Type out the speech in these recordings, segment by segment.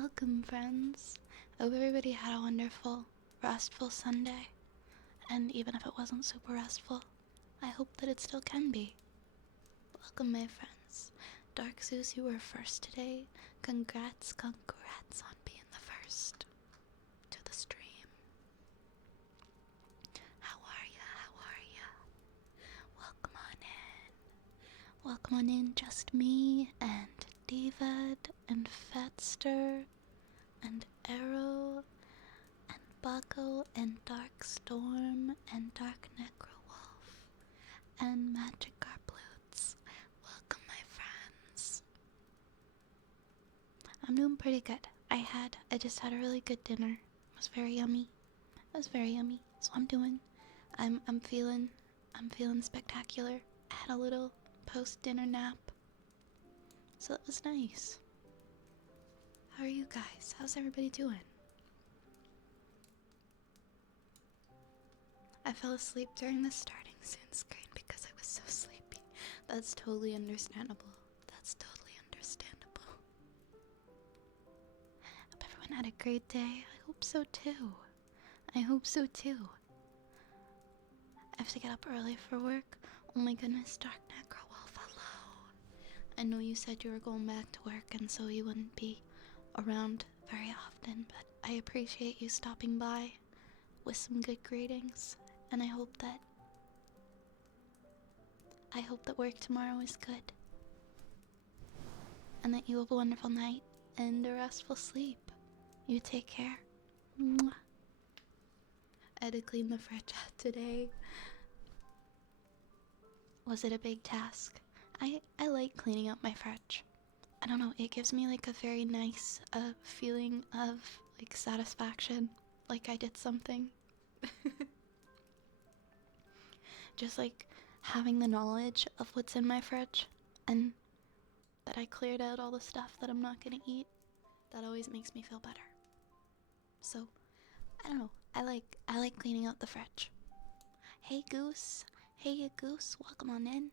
Welcome, friends. Hope everybody had a wonderful, restful Sunday. And even if it wasn't super restful, I hope that it still can be. Welcome, my friends. Dark Zeus, you were first today. Congrats on being the first to the stream. How are ya? Welcome on in. Welcome on in, just me and David and Fetster and Arrow and Bucko and Dark Storm and Dark Necrowolf and Magic Garbloots. Welcome, my friends. I'm doing pretty good. I just had a really good dinner. It was very yummy. So I'm feeling spectacular. I had a little post-dinner nap. So it was nice. How are you guys? How's everybody doing? I fell asleep during the starting soon screen because I was so sleepy. That's totally understandable. Hope everyone had a great day. I hope so too. I have to get up early for work. Oh my goodness, Dark Necrowolf, hello. I know you said you were going back to work and so you wouldn't be around very often, but I appreciate you stopping by with some good greetings, and I hope that work tomorrow is good and that you have a wonderful night and a restful sleep. You take care. Mwah. I had to clean the fridge out today. Was it a big task? I like cleaning up my fridge. I don't know, it gives me like a very nice feeling of like satisfaction, like I did something. Just like having the knowledge of what's in my fridge and that I cleared out all the stuff that I'm not gonna eat, that always makes me feel better. So, I don't know, I like cleaning out the fridge. Hey Goose, welcome on in.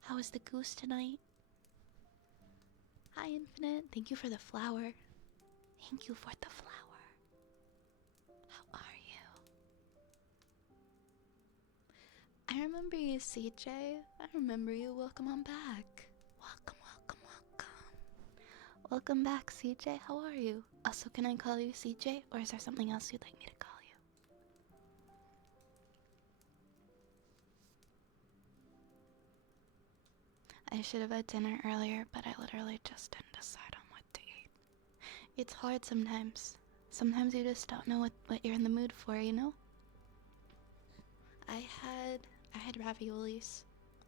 How was the goose tonight? Hi Infinite, thank you for the flower. How are you? I remember you, CJ. I remember you. Welcome on back. Welcome. Welcome back, CJ. How are you? Also, can I call you CJ, or is there something else you'd like me to call you? I should have had dinner earlier, but I literally just didn't decide on what to eat. It's hard sometimes. Sometimes you just don't know what you're in the mood for, you know? I had raviolis.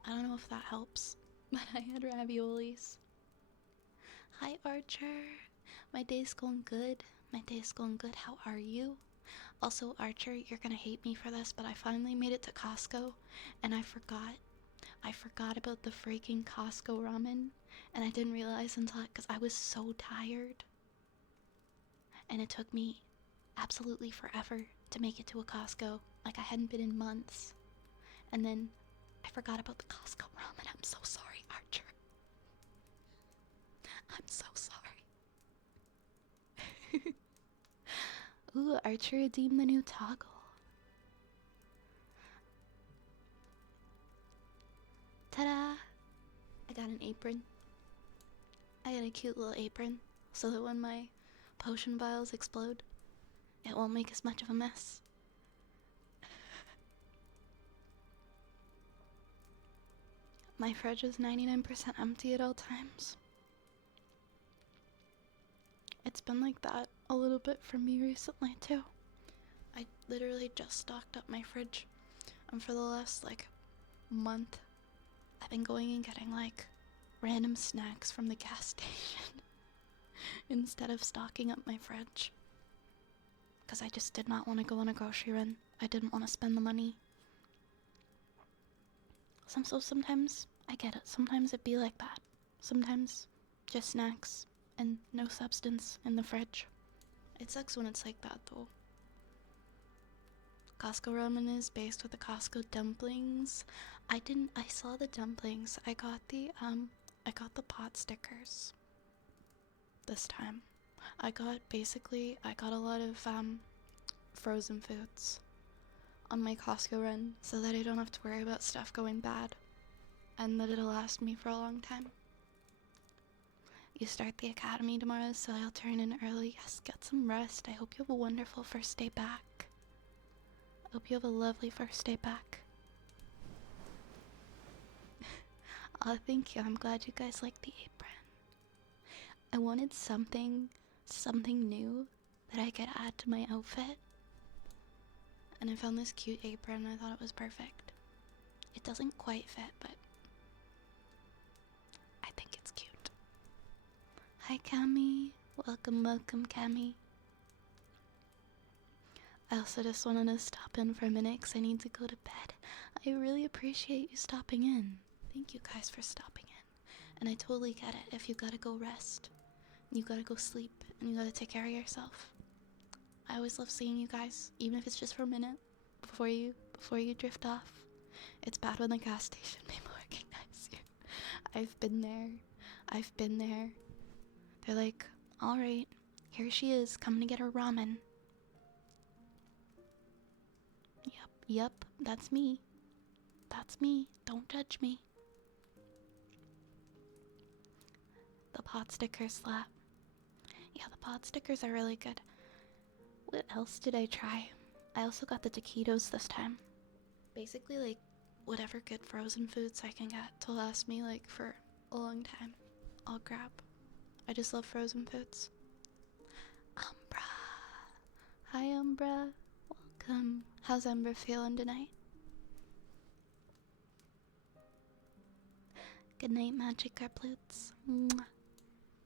I don't know if that helps, but I had raviolis. Hi Archer. My day's going good. How are you? Also, Archer, you're gonna hate me for this, but I finally made it to Costco and I forgot about the freaking Costco ramen, and I didn't realize until because I was so tired. And it took me absolutely forever to make it to a Costco. Like I hadn't been in months. And then I forgot about the Costco ramen. I'm so sorry, Archer. I'm so sorry. Ooh, Archer redeemed the new toggle. Ta-da! I got an apron. I got a cute little apron so that when my potion vials explode, it won't make as much of a mess. My fridge is 99% empty at all times. It's been like that a little bit for me recently too. I literally just stocked up my fridge, and for the last like month I've been going and getting like random snacks from the gas station instead of stocking up my fridge, because I just did not want to go on a grocery run. I didn't want to spend the money. So sometimes I get it. Sometimes it be like that. Sometimes just snacks and no substance in the fridge. It sucks when it's like that though. Costco ramen is based with the Costco dumplings. I saw the dumplings. I got the pot stickers this time. I got a lot of frozen foods on my Costco run so that I don't have to worry about stuff going bad and that it'll last me for a long time. You start the academy tomorrow, so I'll turn in early. Yes, get some rest. I hope you have a wonderful first day back. I hope you have a lovely first day back. Oh, thank you. I'm glad you guys like the apron. I wanted something new that I could add to my outfit. And I found this cute apron and I thought it was perfect. It doesn't quite fit, but I think it's cute. Hi, Cami. Welcome, Cami. I also just wanted to stop in for a minute because I need to go to bed. I really appreciate you stopping in. Thank you guys for stopping in. And I totally get it if you gotta go rest. You gotta go sleep and you gotta take care of yourself. I always love seeing you guys, even if it's just for a minute before you drift off. It's bad when the gas station people recognize you. I've been there. They're like, alright, here she is, coming to get her ramen. Yep, that's me. Don't judge me. The pot stickers slap. Yeah, the pot stickers are really good. What else did I try? I also got the taquitos this time. Basically, like, whatever good frozen foods I can get to last me, like, for a long time, I'll grab. I just love frozen foods. Umbra. Hi, Umbra. Welcome. How's Ember feeling tonight? Good night, magic carploots. Mwah.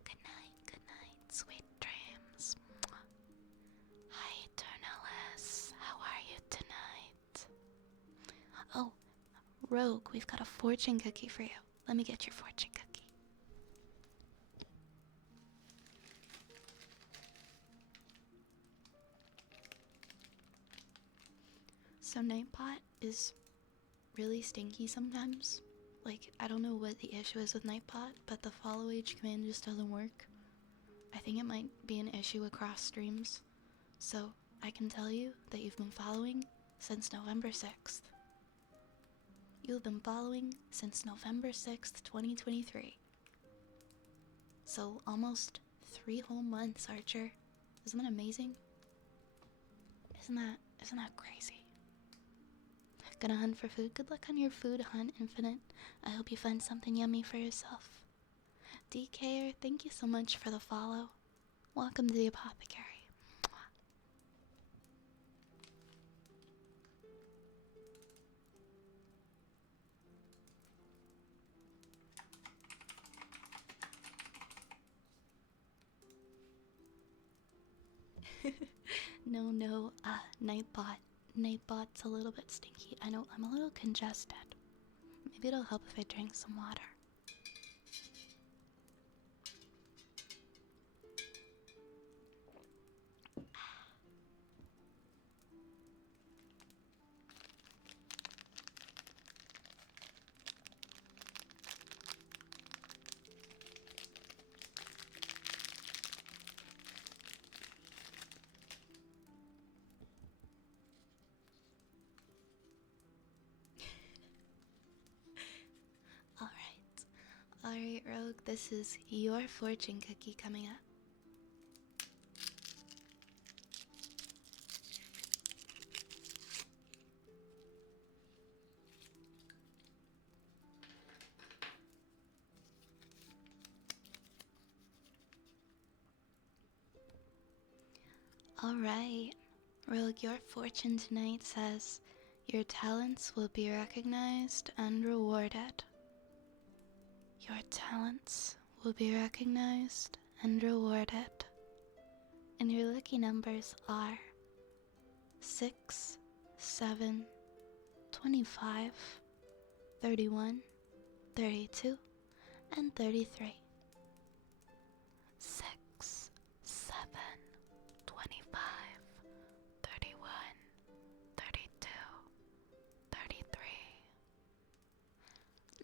Good night, sweet dreams. Mwah. Hi, Eternalis. How are you tonight? Oh, Rogue, we've got a fortune cookie for you. Let me get your fortune cookie. So Nightbot is really stinky sometimes. Like, I don't know what the issue is with Nightbot, but the follow age command just doesn't work. I think it might be an issue across streams. So, I can tell you that you've been following since November 6th. You've been following since November 6th, 2023. So, almost 3 whole months, Archer. Isn't that amazing? Isn't that crazy? Gonna hunt for food. Good luck on your food hunt, Infinite. I hope you find something yummy for yourself. DKer, thank you so much for the follow. Welcome to the apothecary. No, Nightbot. Nightbot's a little bit stinky. I know, I'm a little congested. Maybe it'll help if I drink some water. Alright, Rogue, this is your fortune cookie coming up. Alright, Rogue, your fortune tonight says your talents will be recognized and rewarded. Your talents will be recognized and rewarded. And your lucky numbers are 6, 7, 25, 31, 32, and 33. 6, 7, 25, 31, 32, 33.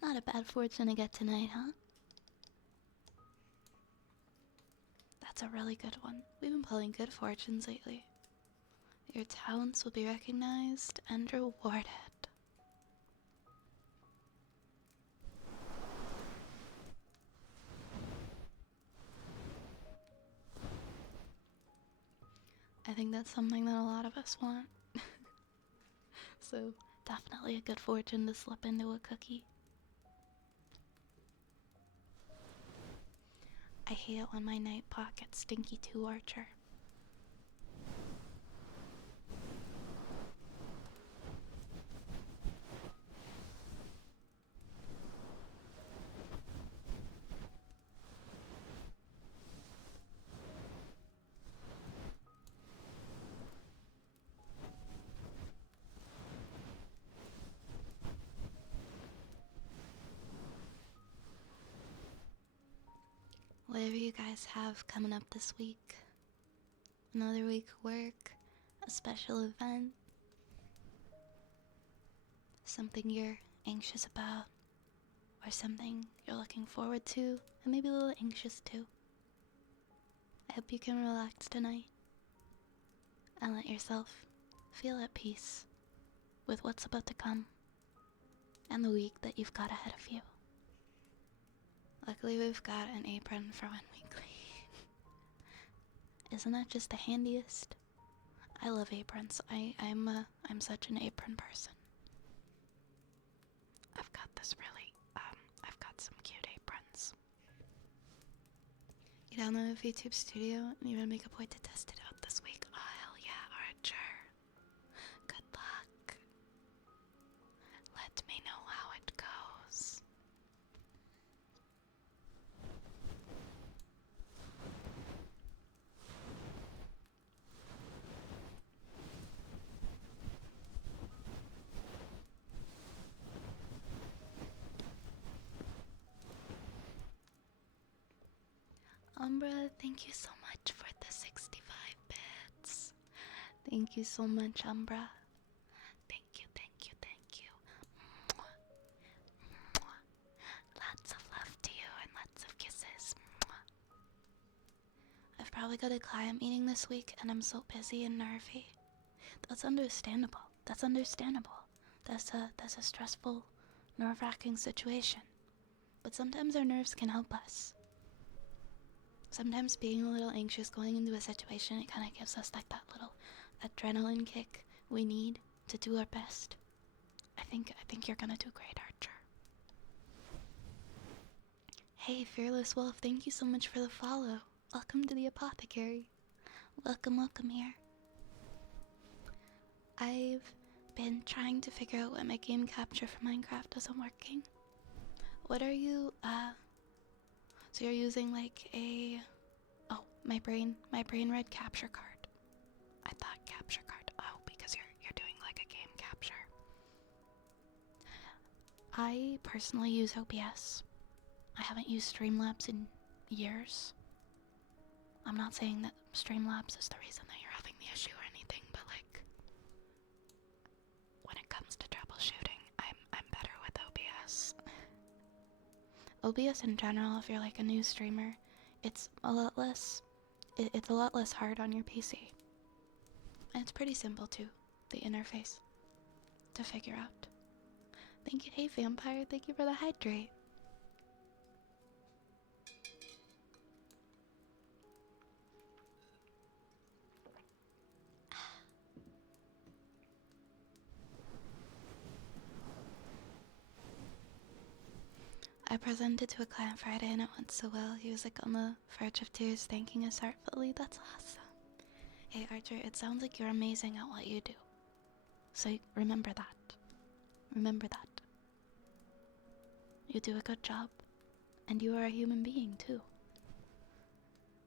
Not a bad fortune to get tonight, huh? That's a really good one. We've been pulling good fortunes lately. Your talents will be recognized and rewarded. I think that's something that a lot of us want. So, definitely a good fortune to slip into a cookie. I hate it when my night pot gets stinky too, Archer. Whatever you guys have coming up this week, another week of work, a special event, something you're anxious about, or something you're looking forward to, and maybe a little anxious too. I hope you can relax tonight and let yourself feel at peace with what's about to come and the week that you've got ahead of you. Luckily, we've got an apron for when we clean. Isn't that just the handiest? I love aprons. I'm such an apron person. I've got some cute aprons. You download YouTube Studio and you're gonna make a point to test it out this week. Oh, hell yeah, Archer. Good luck. Let me know how it goes. Umbra, thank you so much for the 65 bits. Thank you so much, Umbra. Thank you, thank you, thank you. Mwah. Mwah. Lots of love to you and lots of kisses. Mwah. I've probably got a client meeting this week and I'm so busy and nervy. That's understandable. That's understandable. That's a stressful, nerve-wracking situation. But sometimes our nerves can help us. Sometimes being a little anxious going into a situation, it kind of gives us like that little adrenaline kick we need to do our best. I think you're gonna do great, Archer. Hey, Fearless Wolf, thank you so much for the follow. Welcome to the Apothecary. Welcome, welcome here. I've been trying to figure out why my game capture for Minecraft isn't working. What are you, so you're using like a... Oh, my brain read capture card. I thought capture card. Oh, because you're doing like a game capture. I personally use OBS. I haven't used Streamlabs in years. I'm not saying that Streamlabs is the reason that you're having the issue or anything, but like, when it comes to troubleshooting, I'm better with OBS. OBS in general, if you're like a new streamer, it's a lot less hard on your PC. And it's pretty simple too, the interface, to figure out. Thank you, hey Vampire, thank you for the hydrate. I presented to a client Friday and it went so well. He was like on the verge of tears thanking us heartfully. That's awesome. Hey Archer, it sounds like you're amazing at what you do. So remember that. Remember that. You do a good job. And you are a human being too.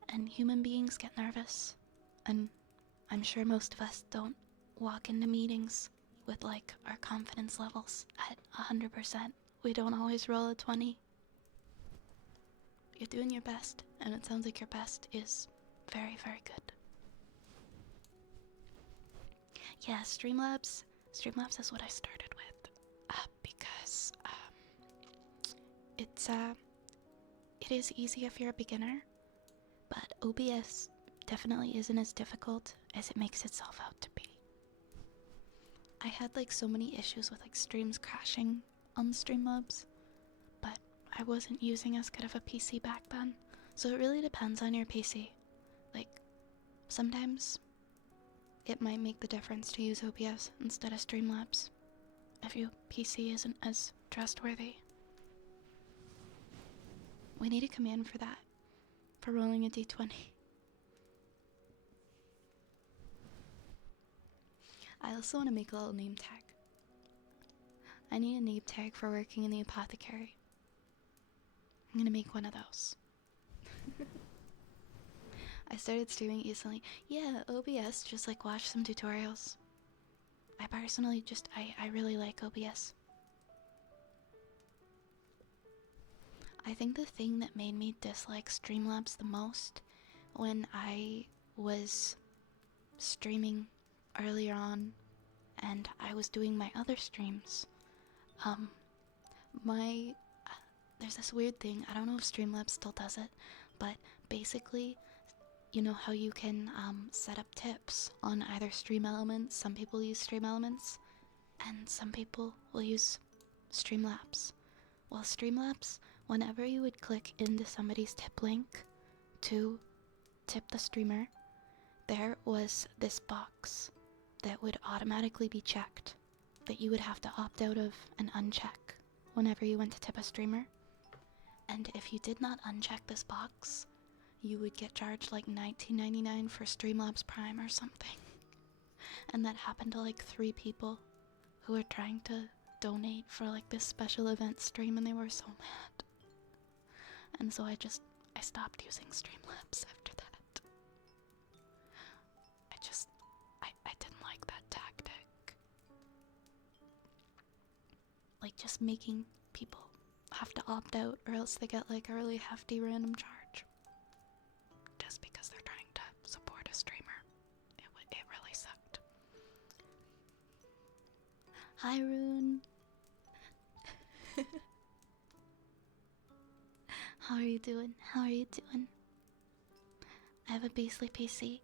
And human beings get nervous. And I'm sure most of us don't walk into meetings with like our confidence levels at 100%. We don't always roll a 20. You're doing your best, and it sounds like your best is very, very good. Yeah, Streamlabs is what I started with, because it is easy if you're a beginner, but OBS definitely isn't as difficult as it makes itself out to be. I had like so many issues with like streams crashing on Streamlabs, but I wasn't using as good of a PC back then, so it really depends on your PC. Like, sometimes it might make the difference to use OBS instead of Streamlabs if your PC isn't as trustworthy. We need a command for that, for rolling a d20. I also want to make a little name tag. I need a name tag for working in the apothecary. I'm gonna make one of those. I started streaming recently. Yeah, OBS, just like watch some tutorials. I personally just, I really like OBS. I think the thing that made me dislike Streamlabs the most when I was streaming earlier on and I was doing my other streams, there's this weird thing, I don't know if Streamlabs still does it, but basically, you know how you can set up tips on either Stream Elements. Some people use Stream Elements, and some people will use Streamlabs. Well, Streamlabs, whenever you would click into somebody's tip link to tip the streamer, there was this box that would automatically be checked, that you would have to opt out of and uncheck whenever you went to tip a streamer. And if you did not uncheck this box, you would get charged like $19.99 for Streamlabs Prime or something. And that happened to like 3 people who were trying to donate for like this special event stream, and they were so mad. And so I stopped using Streamlabs after that. I didn't like that tactic. Like, just making people have to opt out or else they get like a really hefty random charge. Just because they're trying to support a streamer. It really sucked. Hi, Rune. How are you doing? How are you doing? I have a beastly PC.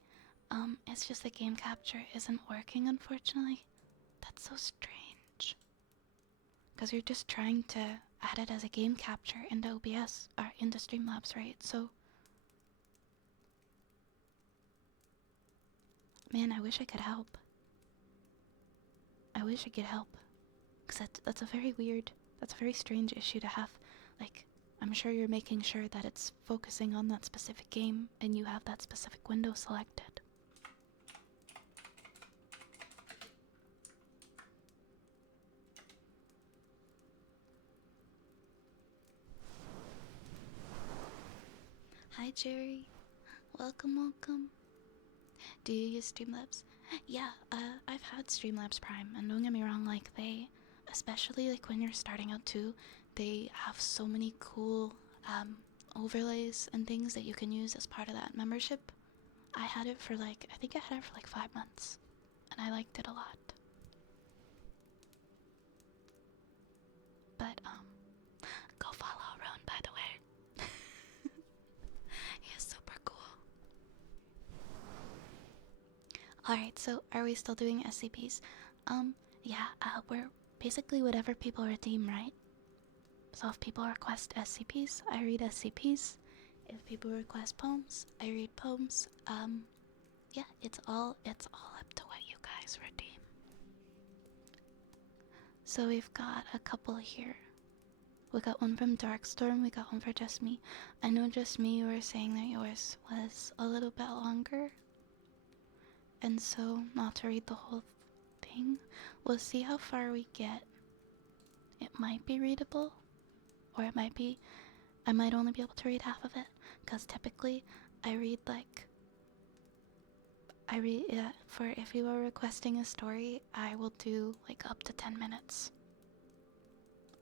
It's just the game capture isn't working, unfortunately. That's so strange. Because you're just trying to add it as a game capture into OBS, or into Streamlabs, right? So, man, I wish I could help. I wish I could help. Because that's a very weird, that's a very strange issue to have. Like, I'm sure you're making sure that it's focusing on that specific game and you have that specific window selected. Hi, Jerry. Welcome, welcome. Do you use Streamlabs? Yeah, I've had Streamlabs Prime, and don't get me wrong, like, especially like when you're starting out too, they have so many cool overlays and things that you can use as part of that membership. I had it for like, I think I had it for like 5 months, and I liked it a lot. But, go follow Roan, by the way. He is super cool. Alright, so are we still doing SCPs? Yeah, we're basically whatever people redeem, right? So if people request SCPs, I read SCPs. If people request poems, I read poems. Yeah, it's all up to what you guys redeem. So we've got a couple here. We got one from Darkstorm, we got one for Just Me. I know Just Me, you were saying that yours was a little bit longer. And so, not to read the whole thing, we'll see how far we get. It might be readable, or it might be, I might only be able to read half of it, because typically, for if you are requesting a story, I will do like up to 10 minutes.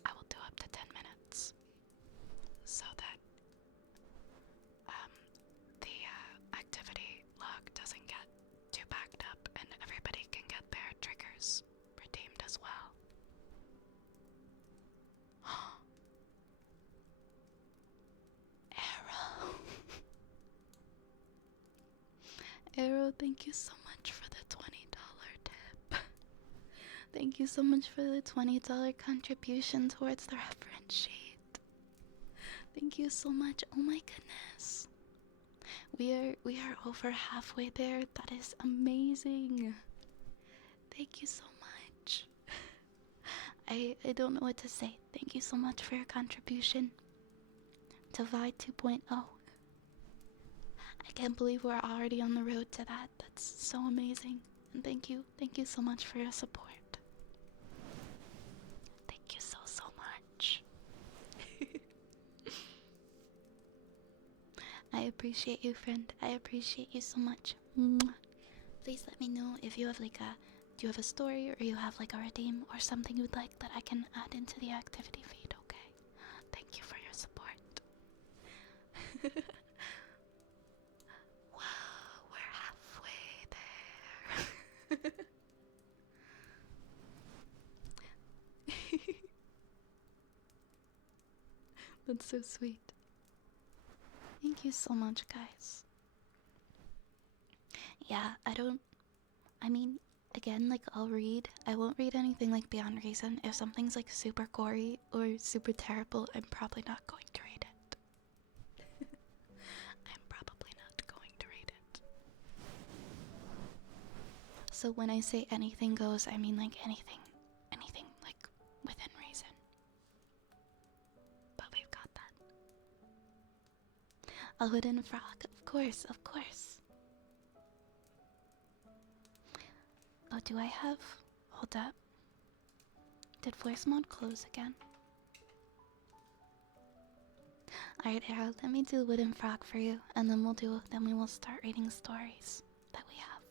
I will do up to 10 minutes. So that the activity log doesn't get too backed up and everybody can get their triggers redeemed as well. Arrow. Thank you so much for the $20 tip. Thank you so much for the $20 contribution towards the reference sheet. Thank you so much. Oh my goodness. We are over halfway there. That is amazing. Thank you so much. I don't know what to say. Thank you so much for your contribution to VOD 2.0. I can't believe we're already on the road to that. That's so amazing. And thank you so much for your support. Thank you so much. I appreciate you, friend. I appreciate you so much. Mwah. Please let me know if you have like a, do you have a story or you have like a redeem or something you'd like that I can add into the activity feed, okay? Thank you for your support. Wow, we're halfway there. That's so sweet. Thank you so much, guys. Yeah, I mean, again, like, I'll read. I won't read anything like Beyond Reason. If something's like super gory or super terrible, I'm probably not going to read it. I'm probably not going to read it. So when I say anything goes, I mean like anything like within reason. But we've got that. A wooden frog, of course. Oh, do I have? Hold up. Did voice mod close again? Alright, Harold, let me do wooden frog for you, and then we will start reading stories that we have.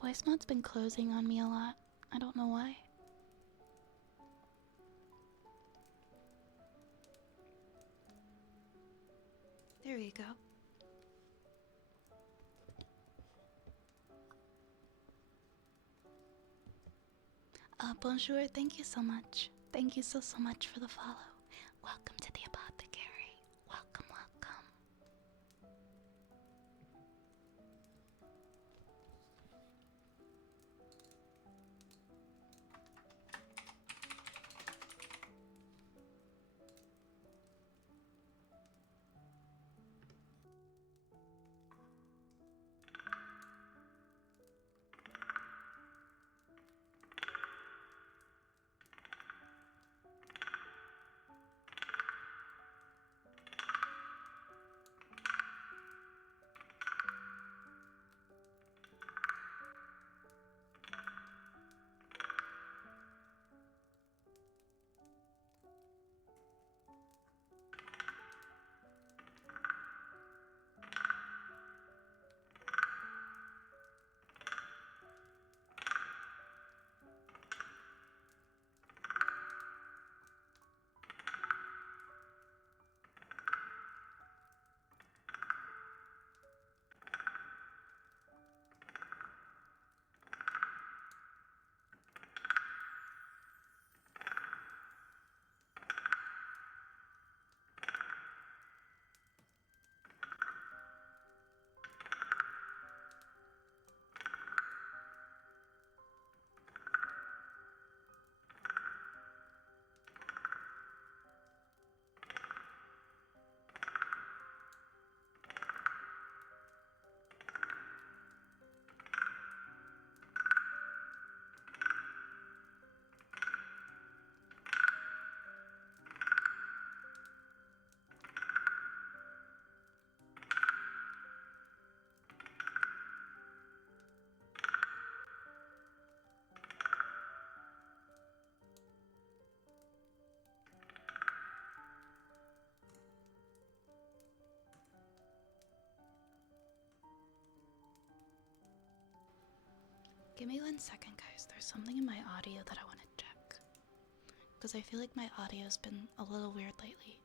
Voice mod's been closing on me a lot. I don't know why. There we go. Bonjour, thank you so much. Thank you so much for the follow. Welcome to the apothecary. Welcome. Give me 1 second, guys. There's something in my audio that I want to check. Because I feel like my audio's been a little weird lately.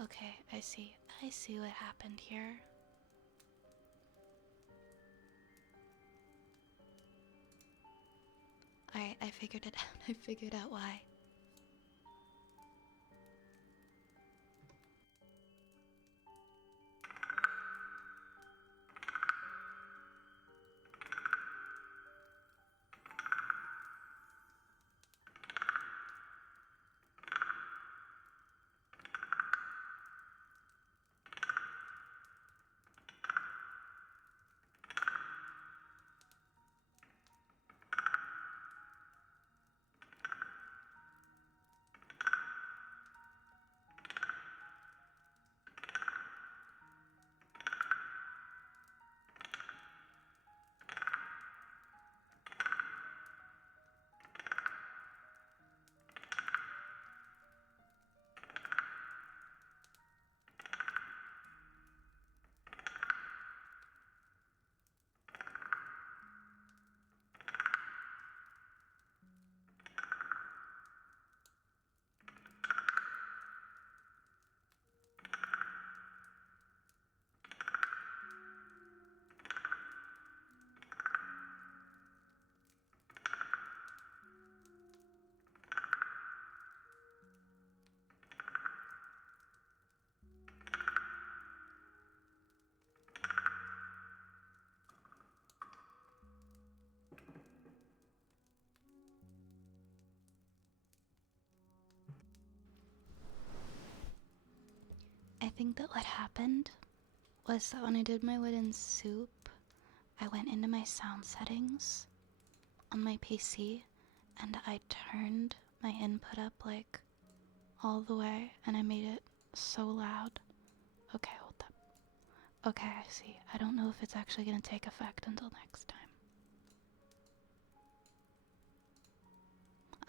Okay, I see. I see what happened here. Alright, I figured it out. I figured out why. think that what happened was that when I did my wooden soup, I went into my sound settings on my PC and I turned my input up like all the way and I made it so loud. Okay, hold up. Okay, I see. I don't know if it's actually gonna take effect until next time.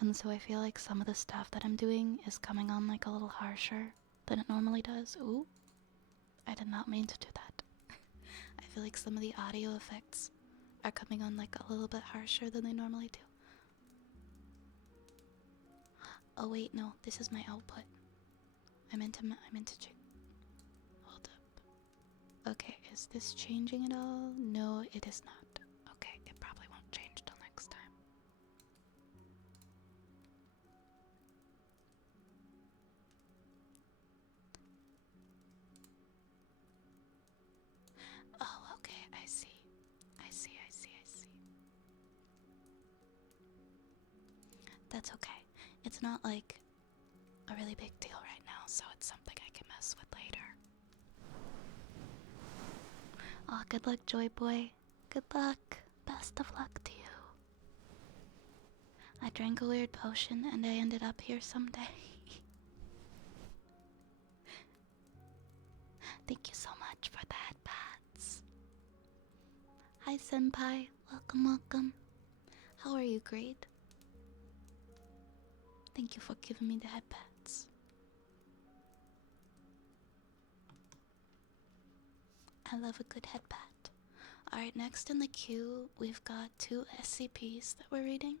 And so I feel like some of the stuff that I'm doing is coming on like a little harsher than it normally does. Ooh, I did not mean to do that. I feel like some of the audio effects are coming on like a little bit harsher than they normally do. Oh wait, no, this is my output. I meant to change. Hold up. Okay, is this changing at all? No, it is not. Okay, it probably won't change till next time. Oh, okay, I see. I see. That's okay. It's not like a really big deal right now, so it's something I can mess with later. Aw, good luck, Joy Boy. Good luck. Best of luck to you. I drank a weird potion and I ended up here someday. Thank you so much for the headpats. Hi, Senpai. Welcome. How are you, Great? Thank you for giving me the headpats. I love a good headpat. Alright, next in the queue, we've got 2 SCPs that we're reading.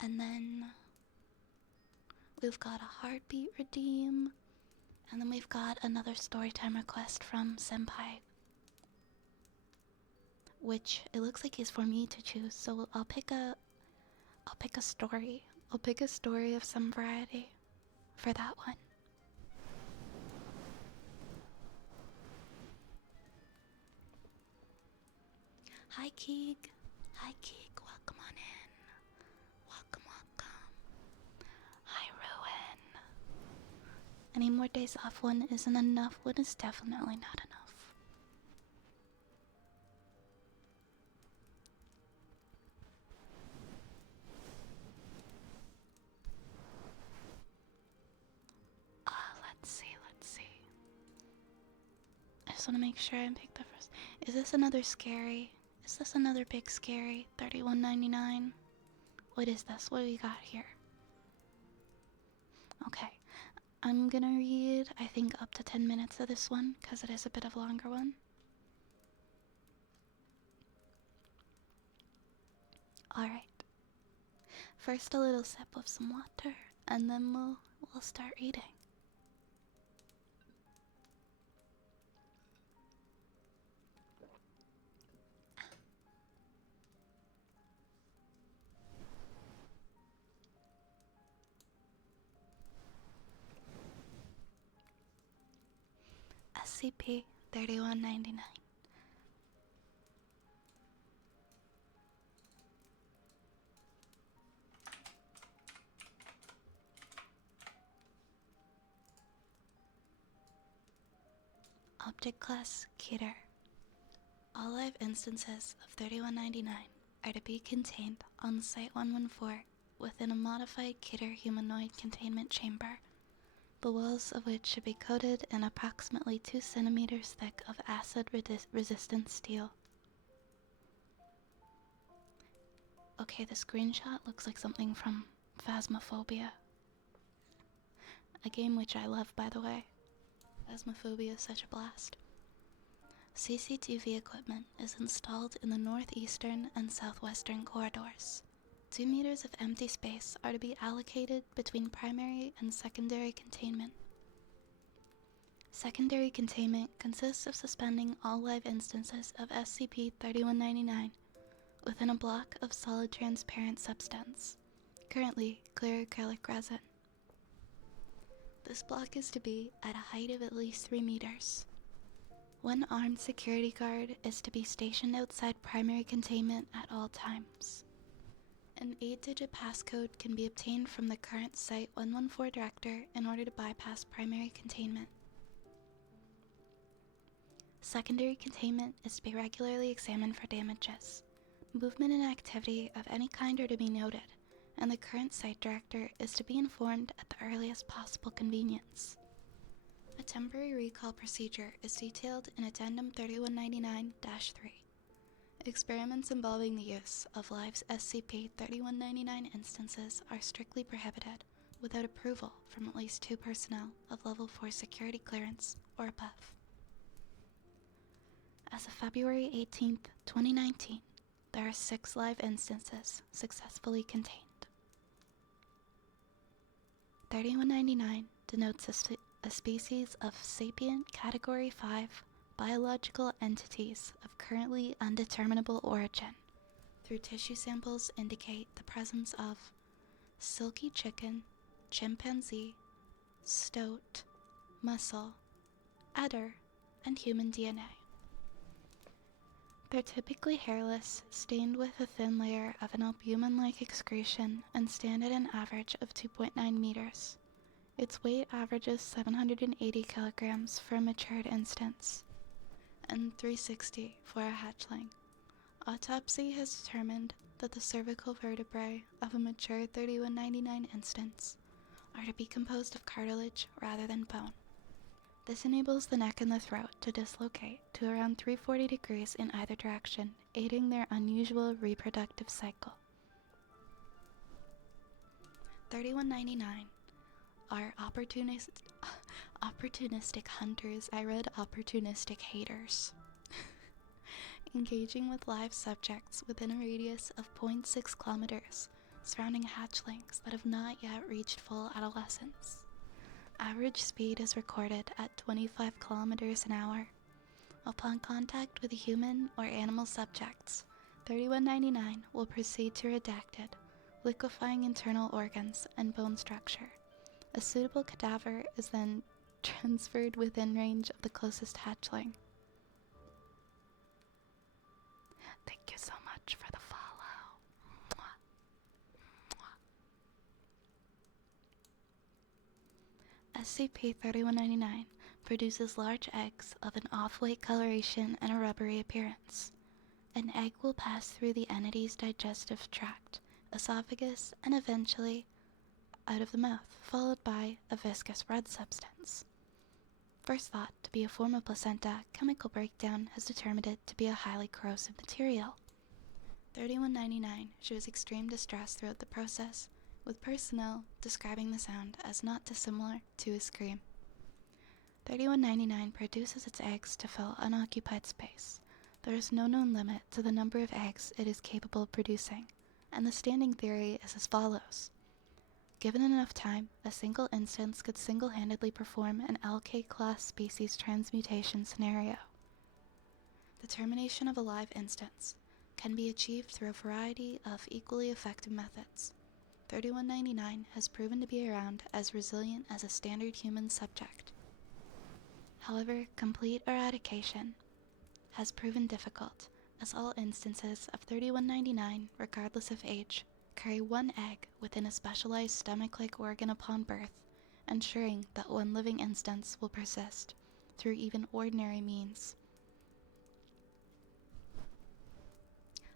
And then we've got a heartbeat redeem. And then we've got another storytime request from Senpai, which it looks like is for me to choose. So I'll pick a story. I'll pick a story of some variety for that one. Hi Keeg. Welcome on in. Welcome. Hi Ruin. Any more days off? One isn't enough. One is definitely not enough. Let's see. I just want to make sure I pick the first. Is this another scary? Is this another big scary? $31.99. What is this? What do we got here? Okay. I'm gonna read, I think, up to 10 minutes of this one, because it is a bit of a longer one. Alright. First a little sip of some water, and then we'll start reading. SCP 3199. Object Class Kidder. All live instances of 3199 are to be contained on Site-114 within a modified Kidder humanoid containment chamber, the walls of which should be coated in approximately 2 centimeters thick of acid-resistant steel. Okay, the screenshot looks like something from Phasmophobia. A game which I love, by the way. Phasmophobia is such a blast. CCTV equipment is installed in the northeastern and southwestern corridors. 2 meters of empty space are to be allocated between primary and secondary containment. Secondary containment consists of suspending all live instances of SCP-3199 within a block of solid transparent substance, currently clear acrylic resin. This block is to be at a height of at least 3 meters. 1 armed security guard is to be stationed outside primary containment at all times. An 8-digit passcode can be obtained from the current Site-114 director in order to bypass primary containment. Secondary containment is to be regularly examined for damages. Movement and activity of any kind are to be noted, and the current site director is to be informed at the earliest possible convenience. A temporary recall procedure is detailed in Addendum 3199-3. Experiments involving the use of live SCP-3199 instances are strictly prohibited without approval from at least 2 personnel of Level 4 security clearance or above. As of February 18th, 2019, there are 6 live instances successfully contained. 3199 denotes a species of sapient Category 5 biological entities of currently undeterminable origin. Through tissue samples indicate the presence of silky chicken, chimpanzee, stoat, mussel, adder, and human DNA. They're typically hairless, stained with a thin layer of an albumin-like excretion, and stand at an average of 2.9 meters. Its weight averages 780 kilograms for a matured instance, and 360 for a hatchling. Autopsy has determined that the cervical vertebrae of a mature 3199 instance are to be composed of cartilage rather than bone. This enables the neck and the throat to dislocate to around 340 degrees in either direction, aiding their unusual reproductive cycle. 3199 are opportunistic hunters. I read opportunistic haters. Engaging with live subjects within a radius of 0.6 kilometers, surrounding hatchlings that have not yet reached full adolescence. Average speed is recorded at 25 kilometers an hour. Upon contact with human or animal subjects, 3199 will proceed to redact it, liquefying internal organs and bone structure. A suitable cadaver is then transferred within range of the closest hatchling. Thank you so much for the follow. Mwah. Mwah. SCP-3199 produces large eggs of an off-white coloration and a rubbery appearance. An egg will pass through the entity's digestive tract, esophagus, and eventually out of the mouth, followed by a viscous red substance. First thought to be a form of placenta, chemical breakdown has determined it to be a highly corrosive material. 3199 shows extreme distress throughout the process, with personnel describing the sound as not dissimilar to a scream. 3199 produces its eggs to fill unoccupied space. There is no known limit to the number of eggs it is capable of producing, and the standing theory is as follows. Given enough time, a single instance could single-handedly perform an LK-class species transmutation scenario. The termination of a live instance can be achieved through a variety of equally effective methods. 3199 has proven to be around as resilient as a standard human subject. However, complete eradication has proven difficult, as all instances of 3199, regardless of age, carry one egg within a specialized stomach-like organ upon birth, ensuring that one living instance will persist through even ordinary means.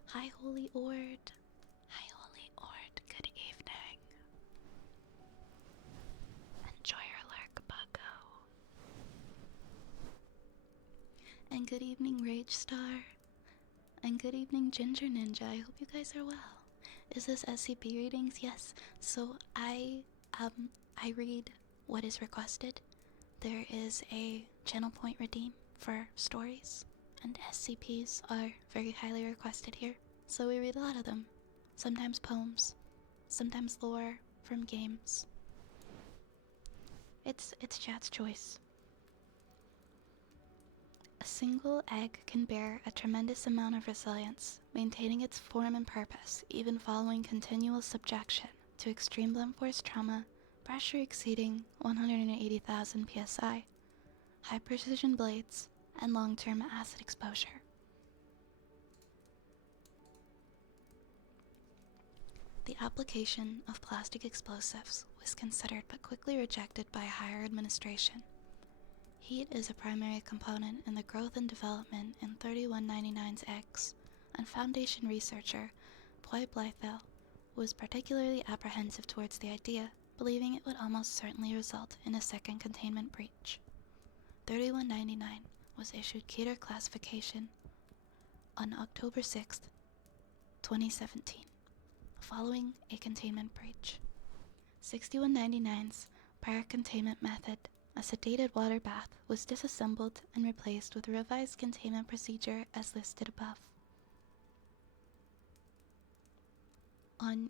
Hi, Holy Ord. Hi, Holy Ord. Good evening. Enjoy your lurk, bucko. And good evening, Rage Star. And good evening, Ginger Ninja. I hope you guys are well. Is this SCP readings? Yes. So I read what is requested. There is a channel point redeem for stories, and SCPs are very highly requested here. So we read a lot of them. Sometimes poems, sometimes lore from games. It's chat's choice. A single egg can bear a tremendous amount of resilience, maintaining its form and purpose even following continual subjection to extreme blunt force trauma, pressure exceeding 180,000 psi, high precision blades, and long-term acid exposure. The application of plastic explosives was considered but quickly rejected by higher administration. Heat is a primary component in the growth and development in 3199's eggs, and Foundation researcher Poi Blythell was particularly apprehensive towards the idea, believing it would almost certainly result in a second containment breach. 3199 was issued Keter classification on October 6, 2017, following a containment breach. 6199's prior containment method, a sedated water bath, was disassembled and replaced with a revised containment procedure as listed above.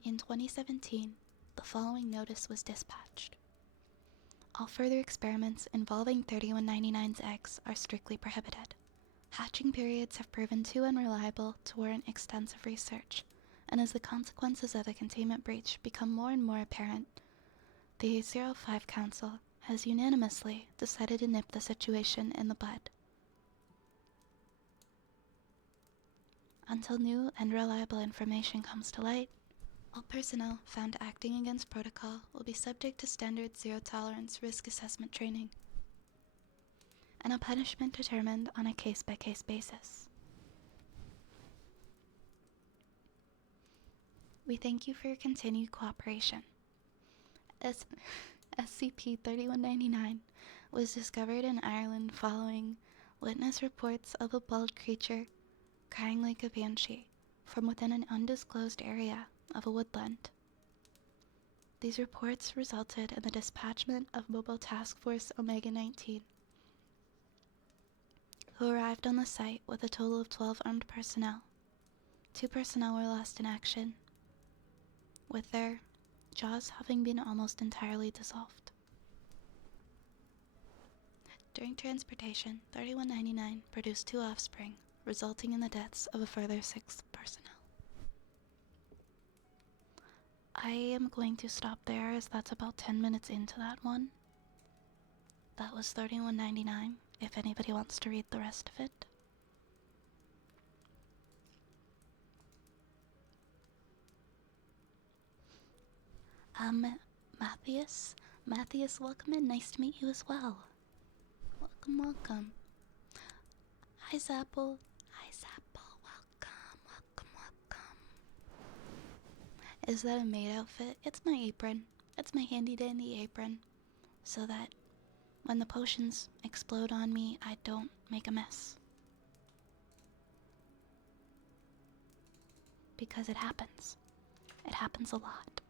In 2017, the following notice was dispatched. All further experiments involving 3199's eggs are strictly prohibited. Hatching periods have proven too unreliable to warrant extensive research, and as the consequences of the containment breach become more and more apparent, the 05 Council has unanimously decided to nip the situation in the bud. Until new and reliable information comes to light, all personnel found acting against protocol will be subject to standard zero-tolerance risk assessment training, and a punishment determined on a case-by-case basis. We thank you for your continued cooperation. SCP-3199 was discovered in Ireland following witness reports of a bald creature crying like a banshee from within an undisclosed area of a woodland. These reports resulted in the dispatchment of Mobile Task Force Omega-19, who arrived on the site with a total of 12 armed personnel. 2 personnel were lost in action, with their jaws having been almost entirely dissolved. During transportation, 3199 produced 2 offspring, resulting in the deaths of a further 6 personnel. I am going to stop there as that's about 10 minutes into that one. That was 3199, if anybody wants to read the rest of it. Matthias, welcome in. Nice to meet you as well. Welcome. Hi, Zapple. Welcome. Is that a maid outfit? It's my apron. It's my handy-dandy apron, so that when the potions explode on me, I don't make a mess. Because it happens. It happens a lot.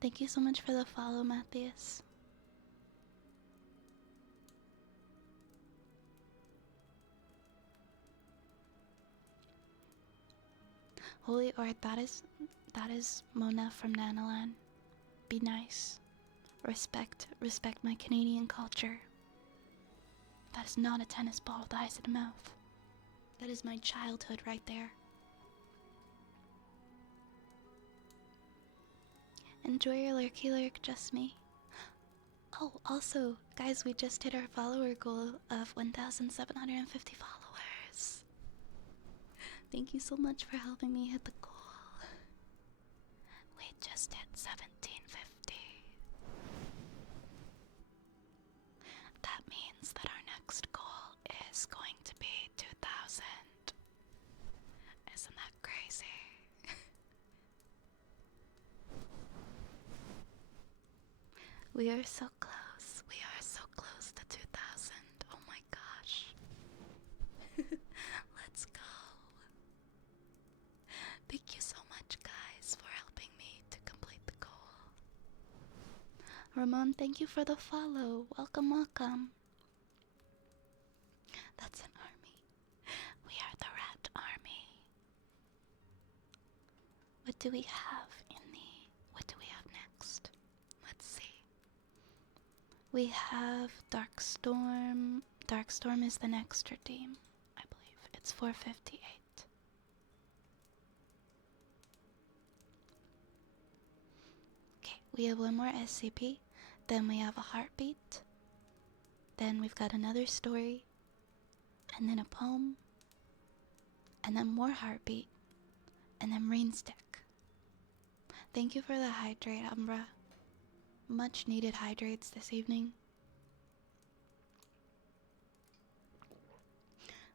Thank you so much for the follow, Matthias. Holy Ord, that is Mona from Nanalan. Be nice. Respect my Canadian culture. That is not a tennis ball with eyes and a mouth. That is my childhood right there. Enjoy your lurky lurk, just me. Oh, also, guys, we just hit our follower goal of 1,750 followers. Thank you so much for helping me hit the goal. We just hit 1,750. That means that our next goal is going to be 2,000. Isn't that crazy? We are so close. We are so close to 2,000. Oh my gosh. Let's go. Thank you so much, guys, for helping me to complete the goal. Ramon, thank you for the follow. Welcome. That's an army. We are the Rat Army. What do we have what do we have next? Let's see. We have Darkstorm. Darkstorm is the next redeem, I believe. It's 458. Okay, we have one more SCP. Then we have a heartbeat. Then we've got another story. And then a poem. And then more heartbeat. And then rain stick. Thank you for the hydrate, Umbra. much needed hydrates this evening.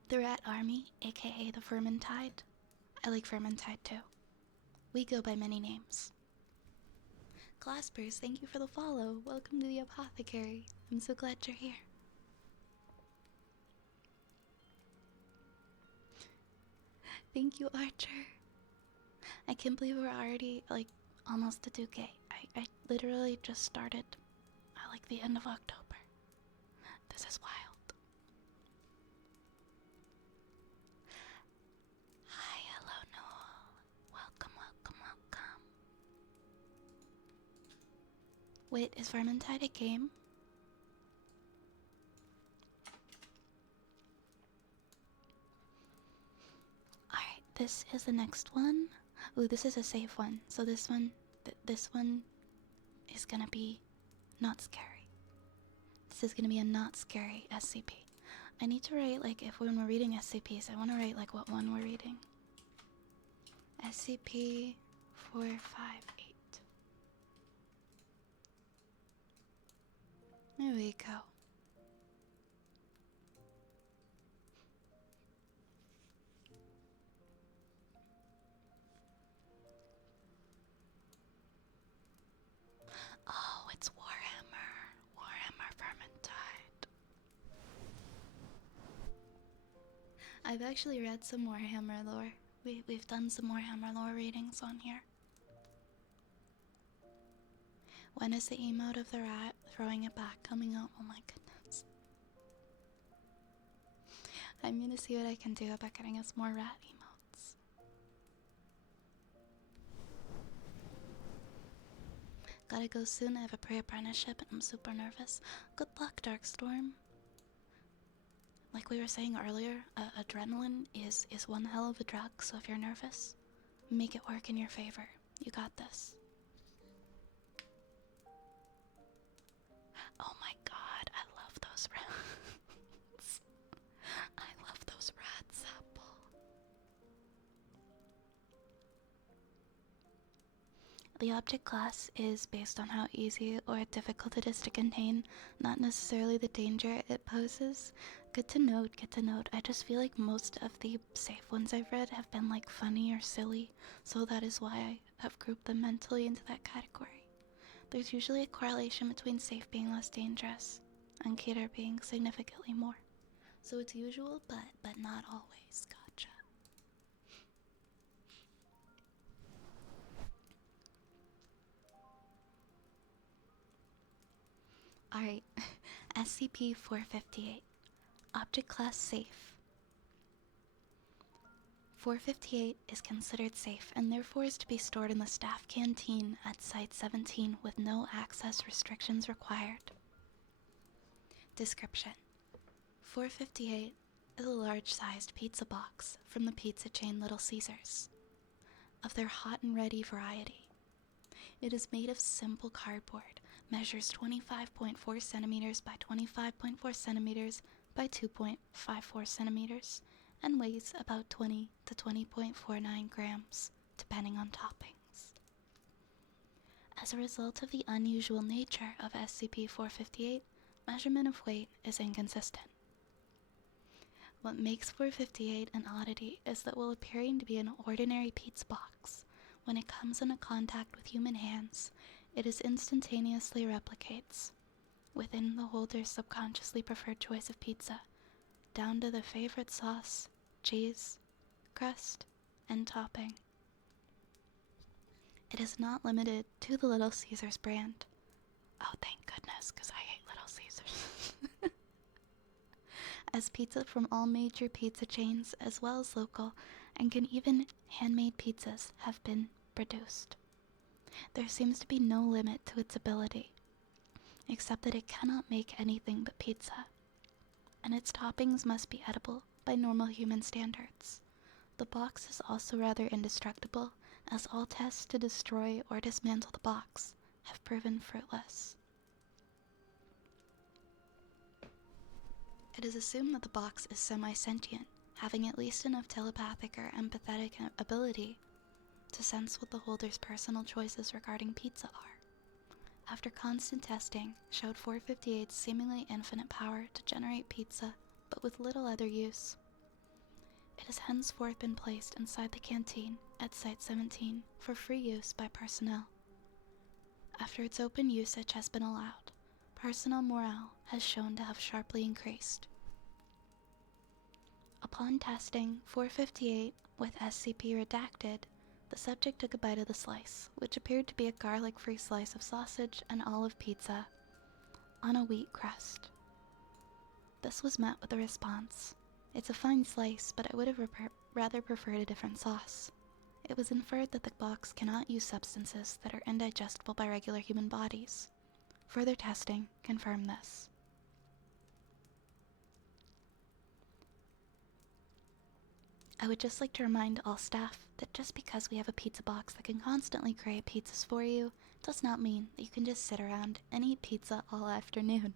The Rat Army, aka the Vermintide. I like Vermintide too. We go by many names. Claspers, thank you for the follow. Welcome to the Apothecary. I'm so glad you're here. Thank you, Archer. I can't believe we're already, like, almost to 2K. I literally just started at, like, the end of October. This is wild. Hi, hello, Noel. Welcome, welcome, welcome. Wait, is Vermintide a game? Alright, this is the next one. Ooh, this is a safe one. So this one is gonna be not scary. This is gonna be a not scary SCP. I need to write, like, if when we're reading SCPs, I want to write, like, what one we're reading. SCP-458. There we go. Oh, it's Warhammer. Warhammer Vermintide. I've actually read some Warhammer lore. We've done some Warhammer lore readings on here. When is the emote of the rat throwing it back coming out? Oh my goodness. I'm gonna see what I can do about getting us more rat emotes. Gotta go soon, I have a pre-apprenticeship and I'm super nervous. Good luck, Darkstorm. Like we were saying earlier, adrenaline is one hell of a drug, so if you're nervous, make it work in your favor. You got this. Oh my god, I love those rats. I love those rats, Apple. The object class is based on how easy or difficult it is to contain, not necessarily the danger it poses. Good to note, good to note. I just feel like most of the safe ones I've read have been like funny or silly, so that is why I have grouped them mentally into that category. There's usually a correlation between safe being less dangerous and Keter being significantly more. So it's usual, but not always. Gotcha. Alright, SCP-458. Object Class Safe. 458 is considered safe and therefore is to be stored in the staff canteen at Site 17 with no access restrictions required. Description: 458 is a large-sized pizza box from the pizza chain Little Caesars, of their hot and ready variety. It is made of simple cardboard, measures 25.4 centimeters by 25.4 centimeters by 2.54 centimeters, and weighs about 20 to 20.49 grams, depending on toppings. As a result of the unusual nature of SCP-458, measurement of weight is inconsistent. What makes 458 an oddity is that while appearing to be an ordinary pizza box, when it comes into contact with human hands, it is instantaneously replicates within the holder's subconsciously preferred choice of pizza, down to the favorite sauce, cheese, crust, and topping. It is not limited to the Little Caesars brand. Oh, thank goodness, because I hate Little Caesars. As pizza from all major pizza chains, as well as local, and even handmade pizzas have been produced. There seems to be no limit to its ability, except that it cannot make anything but pizza, and its toppings must be edible by normal human standards. The box is also rather indestructible, as all tests to destroy or dismantle the box have proven fruitless. It is assumed that the box is semi-sentient, having at least enough telepathic or empathetic ability to sense what the holder's personal choices regarding pizza are. After constant testing, showed 458's seemingly infinite power to generate pizza, but with little other use. It has henceforth been placed inside the canteen at Site 17 for free use by personnel. After its open usage has been allowed, personnel morale has shown to have sharply increased. Upon testing 458 with SCP redacted, the subject took a bite of the slice, which appeared to be a garlic-free slice of sausage and olive pizza on a wheat crust. This was met with a response. It's a fine slice, but I would have rather preferred a different sauce. It was inferred that the box cannot use substances that are indigestible by regular human bodies. Further testing confirmed this. I would just like to remind all staff that just because we have a pizza box that can constantly create pizzas for you does not mean that you can just sit around and eat pizza all afternoon.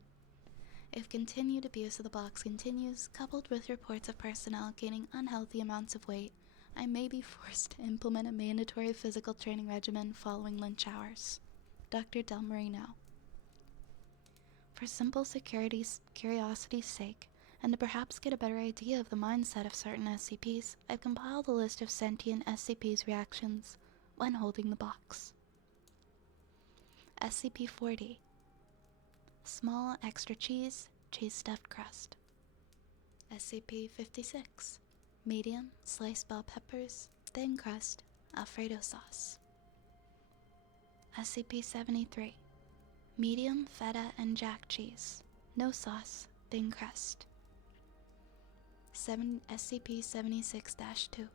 If continued abuse of the box continues, coupled with reports of personnel gaining unhealthy amounts of weight, I may be forced to implement a mandatory physical training regimen following lunch hours. Dr. Del Marino. For simple curiosity's sake, and to perhaps get a better idea of the mindset of certain SCPs, I've compiled a list of sentient SCP's reactions when holding the box. SCP-40. Small extra cheese, cheese-stuffed crust. SCP-56. Medium, sliced bell peppers, thin crust, Alfredo sauce. SCP-73. Medium, feta, and jack cheese, no sauce, thin crust. SCP-76-2.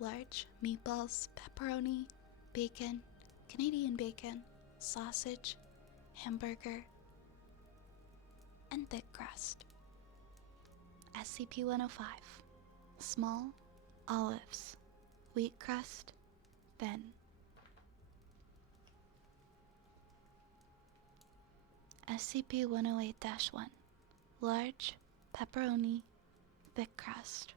Large, meatballs, pepperoni, bacon, Canadian bacon, sausage, hamburger, and thick crust. SCP-105. Small, olives, wheat crust, thin. SCP-108-1. Large, pepperoni, thick crust.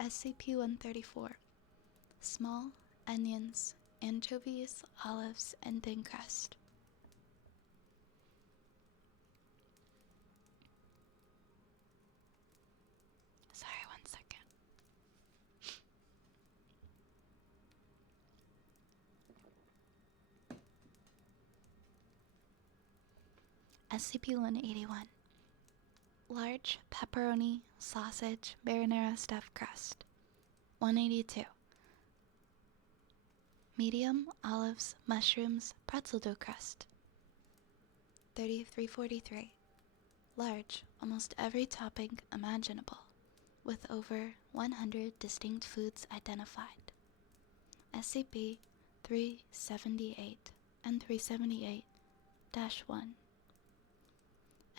SCP-134. Small, onions, anchovies, olives, and thin crust. Sorry, 1 second. SCP-181. Large, pepperoni, sausage, marinara stuffed crust. 182. Medium, olives, mushrooms, pretzel dough crust. 3343. Large, almost every topping imaginable, with over 100 distinct foods identified. SCP-378 and 378-1.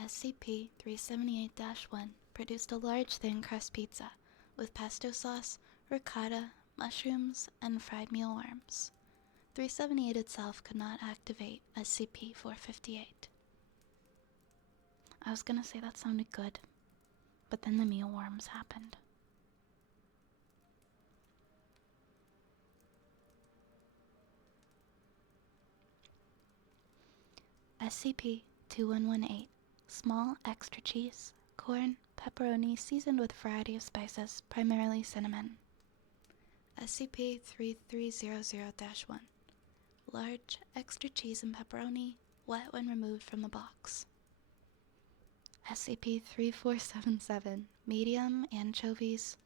SCP-378-1 produced a large thin crust pizza with pesto sauce, ricotta, mushrooms, and fried mealworms. 378 itself could not activate SCP-458. I was gonna say that sounded good, but then the mealworms happened. SCP-2118. Small extra cheese, corn, pepperoni seasoned with a variety of spices, primarily cinnamon. SCP-3300-1. Large, extra cheese and pepperoni, wet when removed from the box. SCP-3477. Medium, anchovies.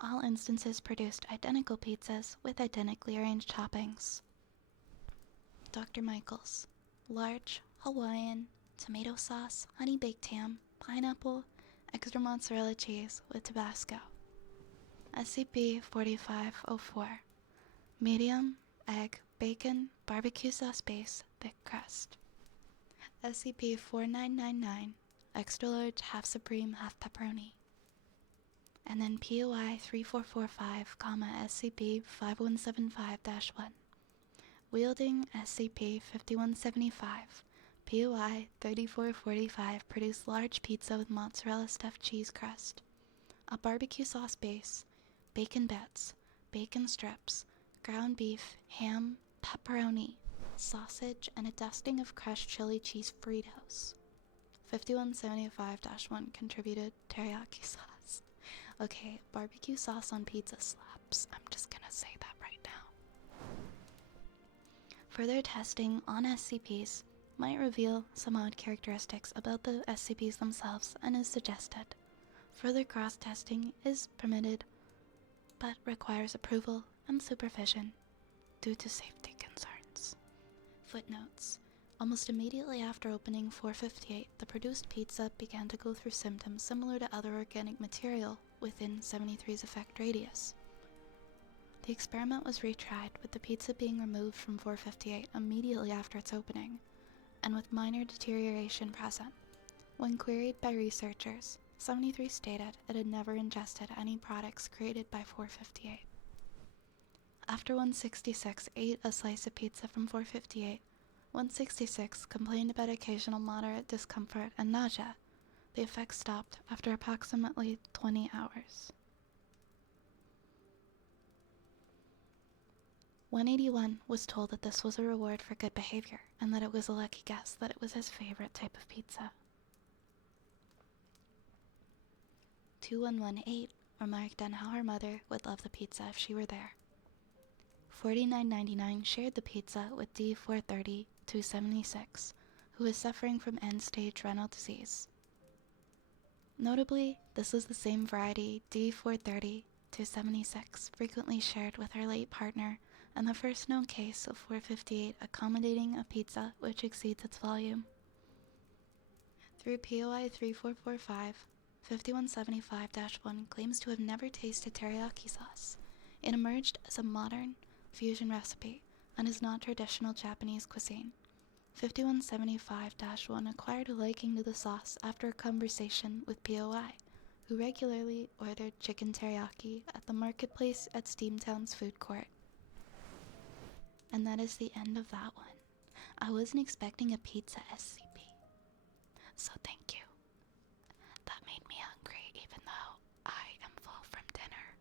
All instances produced identical pizzas with identically arranged toppings. Dr. Michaels. Large, Hawaiian, tomato sauce, honey baked ham, pineapple, extra mozzarella cheese with Tabasco. SCP-4504. Medium, egg, bacon, barbecue sauce base, thick crust. SCP-4999. Extra large, half supreme, half pepperoni. And then POI 3445, SCP-5175-1. Wielding SCP-5175. POI 3445 produced large pizza with mozzarella stuffed cheese crust, a barbecue sauce base, bacon bits, bacon strips, ground beef, ham, pepperoni, sausage, and a dusting of crushed chili cheese Fritos. 5175-1 contributed teriyaki sauce. Okay, barbecue sauce on pizza slaps. I'm just gonna say that right now. Further testing on SCPs might reveal some odd characteristics about the SCPs themselves and is suggested. Further cross-testing is permitted, but requires approval and supervision due to safety concerns. Footnotes. Almost immediately after opening 458, the produced pizza began to go through symptoms similar to other organic material within 73's effect radius. The experiment was retried, with the pizza being removed from 458 immediately after its opening, and with minor deterioration present. When queried by researchers, 73 stated it had never ingested any products created by 458. After 166 ate a slice of pizza from 458, 166 complained about occasional moderate discomfort and nausea. The effects stopped after approximately 20 hours. 181 was told that this was a reward for good behavior, and that it was a lucky guess that it was his favorite type of pizza. 2118 remarked on how her mother would love the pizza if she were there. 4999 shared the pizza with D430-276, who is suffering from end-stage renal disease. Notably, this is the same variety D430-276 frequently shared with her late partner, and the first known case of 458 accommodating a pizza which exceeds its volume. Through POI 3445, 5175-1 claims to have never tasted teriyaki sauce. It emerged as a modern fusion recipe and is not traditional Japanese cuisine. 5175-1 acquired a liking to the sauce after a conversation with POI, who regularly ordered chicken teriyaki at the marketplace at Steamtown's food court. And that is the end of that one. I wasn't expecting a pizza SCP, so thank you. That made me hungry even though I am full from dinner.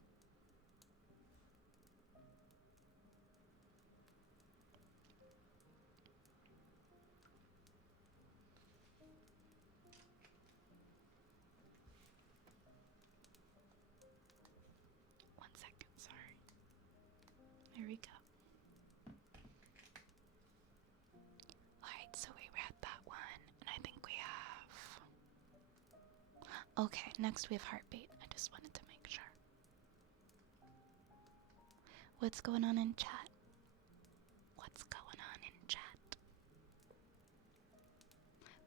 One second, sorry. There we go. Alright, so we read that one, and I think we have... Okay, next we have heartbeat. I just wanted to make sure. What's going on in chat? What's going on in chat?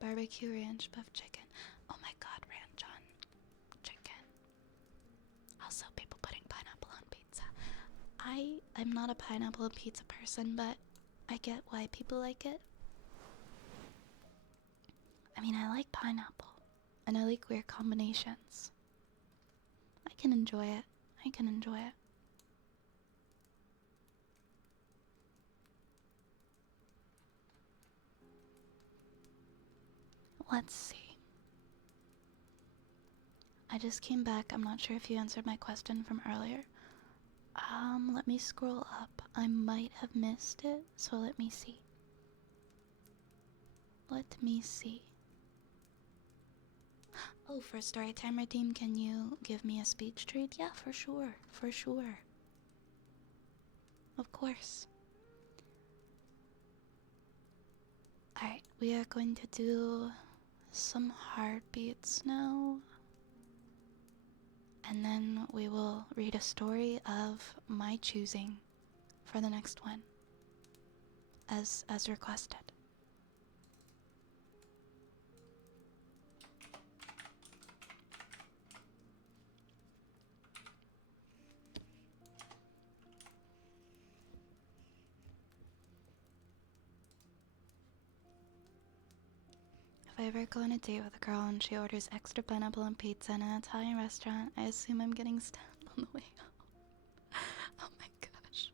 Barbecue ranch buff chicken. Oh my god, ranch on chicken. Also, people putting pineapple on pizza. I'm not a pineapple on pizza person, but I get why people like it. I mean, I like pineapple, and I like weird combinations. I can enjoy it. I can enjoy it. Let's see. I just came back. I'm not sure if you answered my question from earlier. Let me scroll up. I might have missed it, so let me see. Let me see. Oh, for Storytime Redeem, can you give me a speech treat? Yeah, for sure. For sure. Of course. Alright, we are going to do some heartbeats now. And then we will read a story of my choosing for the next one, as requested. If I ever go on a date with a girl and she orders extra pineapple on pizza in an Italian restaurant, I assume I'm getting stabbed on the way out. Oh my gosh.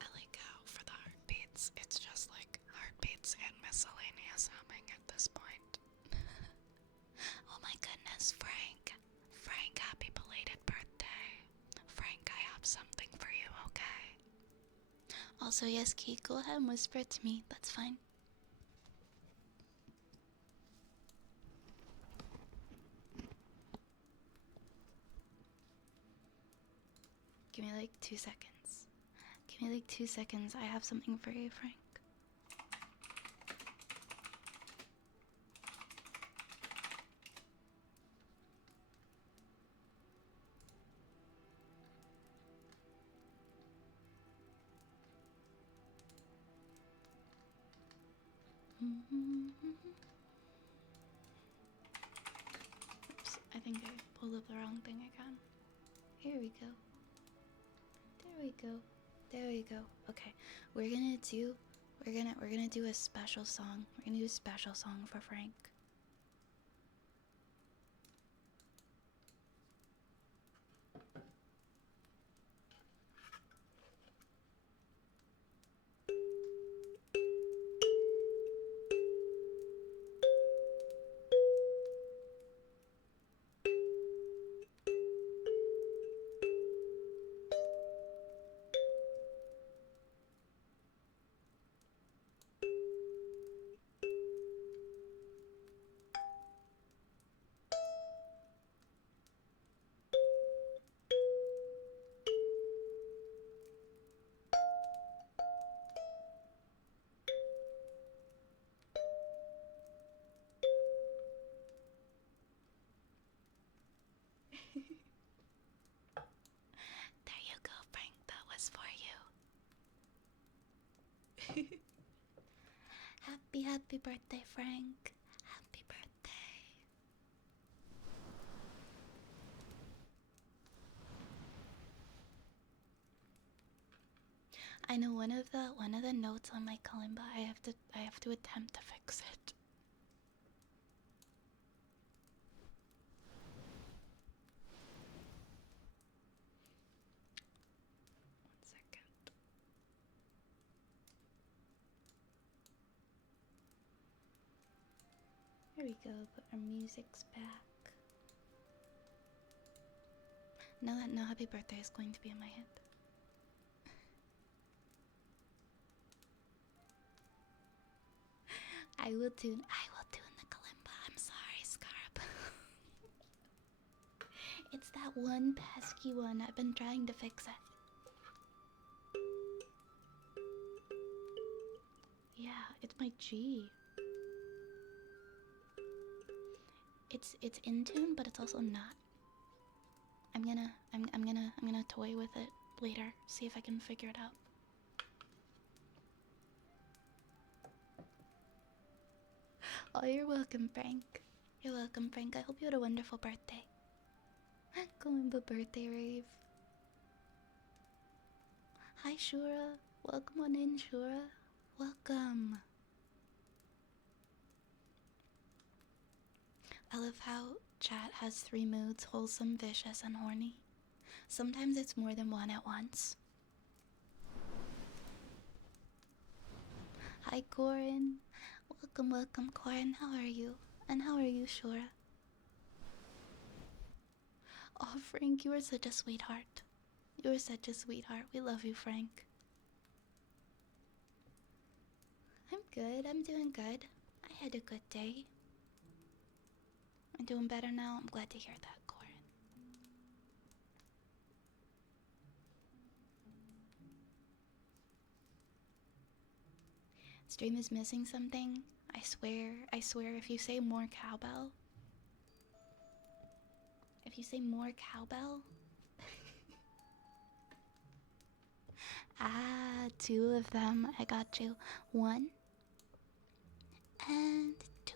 I like how for the heartbeats, it's just like heartbeats and miscellaneous humming at this point. Oh my goodness, Frank. Frank, happy belated birthday. Frank, I have something for you, okay? Also, yes, Kate, go ahead and whisper it to me. That's fine. Give me like 2 seconds. Give me like 2 seconds. I have something for you, Frank. Oops, I think I pulled up the wrong thing again. Here we go. There we go. There we go. Okay, we're gonna do a special song. We're gonna do a special song for Frank. There you go, Frank. That was for you. Happy birthday, Frank. Happy birthday. I know one of the notes on my kalimba. I have to attempt to fix it. One second. There we go. But our music's back. No happy birthday is going to be in my head. I will tune the kalimba. I'm sorry, Scarab. It's that one pesky one. I've been trying to fix it. Yeah, it's my G. It's in tune, but it's also not. I'm gonna toy with it later. See if I can figure it out. Oh, you're welcome, Frank. You're welcome, Frank. I hope you had a wonderful birthday. Kalimba birthday rave. Hi, Shura. Welcome on in, Shura. Welcome. I love how chat has 3 moods: wholesome, vicious, and horny. Sometimes it's more than one at once. Hi, Corin. Welcome, Corin. How are you? And how are you, Shura? Oh, Frank, you are such a sweetheart. You are such a sweetheart. We love you, Frank. I'm good. I'm doing good. I had a good day. I'm doing better now. I'm glad to hear that, Corin. Stream is missing something. I swear, if you say more cowbell. If you say more cowbell. Ah, 2 of them. I got you. 1 and 2.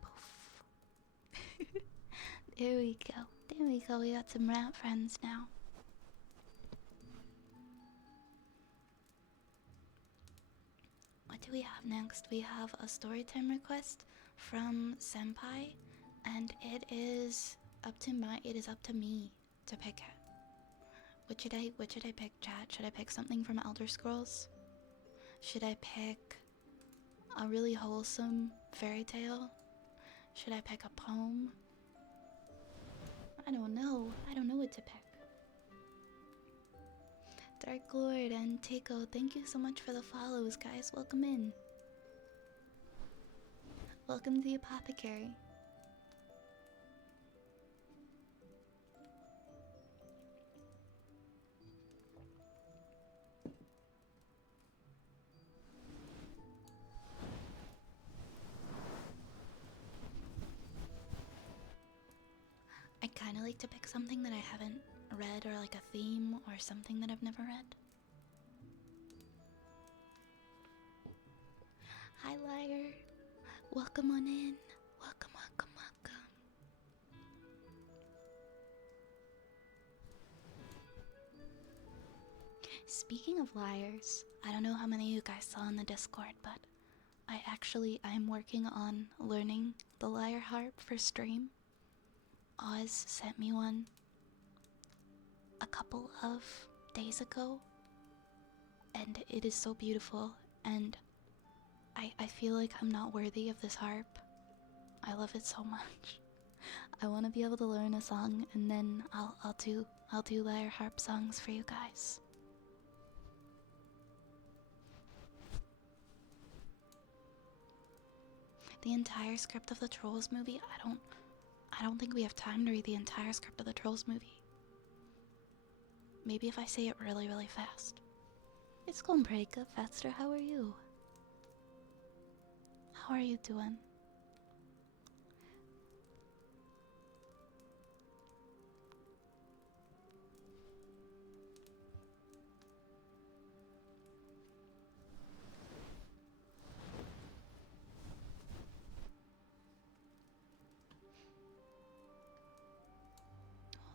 Poof. There we go. There we go. We got some rat friends now. What do we have next? We have a storytime request from Senpai, and it is up to me to pick it. What should I pick, chat? Should I pick something from Elder Scrolls? Should I pick a really wholesome fairy tale? Should I pick a poem? I don't know. I don't know what to pick. Dark Lord and Takeo, thank you so much for the follows, guys. Welcome in. Welcome to the apothecary. I kind of like to pick something that I haven't read, or like a theme or something that I've never read. Hi, Liar. Welcome on in. Welcome. Speaking of liars, I don't know how many of you guys saw in the Discord, but I'm working on learning the lyre harp for stream. Oz sent me one a couple of days ago, and it is so beautiful, and I feel like I'm not worthy of this harp. I love it so much. I want to be able to learn a song, and then I'll do lyre harp songs for you guys. The entire script of the Trolls movie, I don't think we have time to read the entire script of the Trolls movie. Maybe if I say it really, really fast. It's going pretty good, Fester. How are you? How are you doing?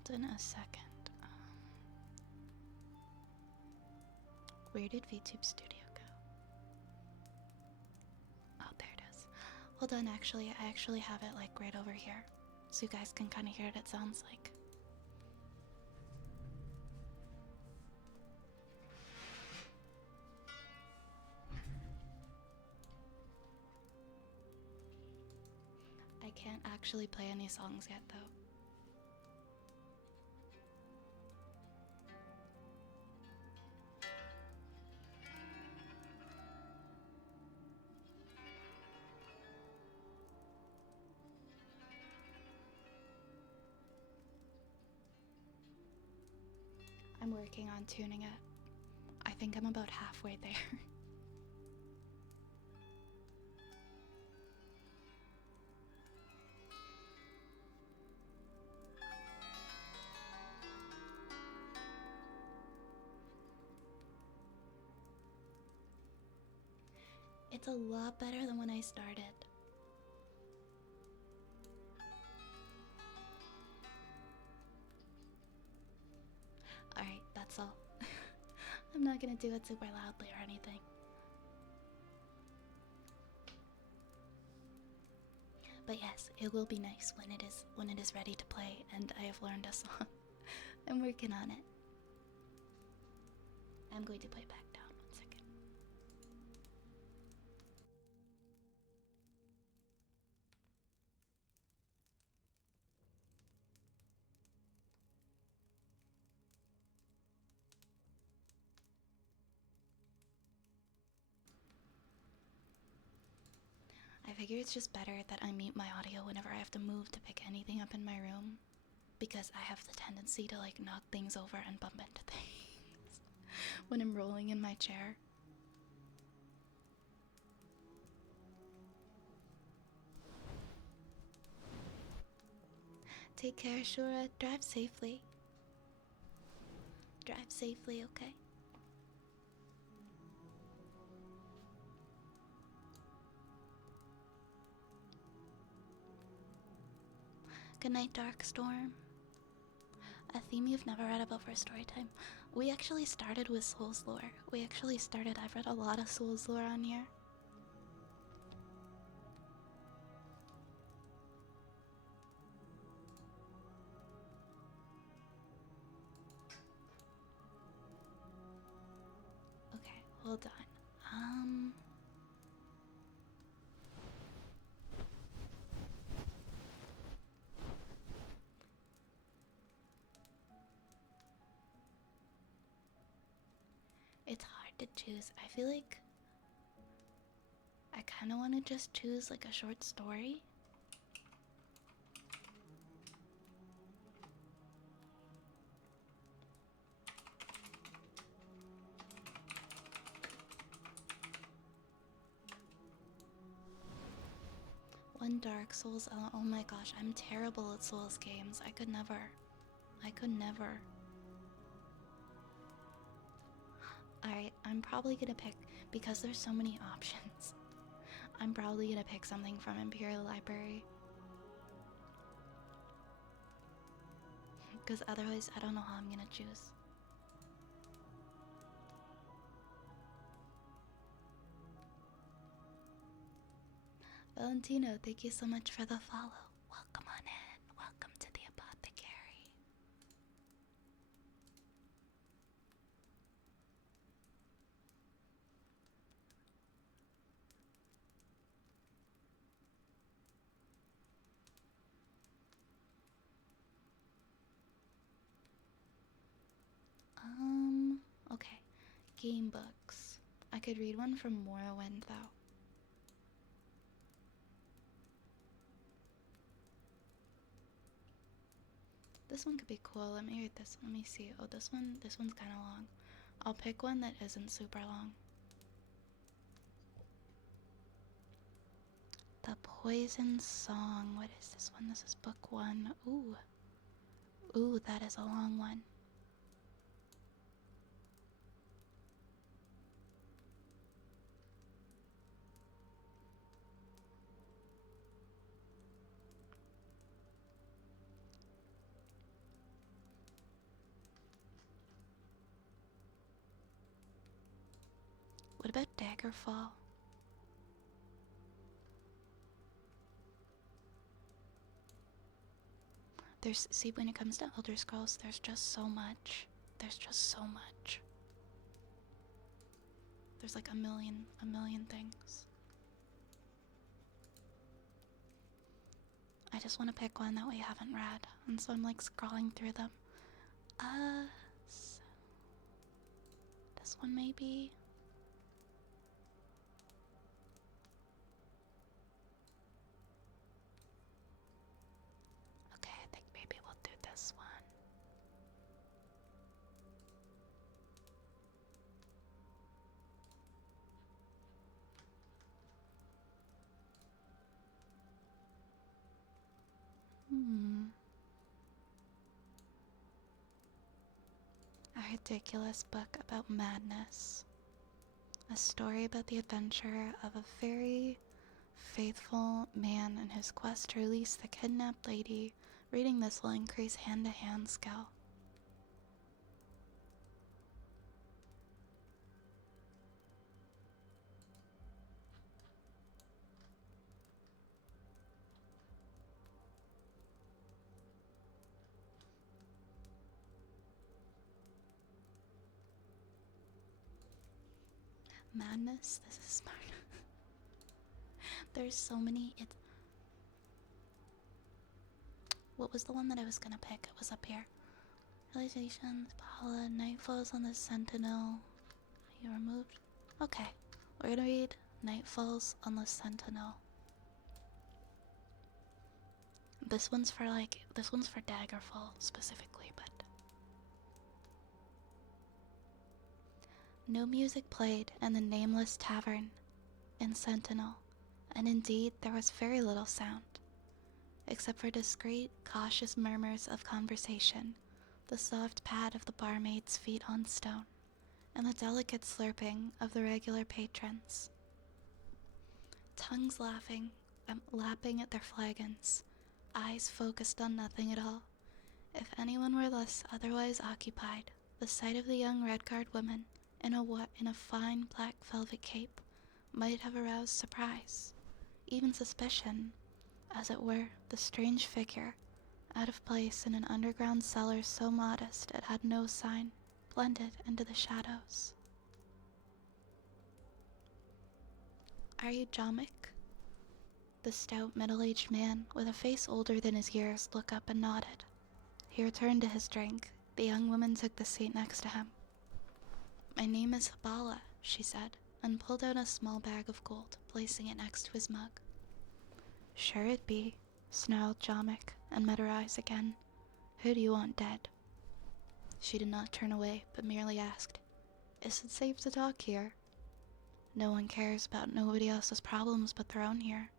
Hold on a second. Where did VTube Studio go? Oh, there it is. Hold on, actually, I actually have it like right over here. So you guys can kind of hear what it sounds like. I can't actually play any songs yet, though. I'm working on tuning it. I think I'm about halfway there. It's a lot better than when I started. Alright, that's all. I'm not gonna do it super loudly or anything. But yes, it will be nice when it is ready to play and I have learned a song. I'm working on it. I'm going to play back down 1 second. I figure it's just better that I mute my audio whenever I have to move to pick anything up in my room, because I have the tendency to like knock things over and bump into things when I'm rolling in my chair. Take care, Shura. Drive safely. Drive safely, okay? Good night, Darkstorm. A theme you've never read about for storytime. We actually started with Souls lore. I've read a lot of Souls lore on here. Okay, hold on. It's hard to choose. I feel like I kind of want to just choose like a short story. One Dark Souls. Oh my gosh, I'm terrible at Souls games. I could never. Alright, I'm probably gonna pick, because there's so many options, I'm probably gonna pick something from Imperial Library. Because otherwise, I don't know how I'm gonna choose. Valentino, thank you so much for the follow. Welcome on in. Welcome to the apothecary. Okay. Game books. I could read one from Morrowind though. This one could be cool. Let me read this. Let me see. Oh, this one's kind of long. I'll pick one that isn't super long. The Poison Song. What is this one? This is book 1. Ooh. Ooh, that is a long one. What about Daggerfall? See, when it comes to Elder Scrolls, there's just so much. There's just so much. There's like a million things. I just want to pick one that we haven't read, and so I'm like scrolling through them. So this one maybe? Okay, I think maybe we'll do this one. A ridiculous book about madness. A story about the adventure of a very faithful man in his quest to release the kidnapped lady. Reading this will increase hand-to-hand skill. Madness? This is smart. There's so many. What was the one that I was gonna pick? It was up here. Realizations, Paula, Night Falls on the Sentinel. You removed? Okay. We're gonna read Night Falls on the Sentinel. This one's for Daggerfall specifically, but no music played in the nameless tavern in Sentinel, and indeed there was very little sound, except for discreet, cautious murmurs of conversation, the soft pad of the barmaid's feet on stone, and the delicate slurping of the regular patrons. Tongues lapping at their flagons, eyes focused on nothing at all. If anyone were thus otherwise occupied, the sight of the young red-guard woman in a fine black velvet cape might have aroused surprise, even suspicion, as it were, the strange figure, out of place in an underground cellar so modest it had no sign, blended into the shadows. Are you Jomic? The stout, middle-aged man, with a face older than his years, looked up and nodded. He returned to his drink. The young woman took the seat next to him. My name is Habala, she said, and pulled out a small bag of gold, placing it next to his mug. Sure it be, snarled Jomic, and met her eyes again. Who do you want dead? She did not turn away, but merely asked, Is it safe to talk here? No one cares about nobody else's problems but their own here.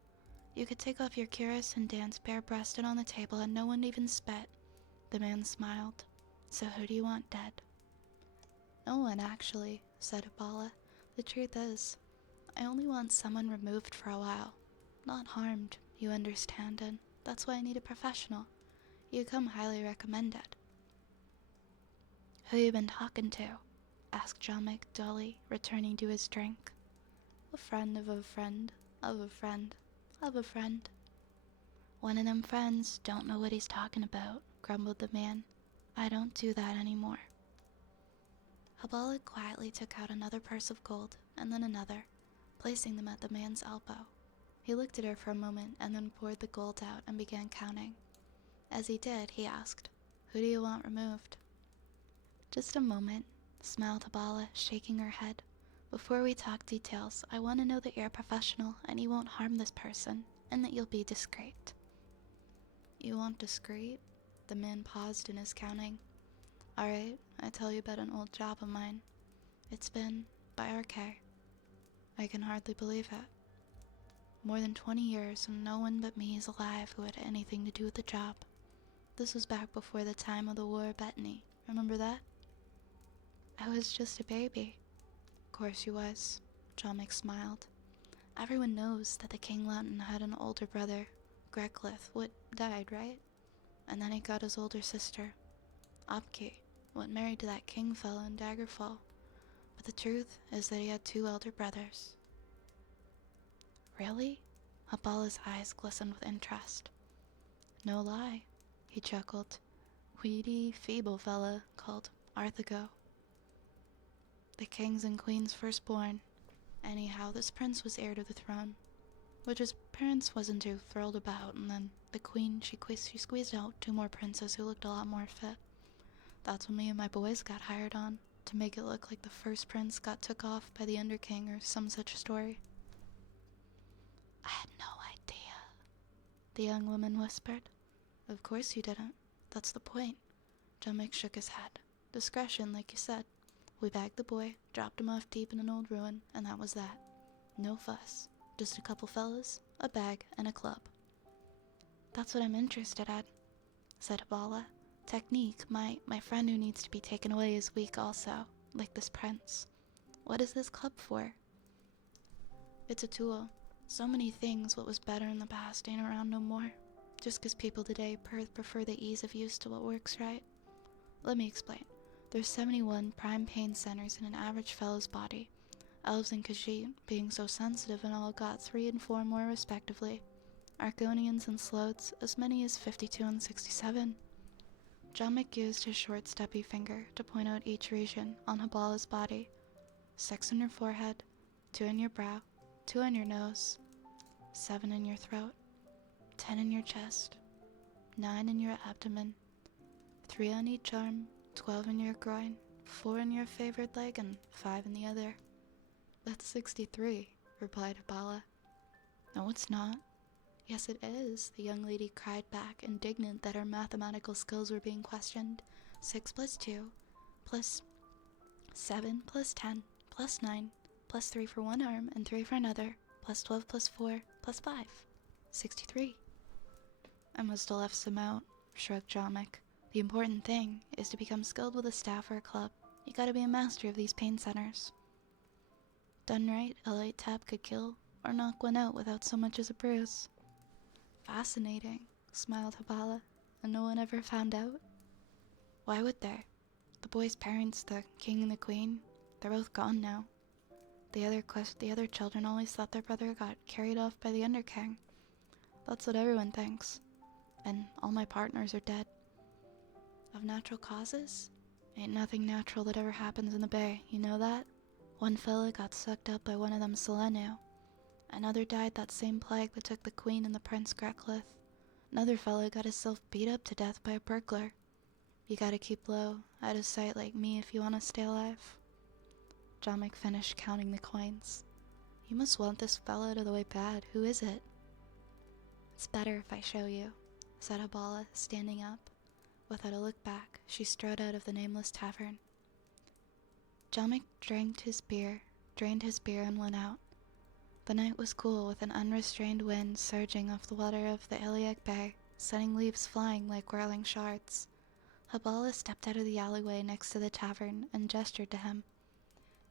You could take off your cuirass and dance bare-breasted on the table and no one even spit. The man smiled. So who do you want dead? No one, actually, said Habala. The truth is, I only want someone removed for a while. Not harmed, you understand, and that's why I need a professional. You come highly recommended. Who you been talking to? Asked Jomic dully, returning to his drink. A friend of a friend, of a friend, of a friend. One of them friends don't know what he's talking about, grumbled the man. I don't do that anymore. Habala quietly took out another purse of gold, and then another, placing them at the man's elbow. He looked at her for a moment and then poured the gold out and began counting. As he did, he asked, Who do you want removed? Just a moment, smiled Habala, shaking her head. Before we talk details, I want to know that you're a professional and you won't harm this person, and that you'll be discreet. You want discreet? The man paused in his counting. Alright, I tell you about an old job of mine. It's been by RK. I can hardly believe it. More than 20 years and no one but me is alive who had anything to do with the job. This was back before the time of the War of Bettany. Remember that? I was just a baby. Of course you was. Jomic smiled. Everyone knows that the King Lantern had an older brother, Greglith, what died, right? And then he got his older sister, Opke, what married to that king fellow in Daggerfall. But the truth is that he had 2 elder brothers. Really? Habala's eyes glistened with interest. No lie, he chuckled. Weedy, feeble fella called Arthago. The king's and queen's firstborn. Anyhow, this prince was heir to the throne, which his parents wasn't too thrilled about, and then the queen, she squeezed out 2 more princes who looked a lot more fit. That's when me and my boys got hired on, to make it look like the first prince got took off by the Underking or some such story. I had no idea, the young woman whispered. Of course you didn't. That's the point. Jamek shook his head. Discretion, like you said. We bagged the boy, dropped him off deep in an old ruin, and that was that. No fuss. Just a couple fellas, a bag, and a club. That's what I'm interested in, said Habala. Technique, my friend who needs to be taken away is weak also, like this prince. What is this club for? It's a tool. So many things what was better in the past ain't around no more. Just 'cause people today prefer the ease of use to what works right. Let me explain. There's 71 prime pain centers in an average fellow's body. Elves and Khajiit, being so sensitive and all, got 3 and 4 more respectively. Argonians and Sloats, as many as 52 and 67. Jamek used his short, stubby finger to point out each region on Habala's body. 6 on your forehead, 2 on your brow, 2 on your nose, 7 in your throat, 10 in your chest, 9 in your abdomen, 3 on each arm, 12 in your groin, 4 in your favored leg, and 5 in the other. That's 63, replied Habala. No, it's not. Yes, it is, the young lady cried back, indignant that her mathematical skills were being questioned. 6 plus 2, plus 7, plus 10, plus 9, plus 3 for one arm, and 3 for another, plus 12 plus 4, plus 5. 63. I must have left some out, shrugged Jamek. The important thing is to become skilled with a staff or a club. You gotta be a master of these pain centers. Done right, a light tap could kill, or knock one out without so much as a bruise. Fascinating, smiled Habala, and no one ever found out? Why would there? The boy's parents, the king and the queen, they're both gone now. The other children always thought their brother got carried off by the Underking. That's what everyone thinks. And all my partners are dead. Of natural causes? Ain't nothing natural that ever happens in the bay, you know that? One fella got sucked up by one of them Selenu. Another died that same plague that took the queen and the prince Greklith. Another fella got himself beat up to death by a burglar. You gotta keep low, out of sight like me if you wanna stay alive. Jamek finished counting the coins. You must want this fella out of the way bad. Who is it? It's better if I show you, said Habala, standing up. Without a look back, she strode out of the nameless tavern. Jamek drained his beer, and went out. The night was cool, with an unrestrained wind surging off the water of the Iliac Bay, sending leaves flying like whirling shards. Habala stepped out of the alleyway next to the tavern and gestured to him.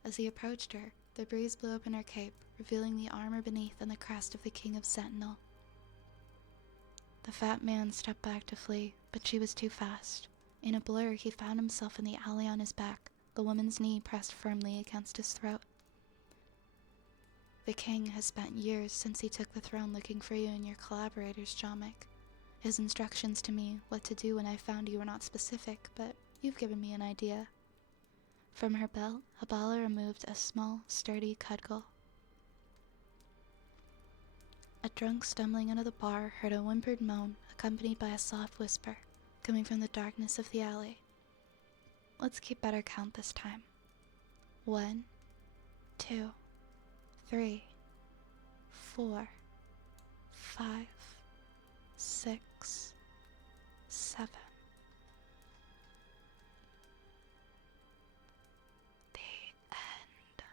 As he approached her, the breeze blew open her cape, revealing the armor beneath and the crest of the King of Sentinel. The fat man stepped back to flee, but she was too fast. In a blur, he found himself in the alley on his back, the woman's knee pressed firmly against his throat. The king has spent years since he took the throne looking for you and your collaborators, Jamek. His instructions to me what to do when I found you were not specific, but you've given me an idea. From her belt, Habala removed a small, sturdy cudgel. A drunk stumbling out of the bar heard a whimpered moan, accompanied by a soft whisper, coming from the darkness of the alley. Let's keep better count this time. 1, 2, 3, 4, 5, 6, 7. The end.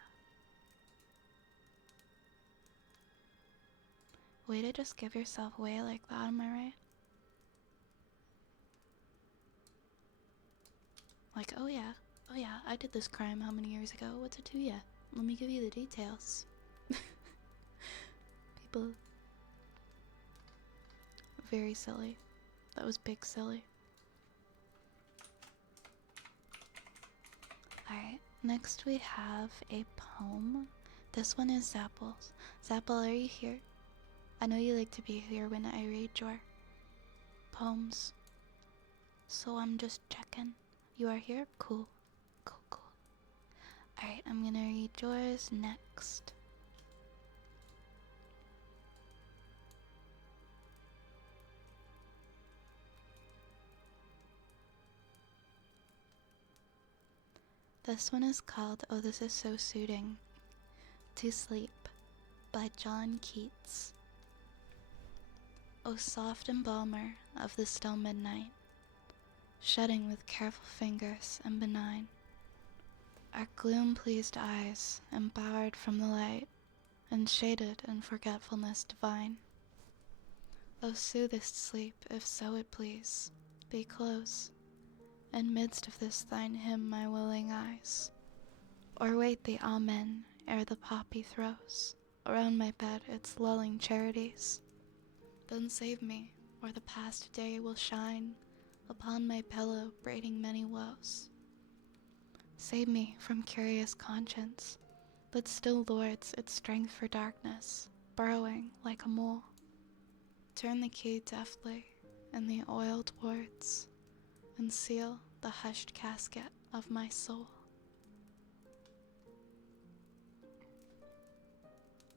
Way to just give yourself away like that, am I right? Like, oh yeah, I did this crime how many years ago? What's it to ya? Let me give you the details. People. Very silly. That was big silly. Alright, Next we have a poem. This one is Zapple's. Zapple, are you here? I know you like to be here when I read your poems. So I'm just checking. You are here? Cool. Cool, cool. Alright, I'm gonna read yours next. This one is called, oh, this is so soothing, To Sleep by John Keats. O soft embalmer of the still midnight, shedding with careful fingers and benign our gloom-pleased eyes, embowered from the light, and shaded in forgetfulness divine. O soothest sleep, if so it please, be close, in midst of this thine hymn, my willing eyes, or wait the amen ere the poppy throws around my bed its lulling charities. Then save me, or the past day will shine upon my pillow, braiding many woes. Save me from curious conscience, that still lords its strength for darkness, burrowing like a mole. Turn the key deftly in the oiled wards, and seal the hushed casket of my soul.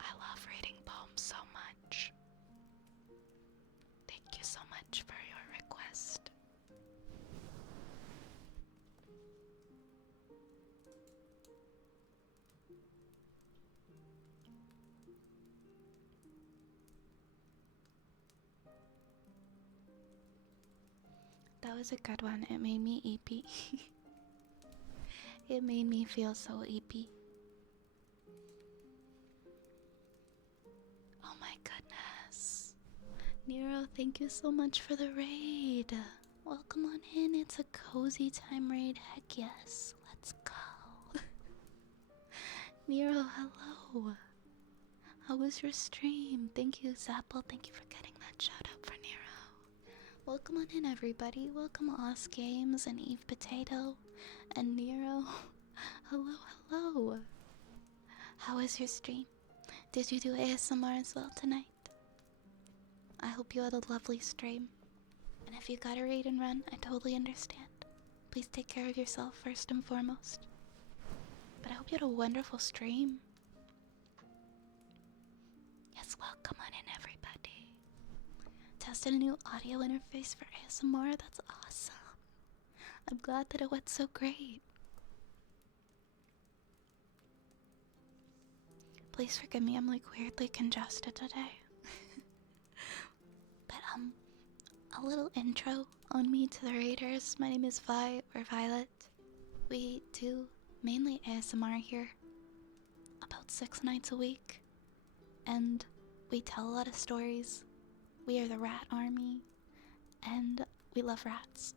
I love reading poems so much. Thank you so much for your request. That was a good one. It made me eepy. It made me feel so eepy. Oh my goodness. Nero, thank you so much for the raid. Welcome on in. It's a cozy time raid. Heck yes. Let's go. Nero, hello. How was your stream? Thank you, Zapple. Thank you for getting that shout out for Nero. Welcome on in, everybody. Welcome, Os Games and Eve Potato and Nero. Hello, hello. How was your stream? Did you do ASMR as well tonight? I hope you had a lovely stream. And if you got a raid and run, I totally understand. Please take care of yourself first and foremost. But I hope you had a wonderful stream. Yes, welcome on in, everybody. Tested a new audio interface for ASMR. That's awesome. I'm glad that it went so great. Please forgive me, I'm like weirdly congested today. But a little intro on me to the raiders. My name is Vi or Violet. We do mainly ASMR here, about 6 nights a week, and we tell a lot of stories. We are the rat army, and we love rats.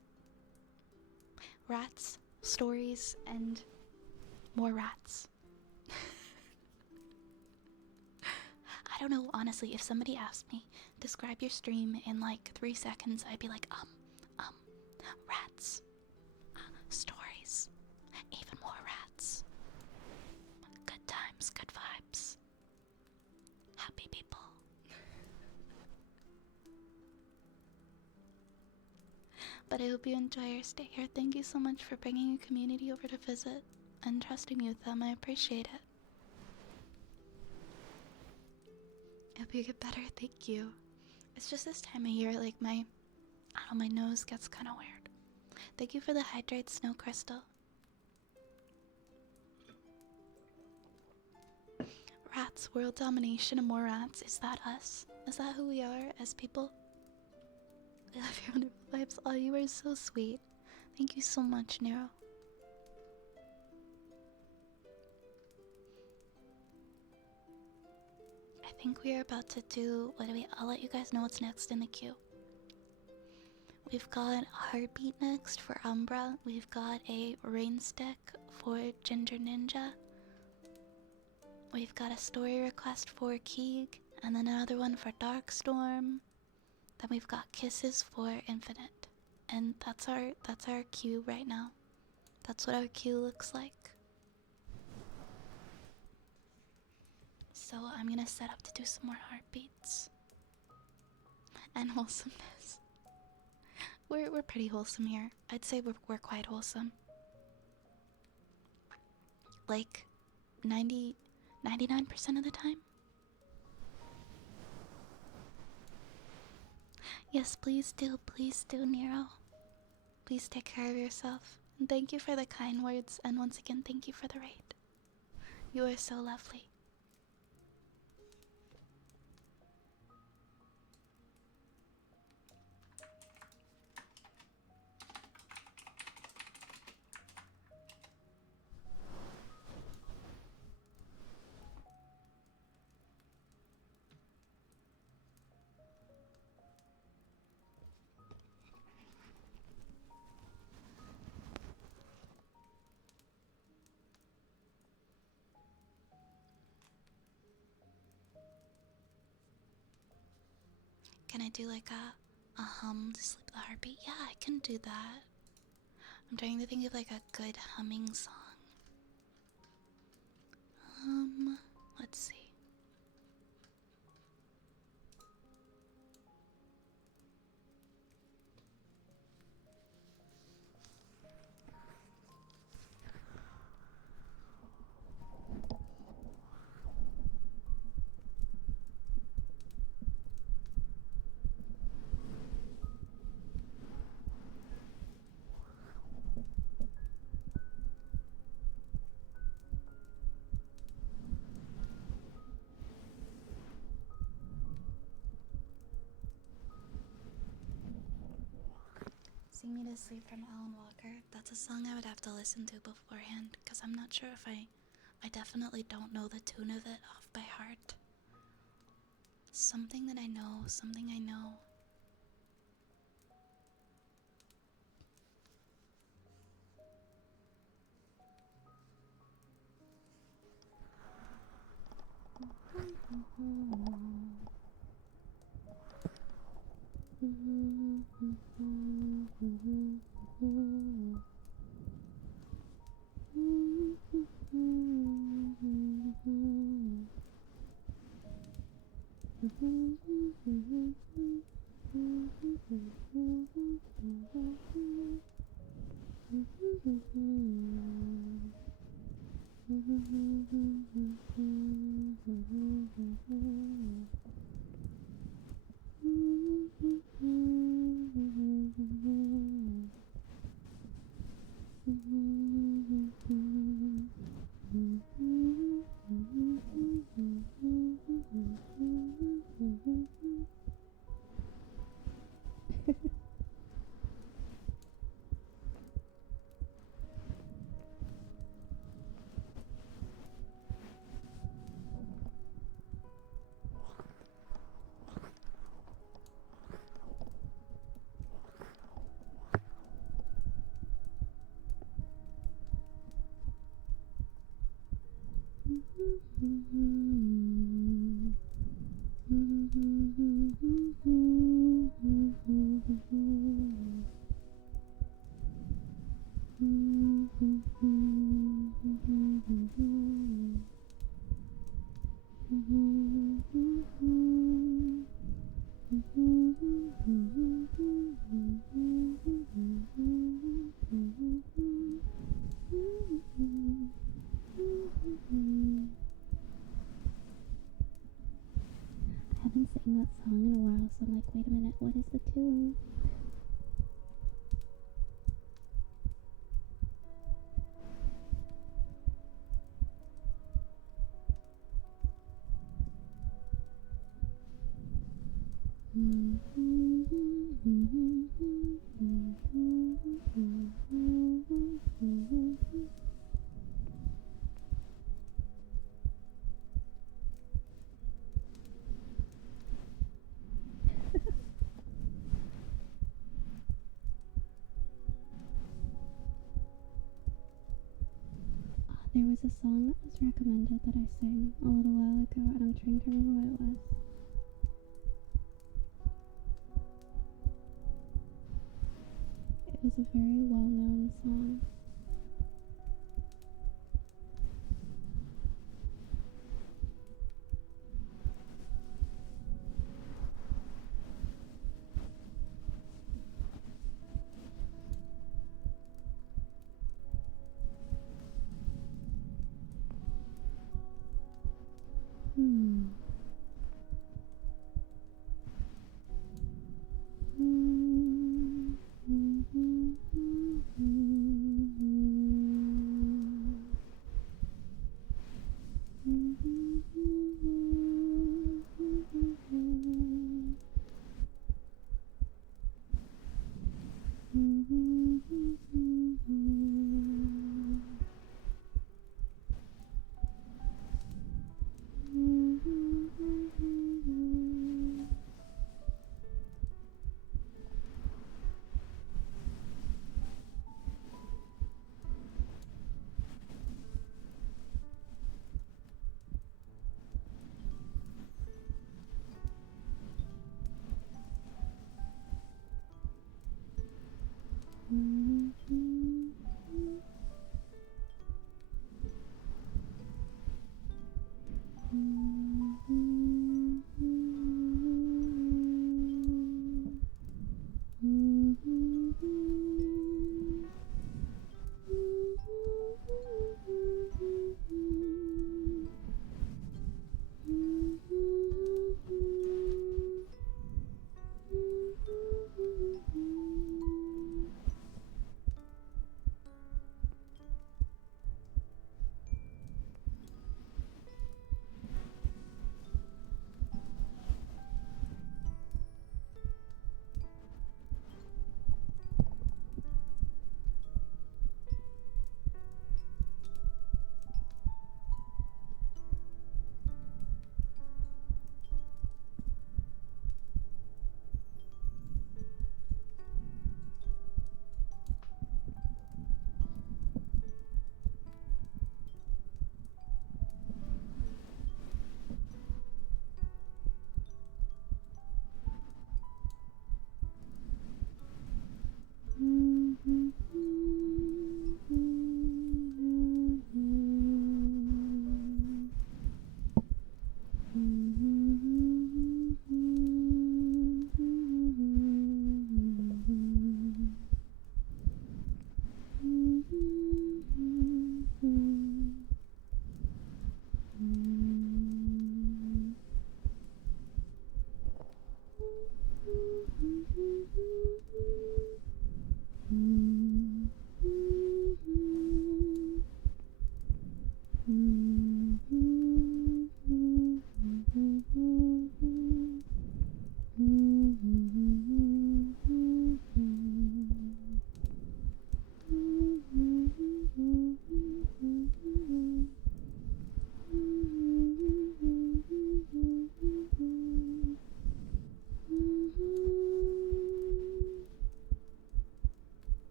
Rats, stories, and more rats. I don't know, honestly, if somebody asked me, describe your stream in like 3 seconds, I'd be like, rats, stories, even more rats, good times, good vibes, happy people. But I hope you enjoy your stay here. Thank you so much for bringing your community over to visit and trusting me with them. I appreciate it. I hope you get better. Thank you. It's just this time of year, like my nose gets kind of weird. Thank you for the hydrate, Snow Crystal. Rats, world domination, and more rats. Is that us? Is that who we are as people? I love your wonderful vibes. Oh, you are so sweet. Thank you so much, Nero. I think we are about to do, I'll let you guys know what's next in the queue. We've got Heartbeat next for Umbra. We've got a Rain Stick for Ginger Ninja. We've got a story request for Keeg, and then another one for Darkstorm. Then we've got Kisses for Infinite. And that's our queue right now. That's what our queue looks like. so I'm gonna set up to do some more heartbeats and wholesomeness. We're pretty wholesome here. I'd say we're quite wholesome. Like 99% of the time. Yes, please do, Nero. Please take care of yourself. And thank you for the kind words, and once again, thank you for the raid. You are so lovely. Can I do like a hum to sleep the heartbeat? Yeah, I can do that. I'm trying to think of like a good humming song. Let's see. Sing Me to Sleep from Alan Walker. That's a song I would have to listen to beforehand, because I'm not sure if I definitely don't know the tune of it off by heart. Something that I know, something I know. I haven't sang that song in a while, so I'm like, wait a minute, what is the tune? There was a song that was recommended that I sang a little while ago, and I'm trying to remember what it was. It was a very well-known song.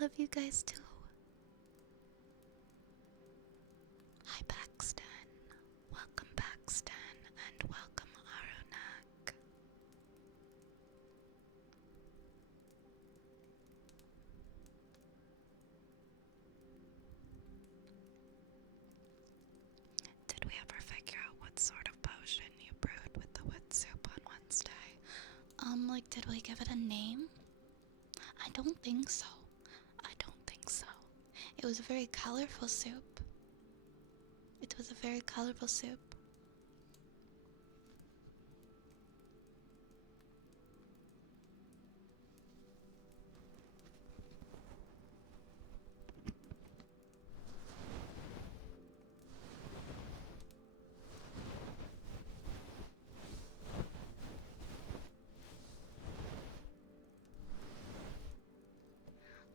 love you guys too. Hi Paxton. Welcome Paxton and welcome Arunak. Did we ever figure out what sort of potion you brewed with the wet soup on Wednesday? Like, did we give it a name? I don't think so. I don't think so. It was a very colorful soup. It was a very colorful soup.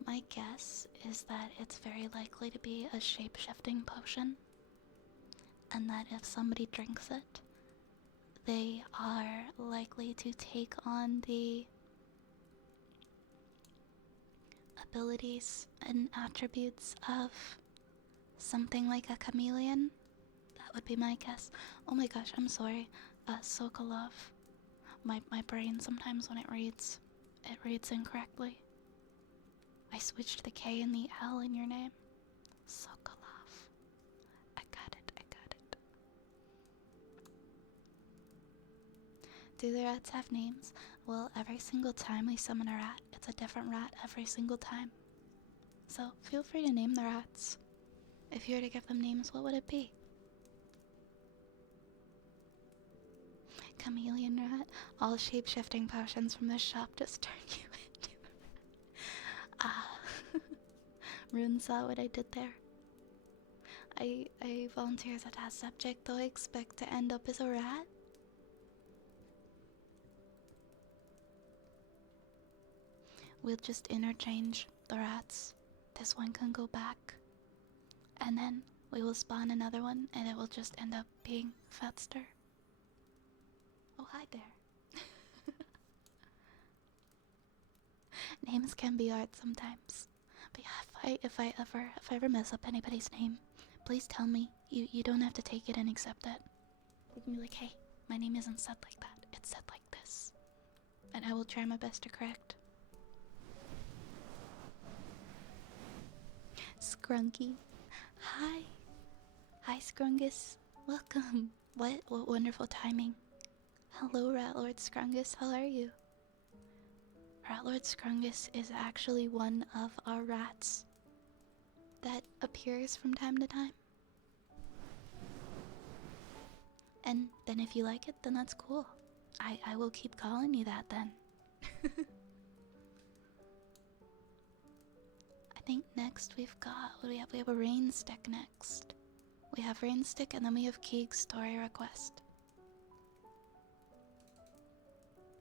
My guess is that it's very likely to be a shape-shifting potion, and that if somebody drinks it, they are likely to take on the abilities and attributes of something like a chameleon. That would be my guess. Oh my gosh, I'm sorry. Sokolov. My brain sometimes when it reads incorrectly. I switched the K and the L in your name. Sokolov. I got it, I got it. Do the rats have names? Well, every single time we summon a rat, it's a different rat every single time. So feel free to name the rats. If you were to give them names, what would it be? Chameleon rat. All shape-shifting potions from this shop just turn you into a rat. Rune saw what I did there. I volunteer as a task subject, though I expect to end up as a rat. We'll just interchange the rats. This one can go back. And then we will spawn another one, and it will just end up being Fetster. Oh, hi there. Names can be art sometimes. But yeah, if I ever mess up anybody's name, please tell me. You don't have to take it and accept it. You can be like, hey, my name isn't said like that. It's said like this. And I will try my best to correct. Scrunky. Hi. Hi, Scrungus. Welcome. What wonderful timing. Hello, Ratlord Scrungus. How are you? Ratlord Scrungus is actually one of our rats that appears from time to time. And then if you like it, then that's cool. I will keep calling you that then. I think next we've got, what do we have? We have a rain stick next. We have rain stick and then we have Keeg's story request.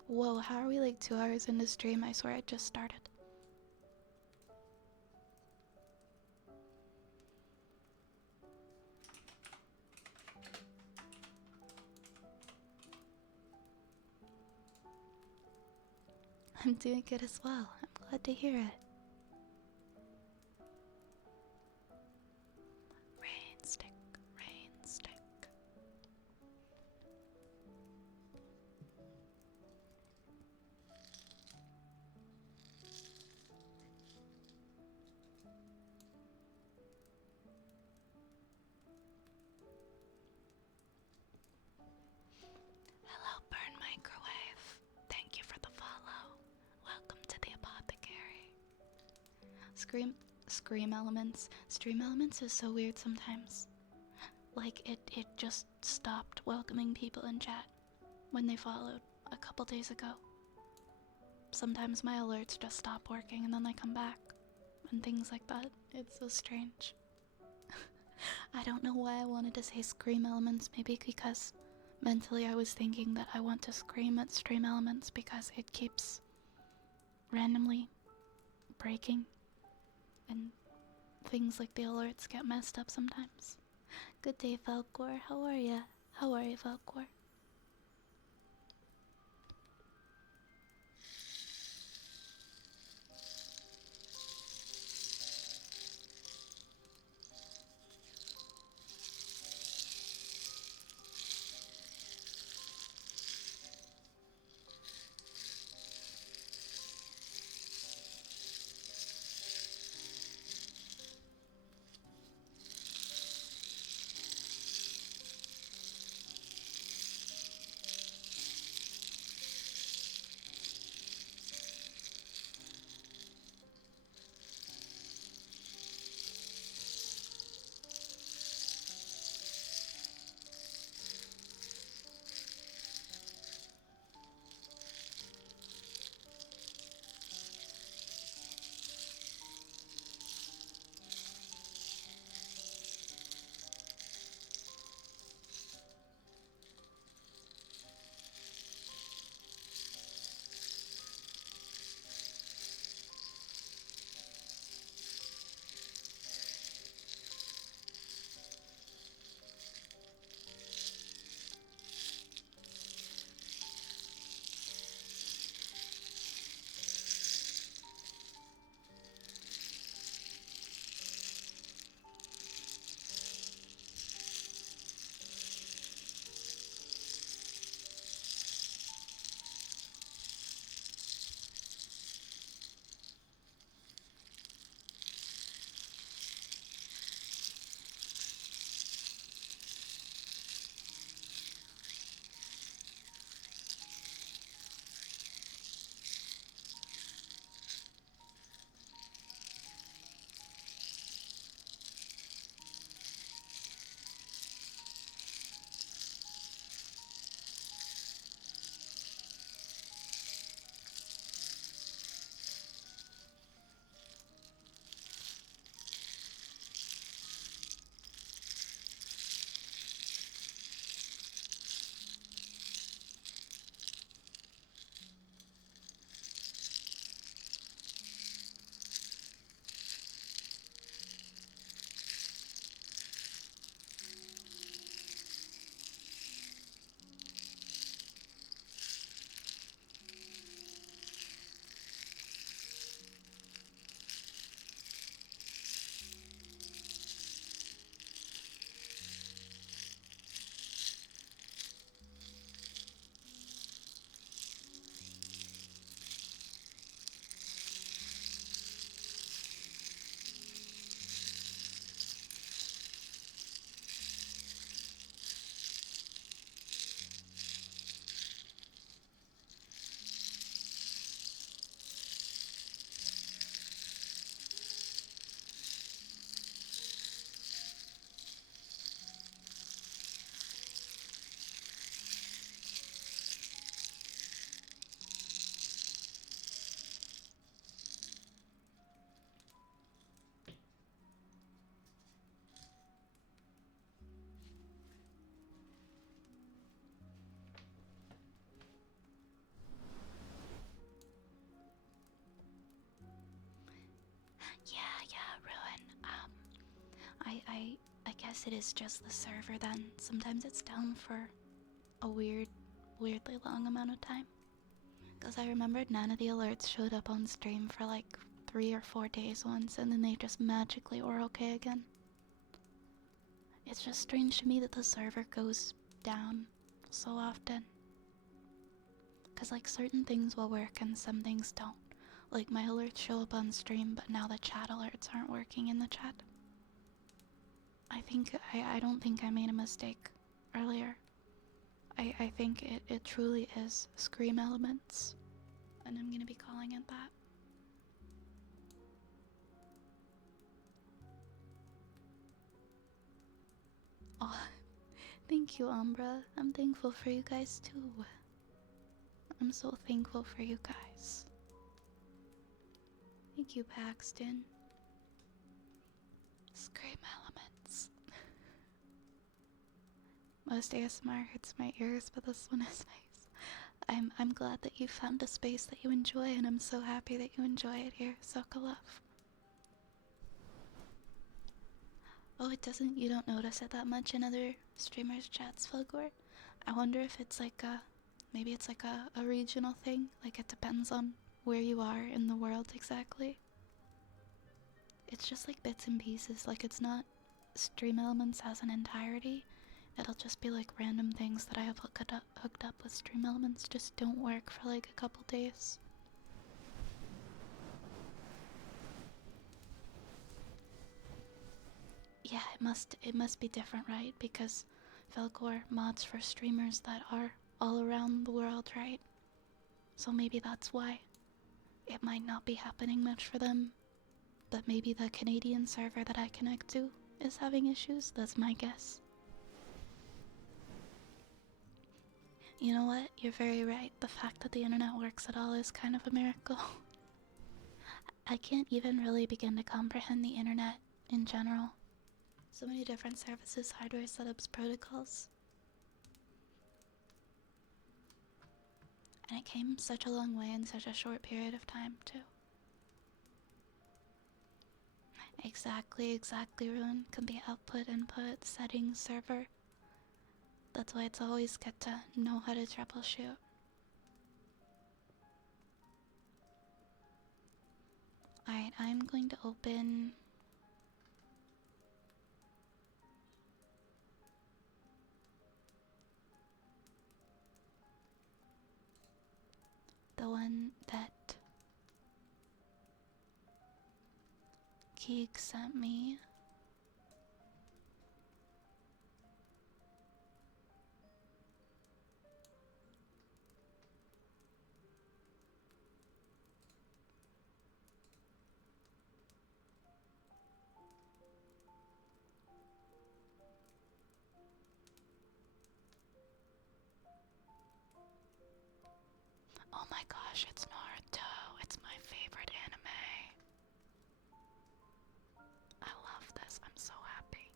Whoa, how are we like 2 hours into stream? I swear I just started. I'm doing good as well. I'm glad to hear it. Rain stick, rain stick. Hello, Burn Microwave. Thank you for the follow. Welcome to the apothecary. Scream elements. Stream elements is so weird sometimes. Like it just stopped welcoming people in chat when they followed a couple days ago. Sometimes my alerts just stop working and then they come back and things like that. It's so strange. I don't know why I wanted to say scream elements, maybe because mentally I was thinking that I want to scream at stream elements because it keeps randomly breaking and things like the alerts get messed up sometimes. Good day, Falcor. How are ya? How are you, Falcor? guess it is just the server then. Sometimes it's down for a weirdly long amount of time. Because I remembered none of the alerts showed up on stream for like 3 or 4 days once, and then they just magically were okay again. It's just strange to me that the server goes down so often. Because like certain things will work and some things don't. Like my alerts show up on stream, but now the chat alerts aren't working in the chat. I don't think I made a mistake earlier. I think it truly is Scream Elements. And I'm gonna be calling it that. Oh, thank you, Umbra. I'm thankful for you guys too. I'm so thankful for you guys. Thank you, Paxton. Scream Elements. Most ASMR hurts my ears, but this one is nice. I'm glad that you found a space that you enjoy, and I'm so happy that you enjoy it here, Sokolov. Oh, it doesn't, you don't notice it that much in other streamers' chats, Fulgor? I wonder if it's like maybe it's like a regional thing, like it depends on where you are in the world exactly. It's just like bits and pieces, like it's not Stream Elements as an entirety. It'll just be like random things that I have hooked up with Stream Elements just don't work for like a couple days. Yeah, it must be different, right? Because Velcor mods for streamers that are all around the world, right? So maybe that's why it might not be happening much for them. But maybe the Canadian server that I connect to is having issues. That's my guess. You know what? You're very right. The fact that the internet works at all is kind of a miracle. I can't even really begin to comprehend the internet in general. So many different services, hardware setups, protocols. And it came such a long way in such a short period of time, too. Exactly, Ruin. Can be output, input, settings, server. That's why it's always good to know how to troubleshoot. Alright, I'm going to open the one that Keeg sent me. Oh my gosh, it's Naruto. It's my favorite anime. I love this. I'm so happy.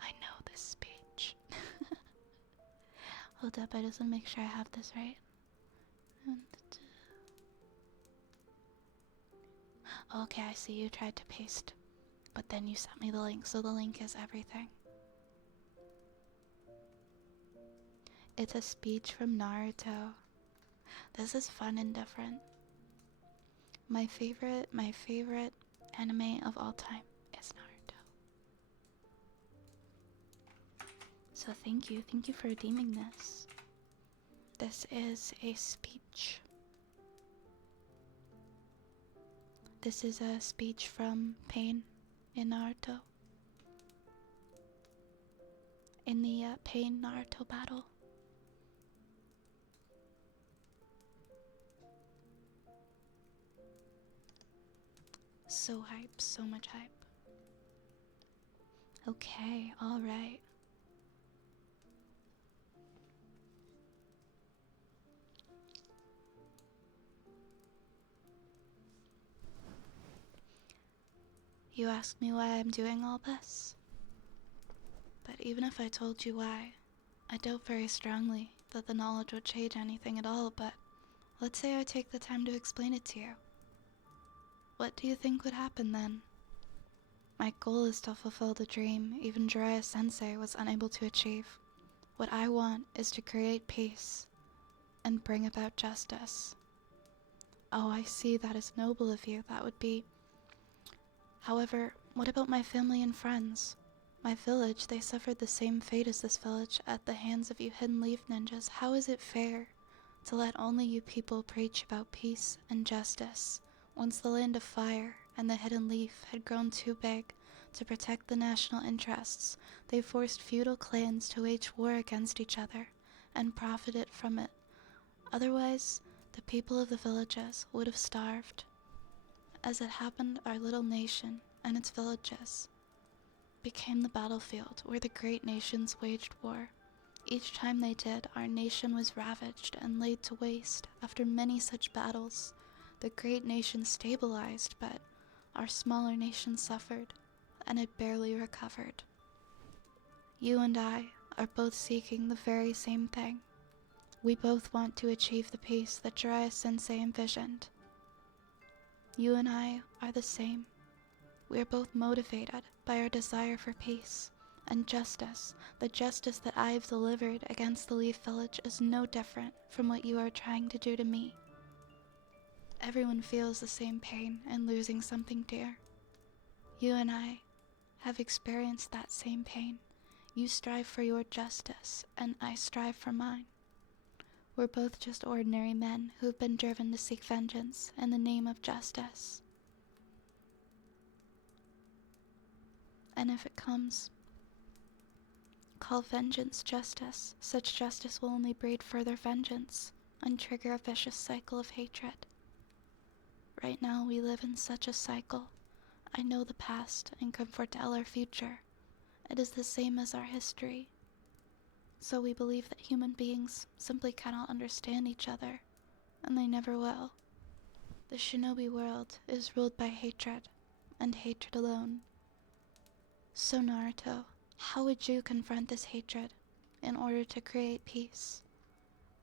I know this speech. Hold up, I just want to make sure I have this right. Okay, I see you tried to paste, but then you sent me the link, so the link is everything. It's a speech from Naruto. This is fun and different. My favorite anime of all time is Naruto. So thank you for redeeming this. This is a speech. This is a speech from Pain in Naruto. In the Pain Naruto battle. So hype, so much hype. Okay, alright. You asked me why I'm doing all this. But even if I told you why, I doubt very strongly that the knowledge would change anything at all, but let's say I take the time to explain it to you. What do you think would happen then? My goal is to fulfill the dream even Jiraiya Sensei was unable to achieve. What I want is to create peace and bring about justice. Oh, I see, that is noble of you. That would be... However, what about my family and friends? My village, they suffered the same fate as this village at the hands of you Hidden Leaf ninjas. How is it fair to let only you people preach about peace and justice, once the Land of Fire and the Hidden Leaf had grown too big to protect the national interests? They forced feudal clans to wage war against each other and profited from it. Otherwise, the people of the villages would have starved. As it happened, our little nation and its villages became the battlefield where the great nations waged war. Each time they did, our nation was ravaged and laid to waste. After many such battles, the great nation stabilized, but our smaller nation suffered, and it barely recovered. You and I are both seeking the very same thing. We both want to achieve the peace that Jiraiya Sensei envisioned. You and I are the same. We are both motivated by our desire for peace and justice. The justice that I have delivered against the Leaf Village is no different from what you are trying to do to me. Everyone feels the same pain in losing something dear. You and I have experienced that same pain. You strive for your justice, and I strive for mine. We're both just ordinary men who've been driven to seek vengeance in the name of justice. And if it comes, call vengeance justice. Such justice will only breed further vengeance and trigger a vicious cycle of hatred. Right now we live in such a cycle. I know the past and can foretell our future. It is the same as our history. So we believe that human beings simply cannot understand each other, and they never will. The shinobi world is ruled by hatred, and hatred alone. So Naruto, how would you confront this hatred in order to create peace?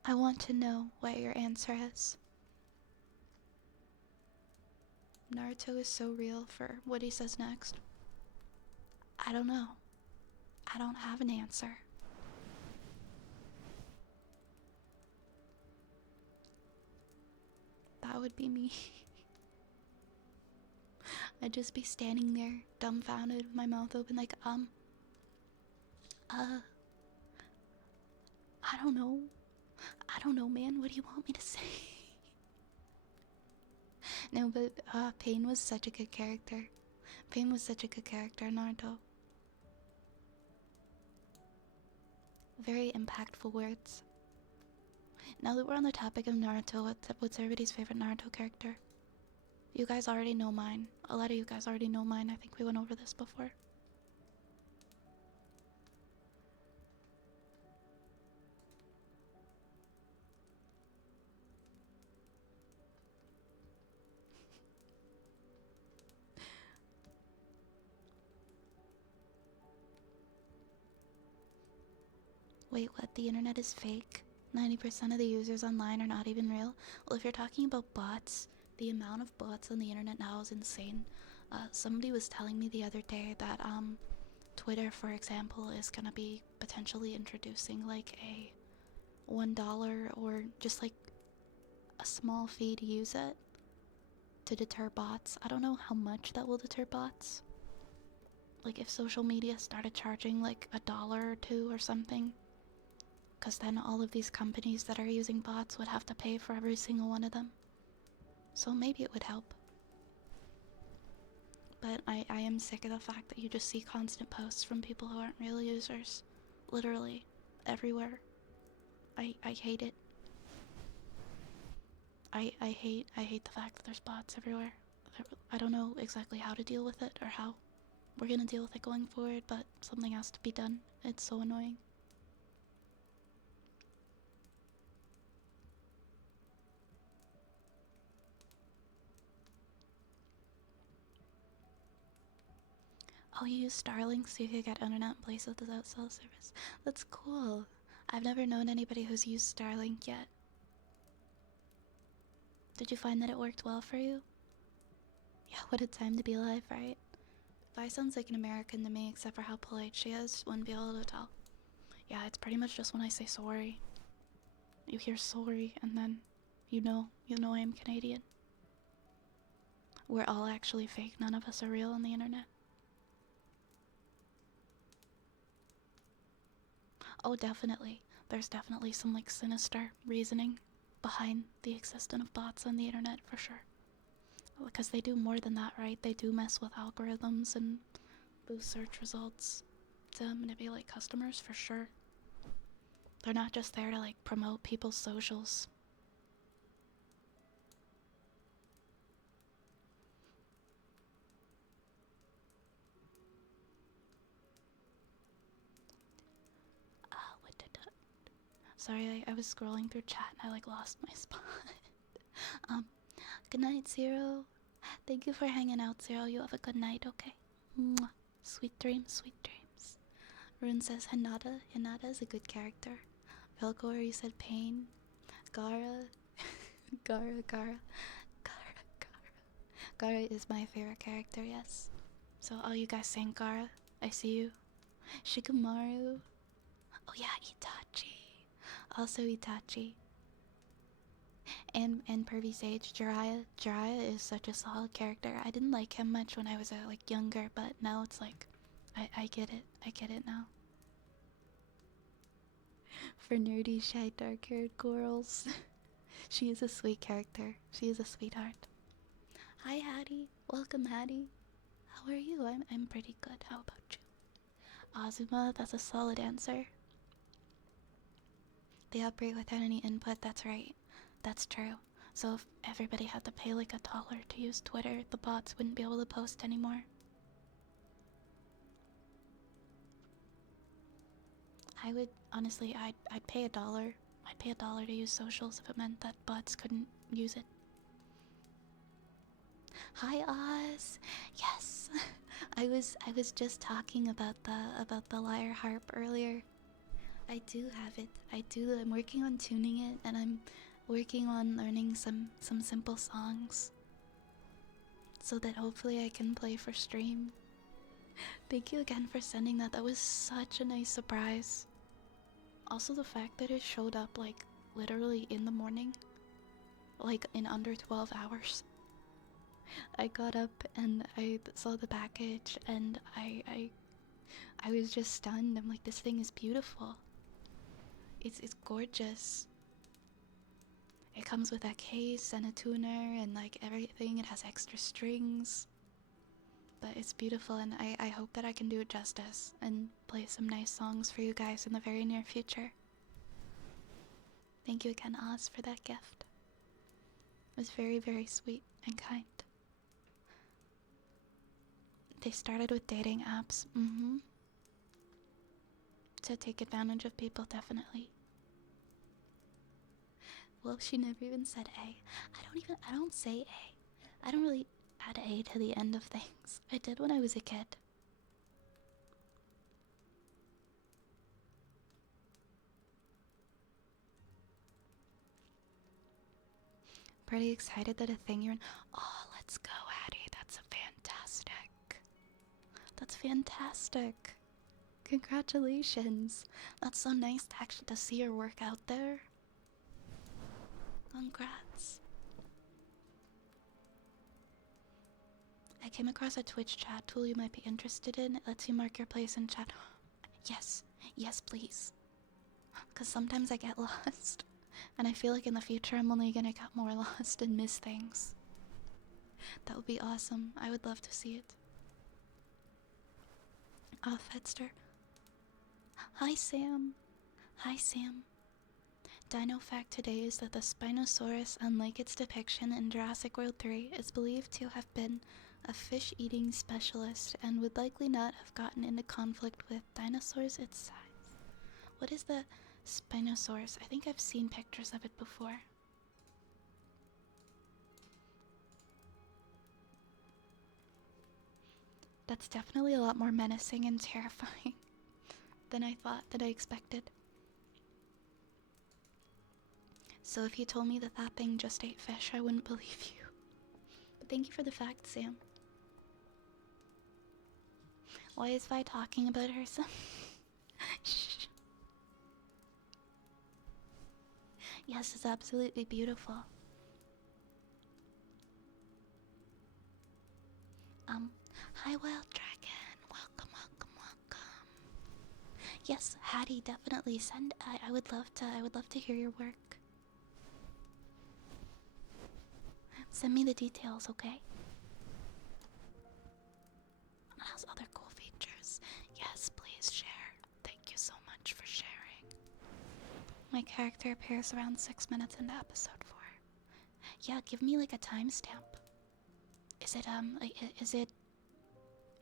I want to know what your answer is. Naruto is so real for what he says next. I don't know. I don't have an answer. That would be me. I'd just be standing there, dumbfounded, with my mouth open like, I don't know. I don't know, man. What do you want me to say? No, but, Pain was such a good character. Pain was such a good character in Naruto. Very impactful words. Now that we're on the topic of Naruto, what's everybody's favorite Naruto character? You guys already know mine. A lot of you guys already know mine. I think we went over this before. Wait, what? The internet is fake? 90% of the users online are not even real? Well, if you're talking about bots, the amount of bots on the internet now is insane. Somebody was telling me the other day that, Twitter, for example, is gonna be potentially introducing, like, a $1 or just, like, a small fee to use it to deter bots. I don't know how much that will deter bots. Like, if social media started charging, like, $1 or $2 or something, because then all of these companies that are using bots would have to pay for every single one of them. So maybe it would help. But I am sick of the fact that you just see constant posts from people who aren't real users. Literally, everywhere. I hate it. I hate the fact that there's bots everywhere. I don't know exactly how to deal with it or how we're gonna deal with it going forward, but something has to be done. It's so annoying. Oh, you use Starlink so you could get internet in places without cell service. That's cool. I've never known anybody who's used Starlink yet. Did you find that it worked well for you? Yeah, what a time to be alive, right? Vi sounds like an American to me, except for how polite she is. Wouldn't be able to tell. Yeah, it's pretty much just when I say sorry. You hear sorry, and then you know I'm Canadian. We're all actually fake. None of us are real on the internet. Oh, definitely. There's definitely some like sinister reasoning behind the existence of bots on the internet for sure. Because they do more than that, right? They do mess with algorithms and boost search results to manipulate customers for sure. They're not just there to like promote people's socials. What did that? Sorry, I was scrolling through chat and I like lost my spot. Good night, Zero. Thank you for hanging out, Zero. You have a good night, okay? Mwah. Sweet dreams, sweet dreams. Rune says Hinata. Hinata is a good character. Velgor, you said Pain. Gara. Gara, Gara. Gara, Gara. Gara is my favorite character, yes. So all you guys saying Gara, I see you. Shikamaru. Oh yeah, Itachi. Also Itachi. And Pervy Sage, Jiraiya. Jiraiya is such a solid character. I didn't like him much when I was like younger, but now it's like I get it. I get it now. For nerdy, shy, dark-haired girls. She is a sweet character. She is a sweetheart. Hi, Hattie. Welcome, Hattie. How are you? I'm pretty good. How about you? Azuma, that's a solid answer. They operate without any input, that's right. That's true. So if everybody had to pay like $1 to use Twitter, the bots wouldn't be able to post anymore. I would, honestly, I'd pay $1. I'd pay $1 to use socials if it meant that bots couldn't use it. Hi, Oz. Yes. I was just talking about the lyre harp earlier. I do have it. I do. I'm working on tuning it, and I'm working on learning some simple songs so that hopefully I can play for stream. Thank you again for sending that. That was such a nice surprise. Also, the fact that it showed up like literally in the morning, like in under 12 hours. I got up and I saw the package and I was just stunned. I'm like, this thing is beautiful. It's gorgeous. It comes with a case and a tuner and like everything. It has extra strings. But it's beautiful, and I hope that I can do it justice and play some nice songs for you guys in the very near future. Thank you again, Oz, for that gift. It was very, very sweet and kind. They started with dating apps, to take advantage of people, definitely. Well, she never even said A. I don't say A. I don't really add A to the end of things. I did when I was a kid. Pretty excited that a thing you're in. Oh, let's go, Addie. That's fantastic. That's fantastic. Congratulations. That's so nice to actually to see your work out there. Congrats. I came across a Twitch chat tool you might be interested in. It lets you mark your place in chat. Yes, yes, please. Because sometimes I get lost. And I feel like in the future I'm only gonna get more lost and miss things. That would be awesome. I would love to see it. Ah, Fedster. Hi, Sam. Hi, Sam. Dino fact today is that the Spinosaurus, unlike its depiction in Jurassic World 3, is believed to have been a fish-eating specialist and would likely not have gotten into conflict with dinosaurs its size. What is the Spinosaurus? I think I've seen pictures of it before. That's definitely a lot more menacing and terrifying than I expected. So if you told me that thing just ate fish, I wouldn't believe you. Thank you for the fact, Sam. Why is Vi talking about her son? Shh. Yes, it's absolutely beautiful. Hi Wild Dragon. Welcome, welcome, welcome. Yes, Hattie, definitely send. I would love to hear your work. Send me the details, okay? It has other cool features. Yes, please share. Thank you so much for sharing. My character appears around 6 minutes into episode 4. Yeah, give me like a timestamp. Is it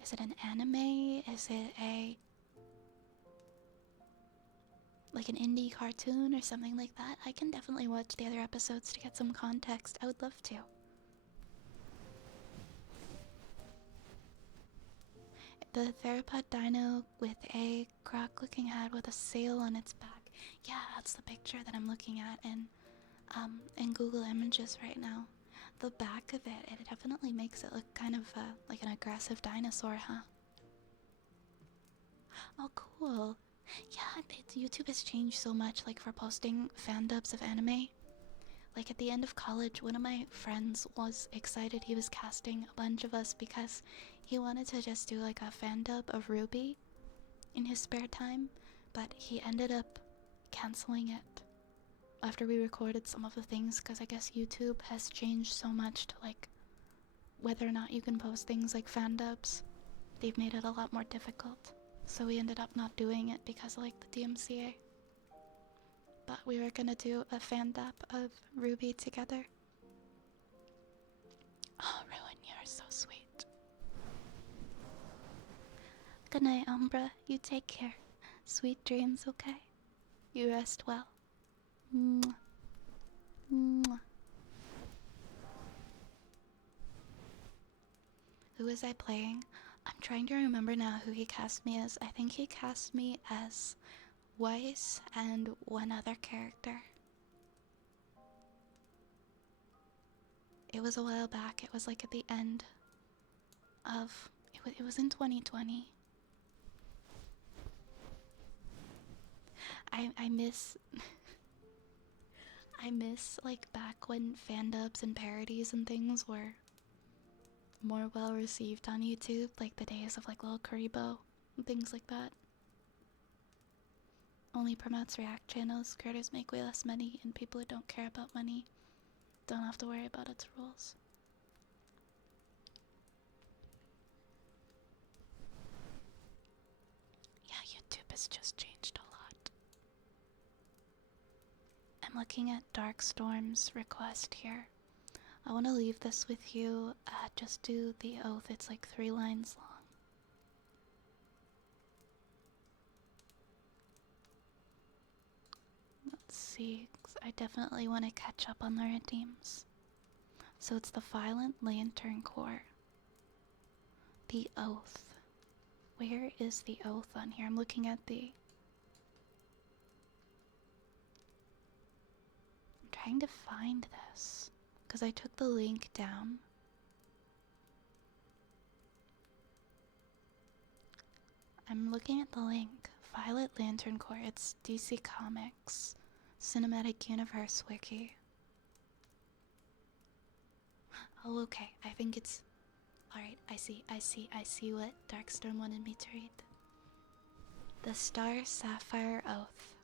is it an anime? Is it like an indie cartoon or something like that? I can definitely watch the other episodes to get some context. I would love to. The theropod dino with a croc-looking head with a sail on its back. Yeah, that's the picture that I'm looking at in Google Images right now. The back of it definitely makes it look kind of like an aggressive dinosaur, huh? Oh, cool. Yeah, YouTube has changed so much, like for posting fan dubs of anime. Like at the end of college, one of my friends was excited he was casting a bunch of us because he wanted to just do like a fan dub of Ruby in his spare time, but he ended up canceling it after we recorded some of the things because I guess YouTube has changed so much to like whether or not you can post things like fan dubs. They've made it a lot more difficult. So we ended up not doing it because of like the DMCA. But we were gonna do a fan dub of Ruby together. Oh, Ruin, you're so sweet. Good night, Umbra. You take care. Sweet dreams, okay? You rest well. Mwah. Mwah. Who was I playing? I'm trying to remember now who he cast me as. I think he cast me as Weiss and one other character. It was a while back. It was like at the end of... It was in 2020. I miss... I miss like back when fan dubs and parodies and things were more well received on YouTube, like the days of like Lil Karibo and things like that. Only promotes react channels, creators make way less money, and people who don't care about money don't have to worry about its rules. Yeah, YouTube has just changed a lot. I'm looking at Darkstorm's request here. I want to leave this with you. Just do the oath. It's like 3 lines long. Let's see, 'cause I definitely want to catch up on the redeems. So it's the Violent Lantern Corps. The oath. Where is the oath on here? I'm looking at the... I'm trying to find this, because I took the link down. I'm looking at the link. Violet Lantern Corps. It's DC Comics Cinematic Universe Wiki. Oh, okay. I think it's... Alright, I see what Darkstorm wanted me to read. The Star Sapphire Oath.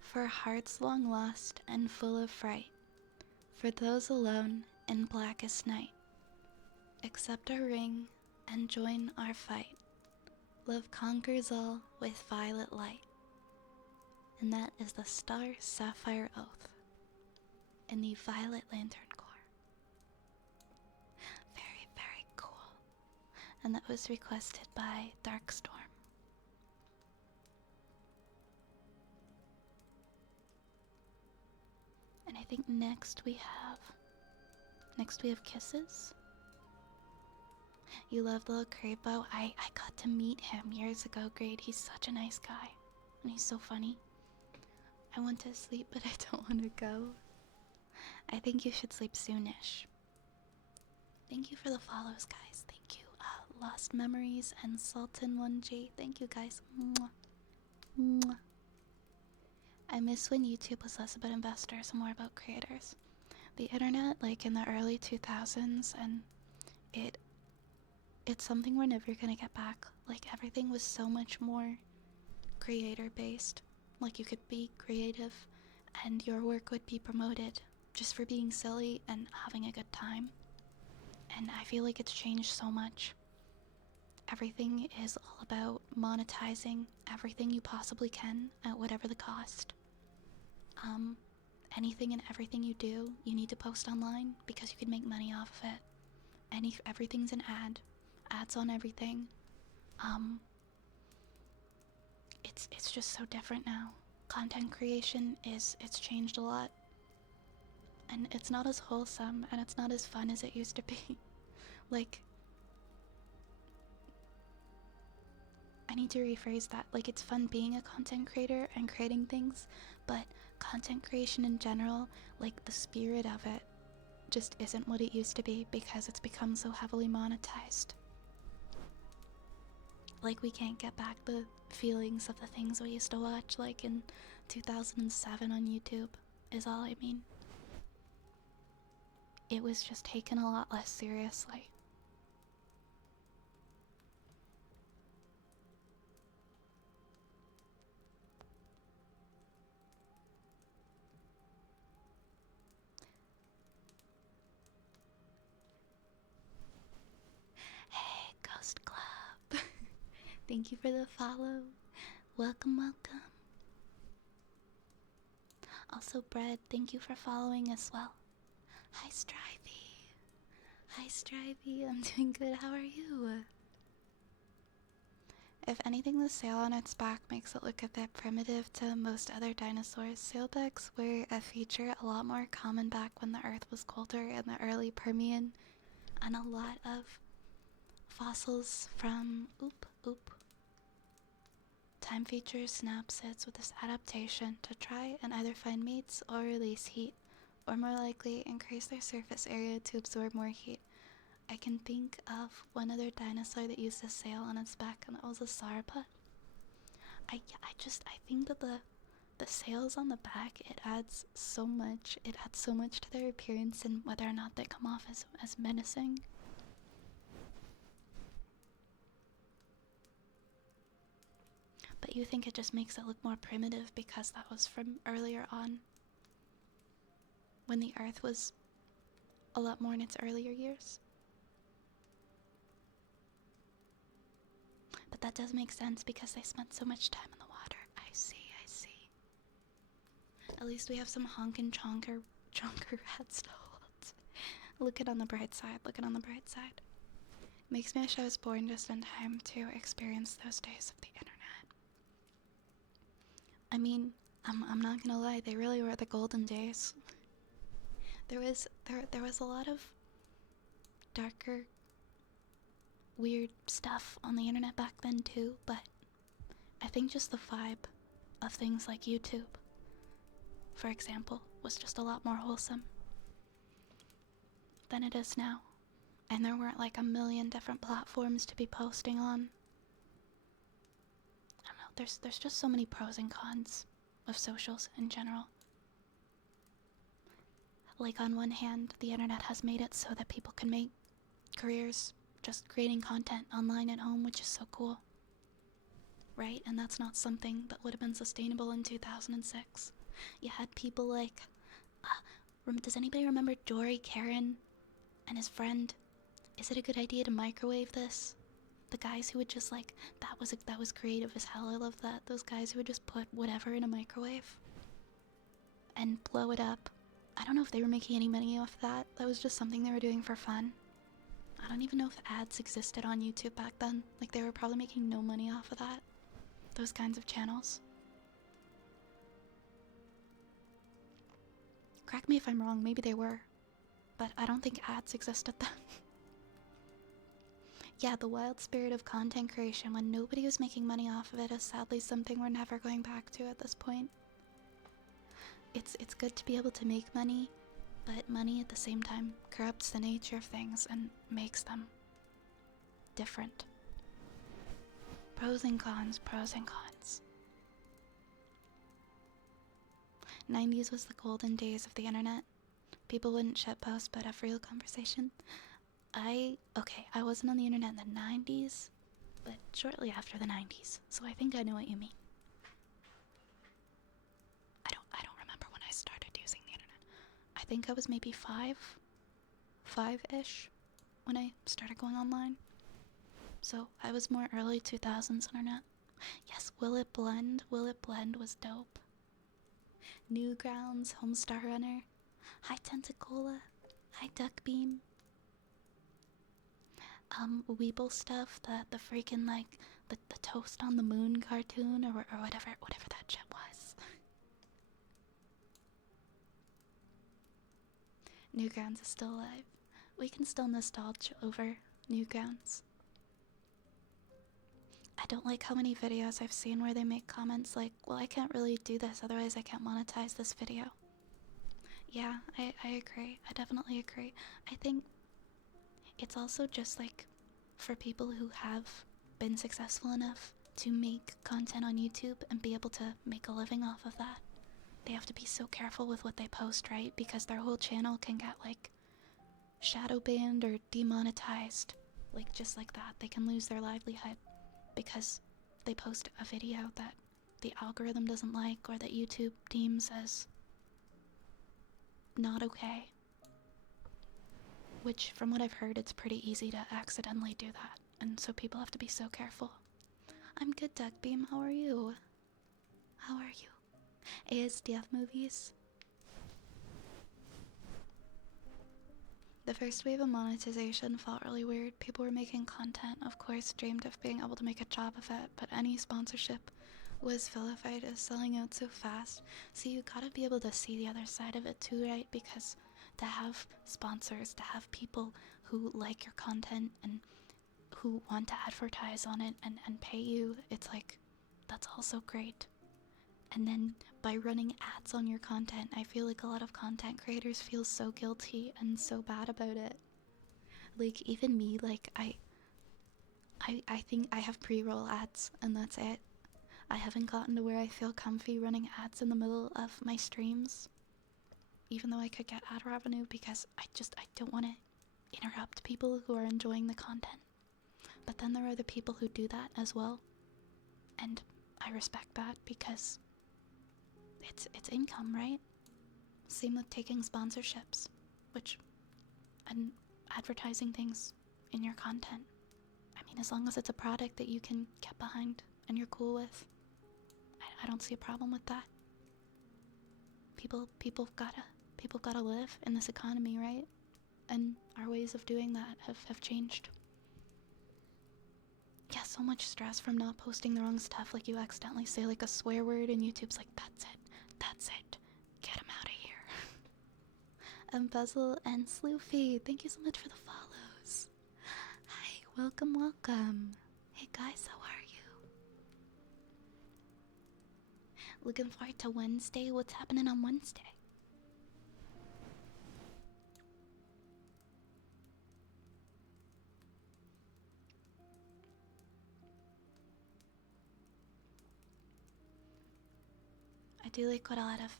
For hearts long lost and full of fright, for those alone in blackest night, accept our ring and join our fight. Love conquers all with violet light. And that is the Star Sapphire Oath in the Violet Lantern Corps. Very, very cool. And that was requested by Darkstorm. And I think next we have Kisses. You love little Creepo. I got to meet him years ago, Grade. He's such a nice guy. And he's so funny. I want to sleep, but I don't want to go. I think you should sleep soonish. Thank you for the follows, guys. Thank you. Lost Memories and Sultan1G. Thank you, guys. Mwah. Mwah. I miss when YouTube was less about investors and more about creators. The internet, like in the early 2000s, and it's something we're never gonna get back. Like, everything was so much more creator based. Like, you could be creative and your work would be promoted just for being silly and having a good time. And I feel like it's changed so much. Everything is all about monetizing everything you possibly can at whatever the cost. Anything and everything you do, you need to post online because you can make money off of it. Everything's an ad. Ads on everything. It's just so different now. Content creation it's changed a lot. And it's not as wholesome and it's not as fun as it used to be. Like, I need to rephrase that. Like, it's fun being a content creator and creating things, but content creation in general, like the spirit of it, just isn't what it used to be because it's become so heavily monetized. Like, we can't get back the feelings of the things we used to watch, like in 2007 on YouTube, is all I mean. It was just taken a lot less seriously. Hey, Ghost Club. Thank you for the follow. Welcome, welcome. Also, Bread, thank you for following as well. Hi, Strivey. Hi, Strivey. I'm doing good. How are you? If anything, the sail on its back makes it look a bit primitive to most other dinosaurs. Sailbacks were a feature a lot more common back when the Earth was colder in the early Permian, and a lot of fossils from time features synapsids with this adaptation to try and either find mates or release heat, or more likely increase their surface area to absorb more heat. I can think of one other dinosaur that used a sail on its back, and that was a sauropod. I think that the sails on the back, it adds so much to their appearance and whether or not they come off as menacing. But you think it just makes it look more primitive because that was from earlier on, when the Earth was a lot more in its earlier years. But that does make sense because they spent so much time in the water. I see. At least we have some honkin' chonker rats to hold. Look it on the bright side. Makes me wish I was born just in time to experience those days of the internet. I mean, I'm not gonna lie, they really were the golden days. There was a lot of darker, weird stuff on the internet back then too, but I think just the vibe of things like YouTube, for example, was just a lot more wholesome than it is now. And there weren't like a million different platforms to be posting on. I don't know, there's just so many pros and cons of socials in general. Like, on one hand, the internet has made it so that people can make careers just creating content online at home, which is so cool. Right? And that's not something that would have been sustainable in 2006. You had people like, does anybody remember Jory Karen and his friend? Is it a good idea to microwave this? The guys who would just like, that was creative as hell. I love that. Those guys who would just put whatever in a microwave and blow it up. I don't know if they were making any money off that. That was just something they were doing for fun. I don't even know if ads existed on YouTube back then. Like, they were probably making no money off of that. Those kinds of channels. Correct me if I'm wrong, maybe they were. But I don't think ads existed then. Yeah, the wild spirit of content creation when nobody was making money off of it is sadly something we're never going back to at this point. It's good to be able to make money But money at the same time corrupts the nature of things and makes them different. Pros and cons, pros and cons. 90s was the golden days of the internet. People wouldn't shitpost but have real conversation. I wasn't on the internet in the 90s, but shortly after the 90s, so I think I know what you mean. I don't remember when I started using the internet. I think I was maybe five-ish when I started going online. So I was more early 2000s internet. Yes, Will It Blend? Will It Blend was dope. Newgrounds, Homestar Runner, Hi Tentacola, Hi Duckbeam. Weeble stuff, the freaking like the Toast on the Moon cartoon or whatever that shit was. Newgrounds is still alive. We can still nostalgia over Newgrounds. I don't like how many videos I've seen where they make comments like, well, I can't really do this, otherwise I can't monetize this video. Yeah, I agree. I definitely agree. I think it's also just like for people who have been successful enough to make content on YouTube and be able to make a living off of that. They have to be so careful with what they post, right? Because their whole channel can get like shadow banned or demonetized. Like just like that. They can lose their livelihood because they post a video that the algorithm doesn't like or that YouTube deems as not okay. Which, from what I've heard, it's pretty easy to accidentally do that, and so people have to be so careful. I'm good, Duckbeam. How are you? How are you? ASDF movies? The first wave of monetization felt really weird. People were making content, of course, dreamed of being able to make a job of it, but any sponsorship was vilified as selling out so fast. So you gotta be able to see the other side of it too, right? Because to have sponsors, to have people who like your content and who want to advertise on it and pay you, it's like, that's also great. And then by running ads on your content, I feel like a lot of content creators feel so guilty and so bad about it. Like, even me, like, I think I have pre-roll ads and that's it. I haven't gotten to where I feel comfy running ads in the middle of my streams, even though I could get ad revenue, because I don't want to interrupt people who are enjoying the content. But then there are the people who do that as well, and I respect that because it's income, right? Same with taking sponsorships, and advertising things in your content. I mean, as long as it's a product that you can get behind and you're cool with, I don't see a problem with that. People gotta live in this economy, right? And our ways of doing that have changed. Yeah, so much stress from not posting the wrong stuff, like you accidentally say like a swear word and YouTube's like, that's it, get him out of here. Embezzle and Sloofy, thank you so much for the follows. Hi, welcome. Hey guys, how are you? Looking forward to Wednesday. What's happening on Wednesday? I do like what a lot of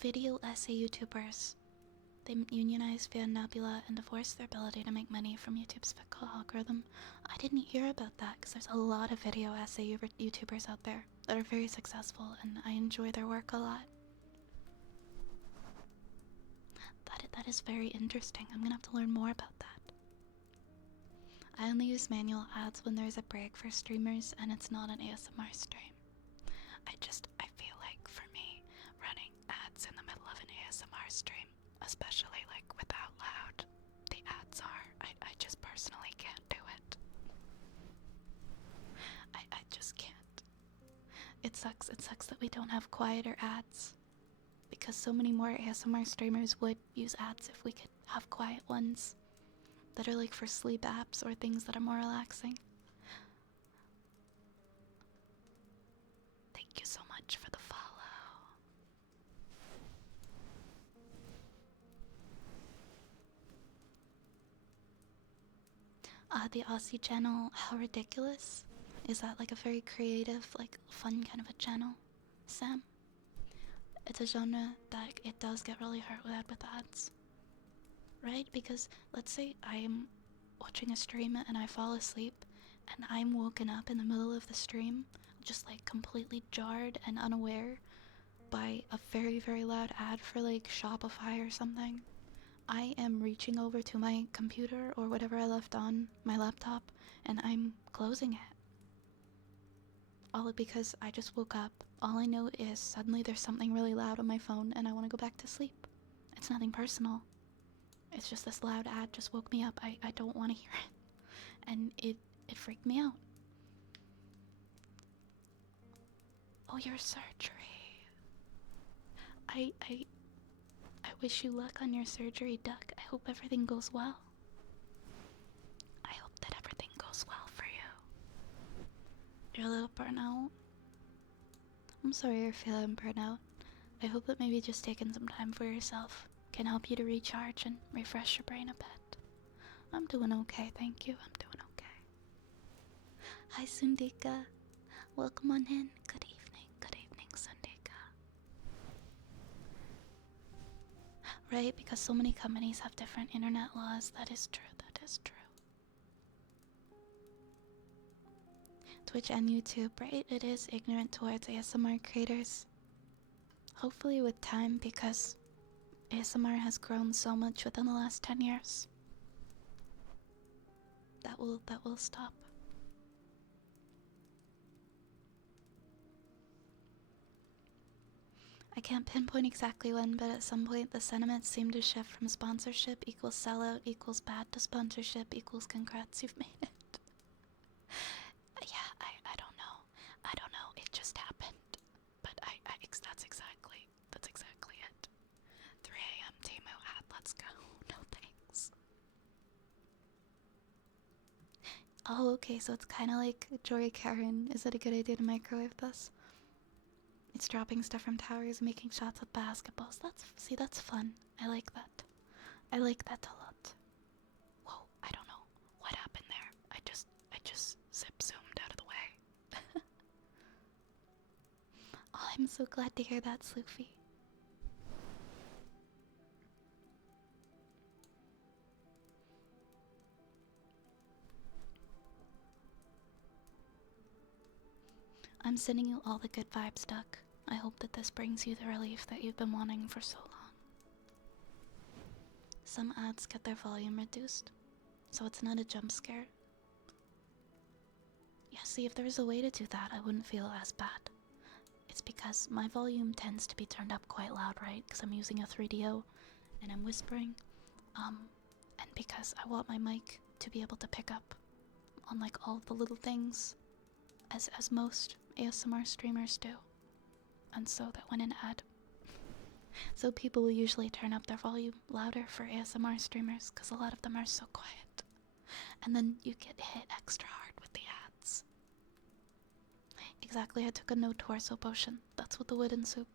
video essay YouTubers. They unionize Fan Nebula and divorce their ability to make money from YouTube's fickle algorithm. I didn't hear about that because there's a lot of video essay YouTubers out there that are very successful, and I enjoy their work a lot. That is very interesting. I'm gonna have to learn more about that. I only use manual ads when there's a break for streamers and it's not an ASMR stream. I feel like for me, running ads in the middle of an ASMR stream, especially like with out loud, the ads are, I just personally can't do it. I just can't. It sucks that we don't have quieter ads, because so many more ASMR streamers would use ads if we could have quiet ones that are like for sleep apps or things that are more relaxing. Thank you so much for the follow. the Aussie channel, How Ridiculous? Is that like a very creative, like fun kind of a channel, Sam? It's a genre that it does get really hard with ads, right? Because let's say I'm watching a stream and I fall asleep and I'm woken up in the middle of the stream, just like completely jarred and unaware by a very, very loud ad for like Shopify or something. I am reaching over to my computer or whatever I left on my laptop and I'm closing it. All because I just woke up. All I know is suddenly there's something really loud on my phone and I want to go back to sleep. It's nothing personal. It's just this loud ad just woke me up. I don't want to hear it. And it freaked me out. Oh, your surgery. I wish you luck on your surgery, Duck. I hope everything goes well. I hope that everything goes well for you. You're a little burnt out. I'm sorry you're feeling burnt out. I hope that maybe just taking some time for yourself can help you to recharge and refresh your brain a bit. I'm doing okay, thank you. I'm doing okay. Hi, Sundika. Welcome on in. Good evening, Sundika. Right, because so many companies have different internet laws. That is true, that is true. Twitch and YouTube, right? It is ignorant towards ASMR creators. Hopefully with time, because ASMR has grown so much within the last 10 years. That will stop. I can't pinpoint exactly when, but at some point the sentiments seem to shift from sponsorship equals sellout equals bad to sponsorship equals congrats, you've made it. Yeah, I don't know. I don't know. It just happened. But that's exactly it. 3 a.m. Timo ad, let's go. No thanks. Oh, okay, so it's kind of like Jory Karen. Is it a good idea to microwave this? It's dropping stuff from towers, making shots with basketballs. That's fun. I like that. I like that a lot. Whoa, I don't know what happened there. I just zip-zoomed out of the way. Oh, I'm so glad to hear that, Sloofy. I'm sending you all the good vibes, Duck. I hope that this brings you the relief that you've been wanting for so long. Some ads get their volume reduced, so it's not a jump scare. Yeah, see, if there was a way to do that, I wouldn't feel as bad. It's because my volume tends to be turned up quite loud, right? Because I'm using a 3DO and I'm whispering. And because I want my mic to be able to pick up on like all the little things as most ASMR streamers do. And so that when an ad... So people will usually turn up their volume louder for ASMR streamers because a lot of them are so quiet. And then you get hit extra hard with the ads. Exactly, I took a no torso potion. That's what the wooden soup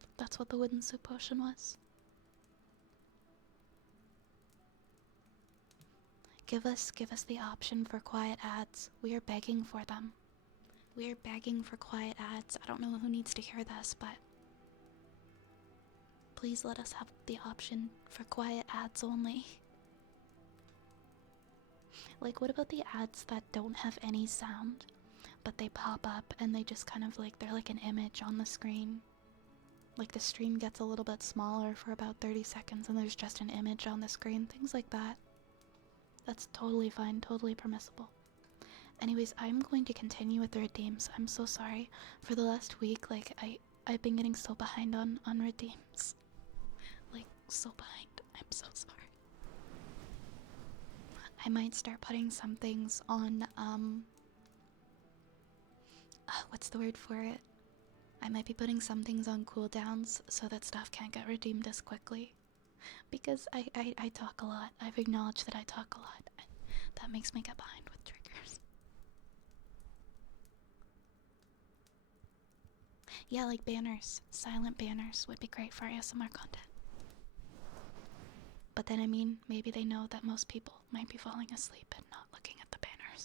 potion was. Give us the option for quiet ads. We are begging for them. We are begging for quiet ads. I don't know who needs to hear this, but please let us have the option for quiet ads only. Like, what about the ads that don't have any sound, but they pop up and they just kind of like, they're like an image on the screen? Like the stream gets a little bit smaller for about 30 seconds and there's just an image on the screen, things like that. That's totally fine, totally permissible. Anyways, I'm going to continue with the redeems. I'm so sorry. For the last week, like, I've been getting so behind on redeems. Like, so behind. I'm so sorry. I might start putting some things on, what's the word for it? I might be putting some things on cooldowns so that stuff can't get redeemed as quickly. Because I talk a lot. I've acknowledged that I talk a lot. That makes me get behind with triggers. Yeah, like banners. Silent banners would be great for ASMR content. But then, I mean, maybe they know that most people might be falling asleep and not looking at the banners.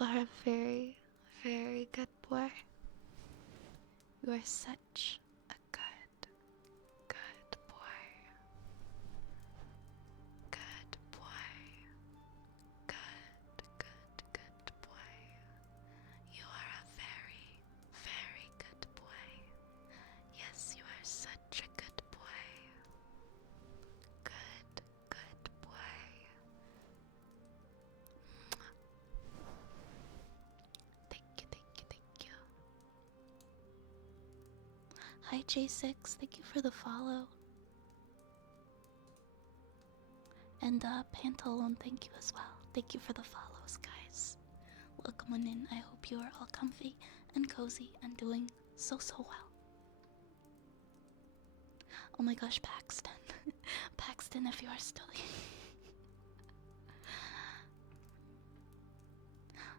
are a very, very good boy. You are such a good, good boy. Good boy. Good, good, good boy. You are a very, very good boy. Yes, you are such a good boy. Good, good boy. Thank you, thank you, thank you. Hi J6, thank you for the follow. And Pantaloon, thank you as well. Thank you for the follows, guys. Welcome on in. I hope you are all comfy and cozy and doing so well. Oh my gosh, Paxton. Paxton, if you are still here.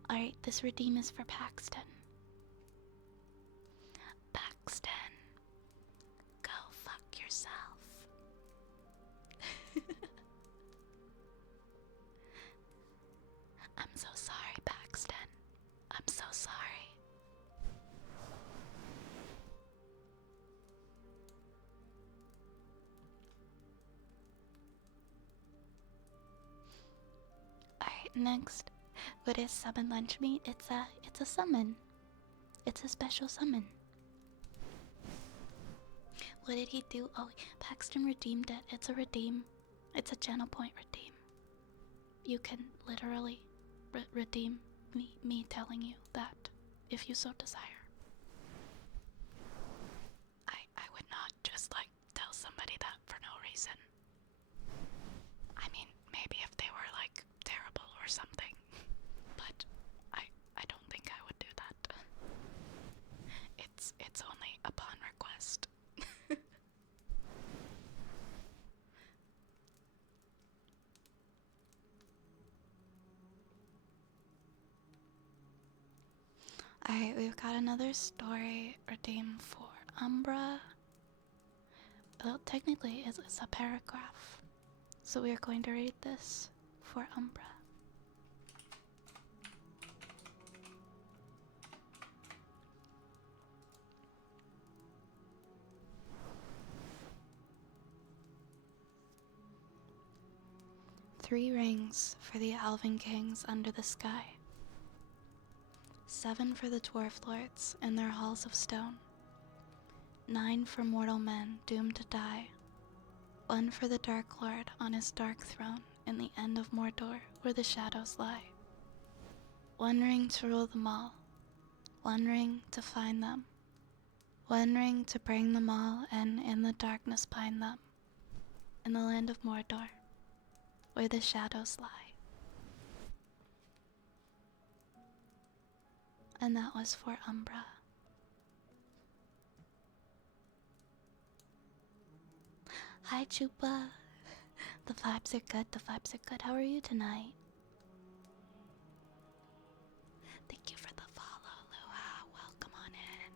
Alright, this redeem is for Paxton. Paxton, go fuck yourself. I'm so sorry, Paxton. I'm so sorry. Alright, next. What is summon lunch meat? It's a summon. It's a special summon. What did he do? Oh, Paxton redeemed it. It's a redeem. It's a channel point redeem. You can literally redeem me telling you that if you so desire. I would not just like tell somebody that for no reason. I mean, maybe if they were like terrible or something, but I don't think I would do that. It's only upon request. Alright, we've got another story redeem for Umbra. Well, technically, it's a paragraph. So we are going to read this for Umbra. Three rings for the Elven Kings under the sky. 7 for the Dwarf Lords in their halls of stone. 9 for mortal men doomed to die. 1 for the Dark Lord on his dark throne in the end of Mordor where the shadows lie. 1 ring to rule them all. 1 ring to find them. 1 ring to bring them all and in the darkness bind them. In the land of Mordor where the shadows lie. And that was for Umbra. Hi Chupa. The vibes are good, the vibes are good. How are you tonight? Thank you for the follow, Luha. Welcome on in.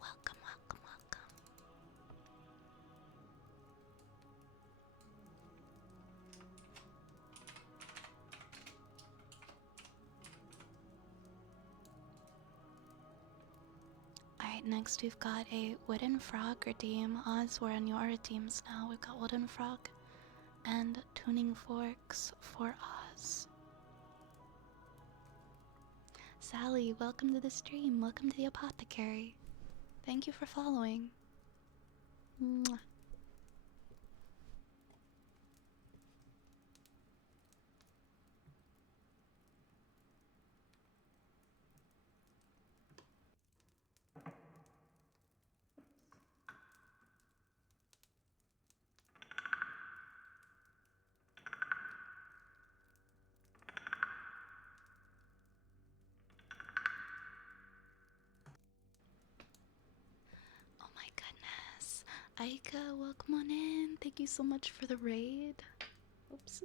Welcome, welcome, welcome. Alright, next we've got a wooden frog redeem. Oz, we're on your redeems now. We've got wooden frog and tuning forks for Oz. Sally, welcome to the stream. Welcome to the apothecary. Thank you for following. Mwah. Oh my goodness. Aika, welcome on in. Thank you so much for the raid. Oops.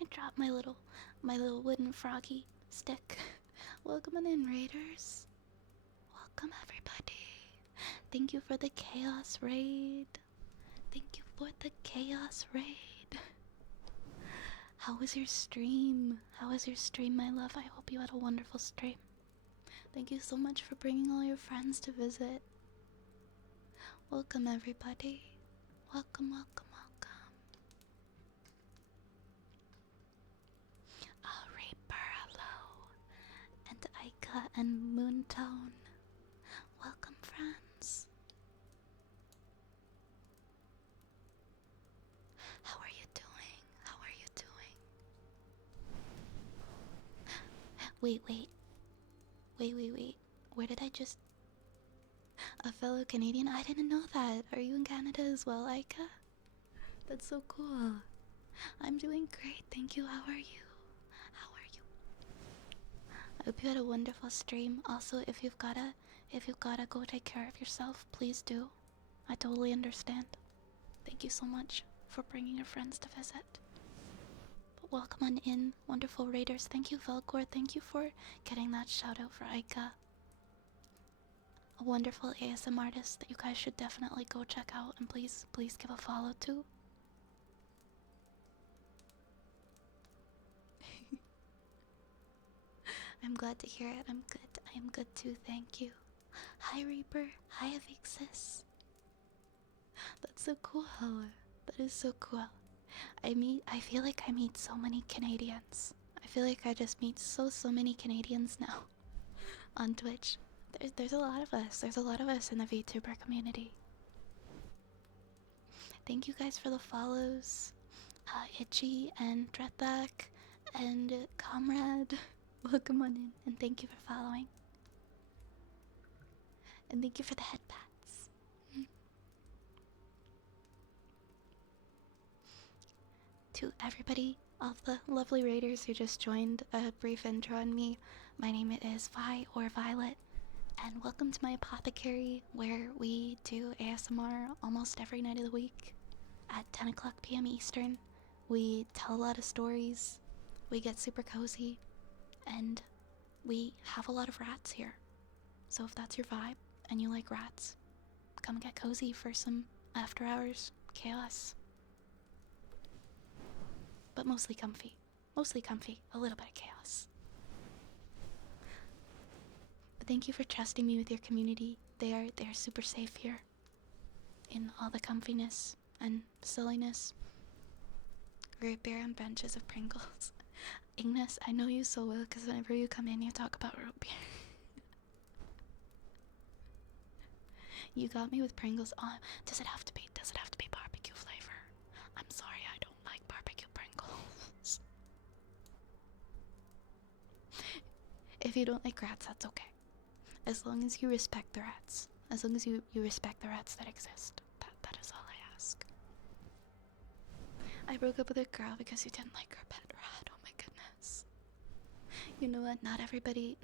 I dropped my little wooden froggy stick. Welcome on in, raiders. Welcome everybody. Thank you for the chaos raid. Thank you for the chaos raid. How was your stream? How was your stream, my love? I hope you had a wonderful stream. Thank you so much for bringing all your friends to visit. Welcome, everybody. Welcome, welcome, welcome. Reaper, hello. And Aika and Moontone. Welcome, friends. How are you doing? How are you doing? Wait. Where did I just... A fellow Canadian? I didn't know that. Are you in Canada as well, Aika? That's so cool. I'm doing great, thank you. How are you? How are you? I hope you had a wonderful stream. Also, if you've gotta go take care of yourself, please do. I totally understand. Thank you so much for bringing your friends to visit. But welcome on in, wonderful raiders. Thank you, Velcor. Thank you for getting that shout out for Aika. A wonderful ASM artist that you guys should definitely go check out, and please give a follow too. I'm glad to hear it. I'm good. I am good too, thank you. Hi Reaper. Hi Avixis. That's so cool. That is so cool. I feel like I meet so many Canadians. I feel like I just meet so many Canadians now on Twitch. There's a lot of us. There's a lot of us in the VTuber community. Thank you guys for the follows. Itchy and Dreadback and Comrade. Welcome on in, and thank you for following. And thank you for the headpats. To everybody, all the lovely raiders who just joined, a brief intro on me. My name is Vi or Violet, and welcome to my apothecary, where we do ASMR almost every night of the week at 10 o'clock p.m. Eastern. We tell a lot of stories, we get super cozy, and we have a lot of rats here. So if that's your vibe and you like rats, come get cozy for some after hours chaos. But mostly comfy. Mostly comfy. A little bit of chaos. But thank you for trusting me with your community. They are super safe here. In all the comfiness and silliness. Root beer and benches of Pringles. Ignis, I know you so well because whenever you come in you talk about root beer. You got me with Pringles. Oh, does it have to be barbecue flavor? I'm sorry, I don't like barbecue Pringles. If you don't like rats, that's okay. As long as you respect the rats. As long as you respect the rats that exist. That is all I ask. I broke up with a girl because you didn't like her pet rat. Oh my goodness. You know what? Not everybody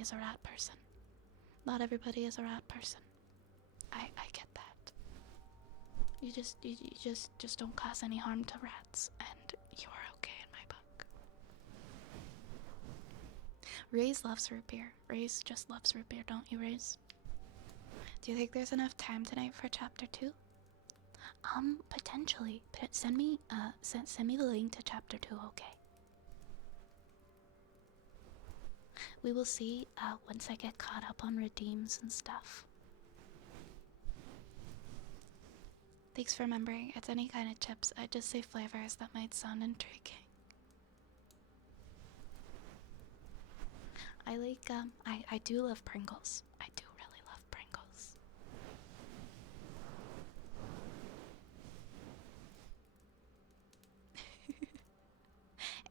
is a rat person. Not everybody is a rat person. I get that. You just don't cause any harm to rats, and you are okay in my book. Ray's loves root beer. Ray's just loves root beer, don't you, Ray's? Do you think there's enough time tonight for chapter 2? Potentially. But send me the link to chapter 2, okay? We will see once I get caught up on redeems and stuff. Thanks for remembering. It's any kind of chips. I just say flavors that might sound intriguing. I like, I do love Pringles. I do really love Pringles.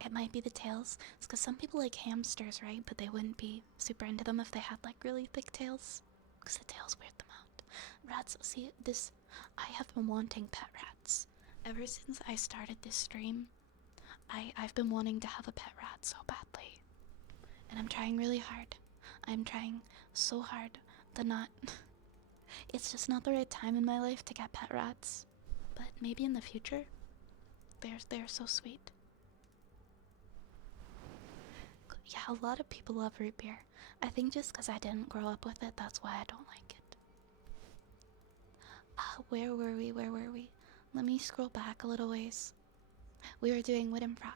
It might be the tails. It's because some people like hamsters, right? But they wouldn't be super into them if they had like really thick tails. Because the tails weird them out. Rats, see, I have been wanting pet rats. Ever since I started this stream, I've been wanting to have a pet rat so badly. And I'm trying really hard. I'm trying so hard to not... It's just not the right time in my life to get pet rats. But maybe in the future. They're so sweet. Yeah, a lot of people love root beer. I think just because I didn't grow up with it, that's why I don't like it. Where were we? Let me scroll back a little ways. We were doing Wooden Frog.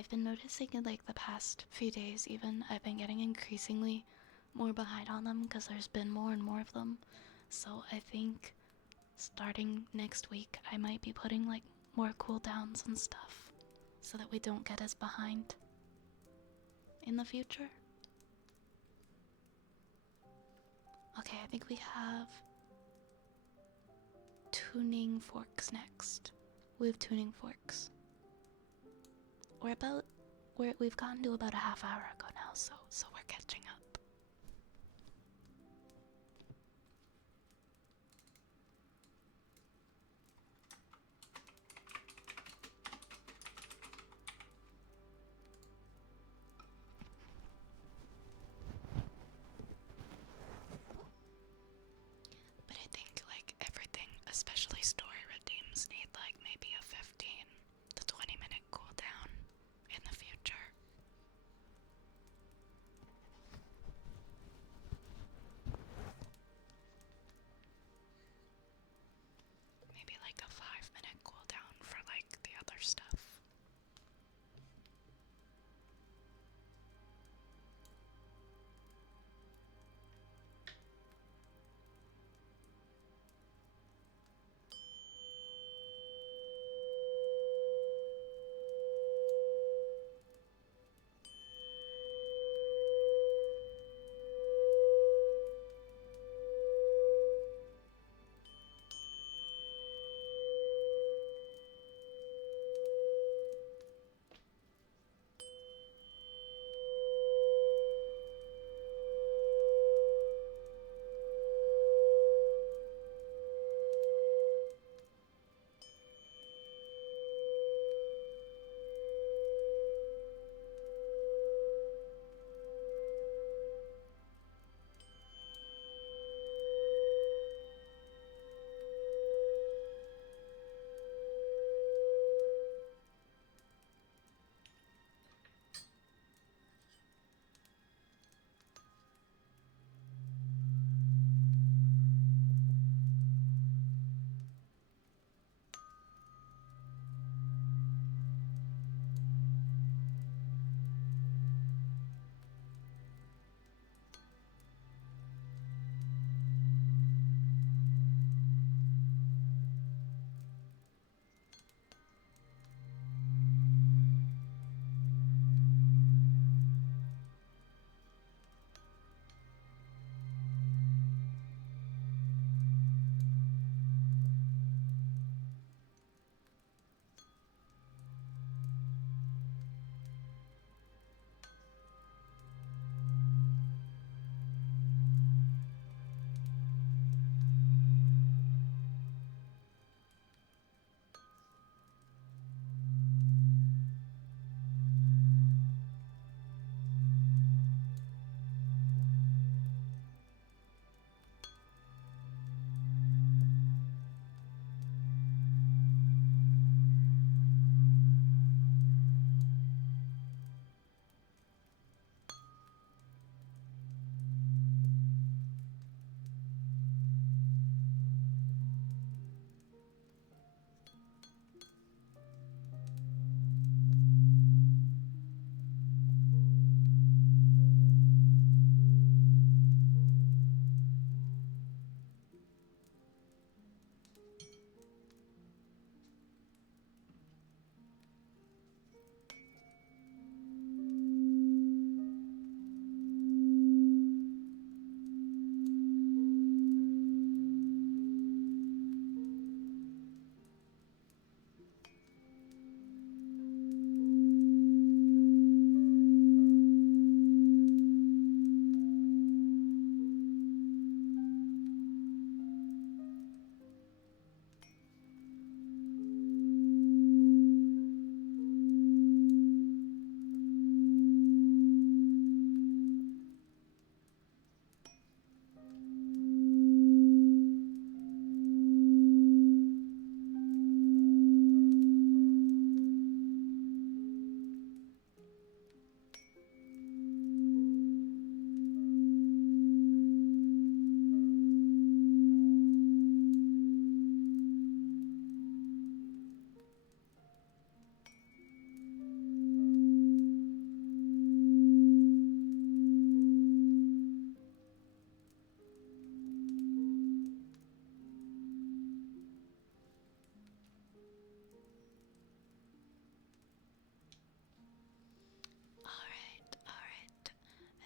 I've been noticing in like the past few days, even I've been getting increasingly more behind on them because there's been more and more of them. So I think starting next week, I might be putting like more cooldowns and stuff so that we don't get as behind in the future. Okay, I think we have tuning forks next. We have tuning forks. We've gotten to about a half hour ago now, so we're catching up. But I think like everything, especially story redeems, need like maybe a 15 to 20-minute cooldown in the future.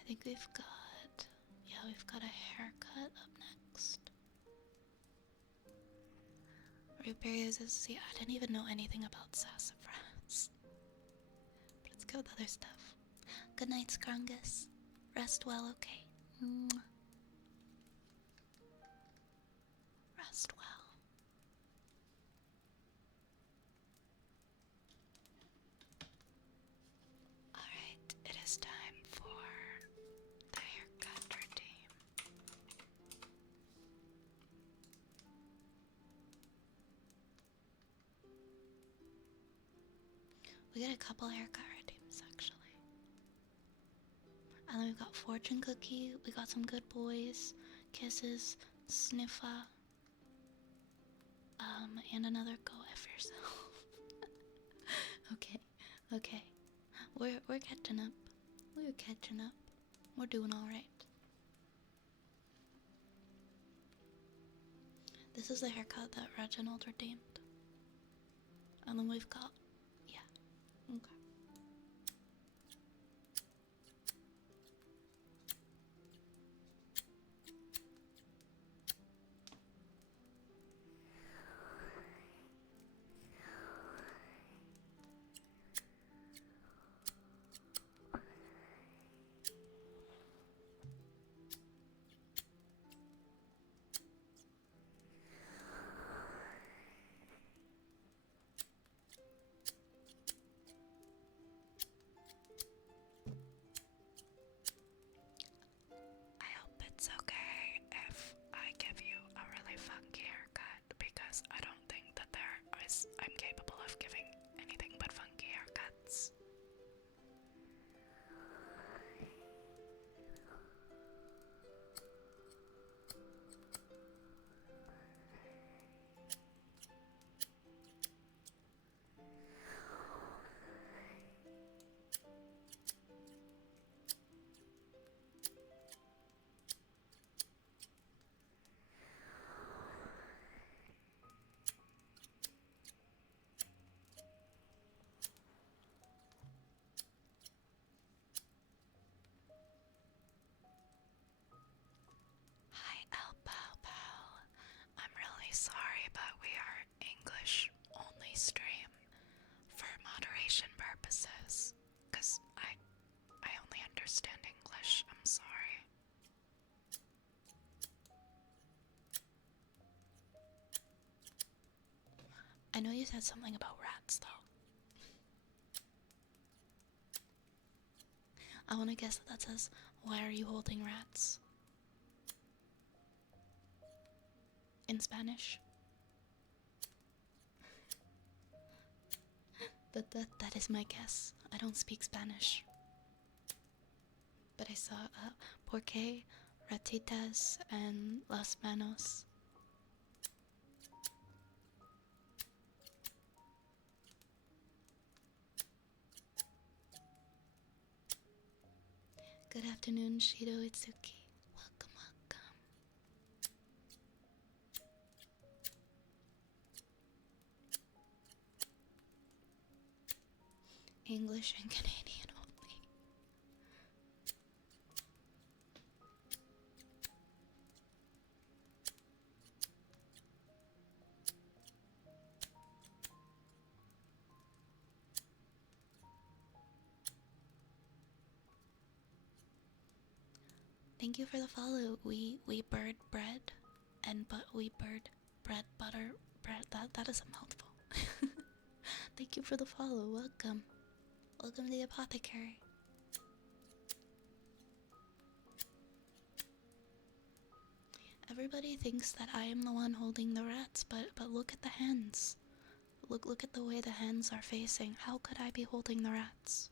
I think we've got, yeah, we've got a haircut up next. Ruperios is, see, I didn't even know anything about sassafras. But let's go with other stuff. Good night, Scrungus. Rest well, okay? Mwah. Rest well. Alright, it is time for the haircut routine. We got a couple haircut routines actually. And then we've got Fortune Cookie, we got some Good Boys, Kisses, Sniffa, and another Go F Yourself. Okay, okay. We're catching up. We're catching up. We're doing alright. This is the haircut that Reginald redeemed. And then we've got, yeah, okay. I hope it's okay if I give you a really funky haircut because I don't think that I'm capable of giving anything but funky haircuts. Hi, Elbow. I'm really sorry, but we are English only stream for moderation purposes. Cause I only understand English. I'm sorry. I know you said something about rats though. I want to guess that says, why are you holding rats? In Spanish? That is my guess. I don't speak Spanish. But I saw Porque, Ratitas, and Las Manos. Good afternoon, Shido Itsuki. Welcome, welcome. English and Canadian only. Thank you for the follow. We bird bread and we bird bread butter bread. That is a mouthful. Thank you for the follow. Welcome. Welcome to the apothecary. Everybody thinks that I am the one holding the rats, but look at the hands. Look at the way the hands are facing. How could I be holding the rats?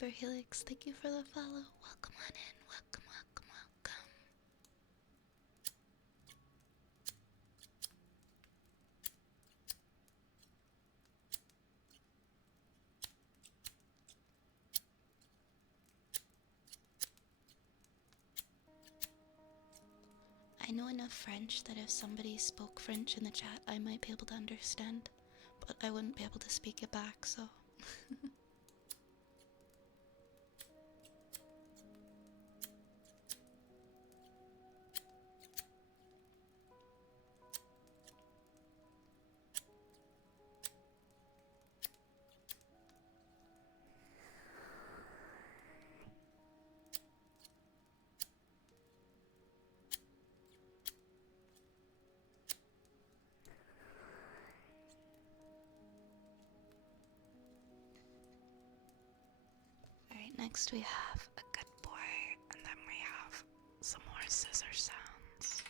Hyper Helix, thank you for the follow. Welcome on in. Welcome, welcome, welcome. I know enough French that if somebody spoke French in the chat, I might be able to understand, but I wouldn't be able to speak it back, so. Alright, next we have A good boy, and then we have some more scissor sounds.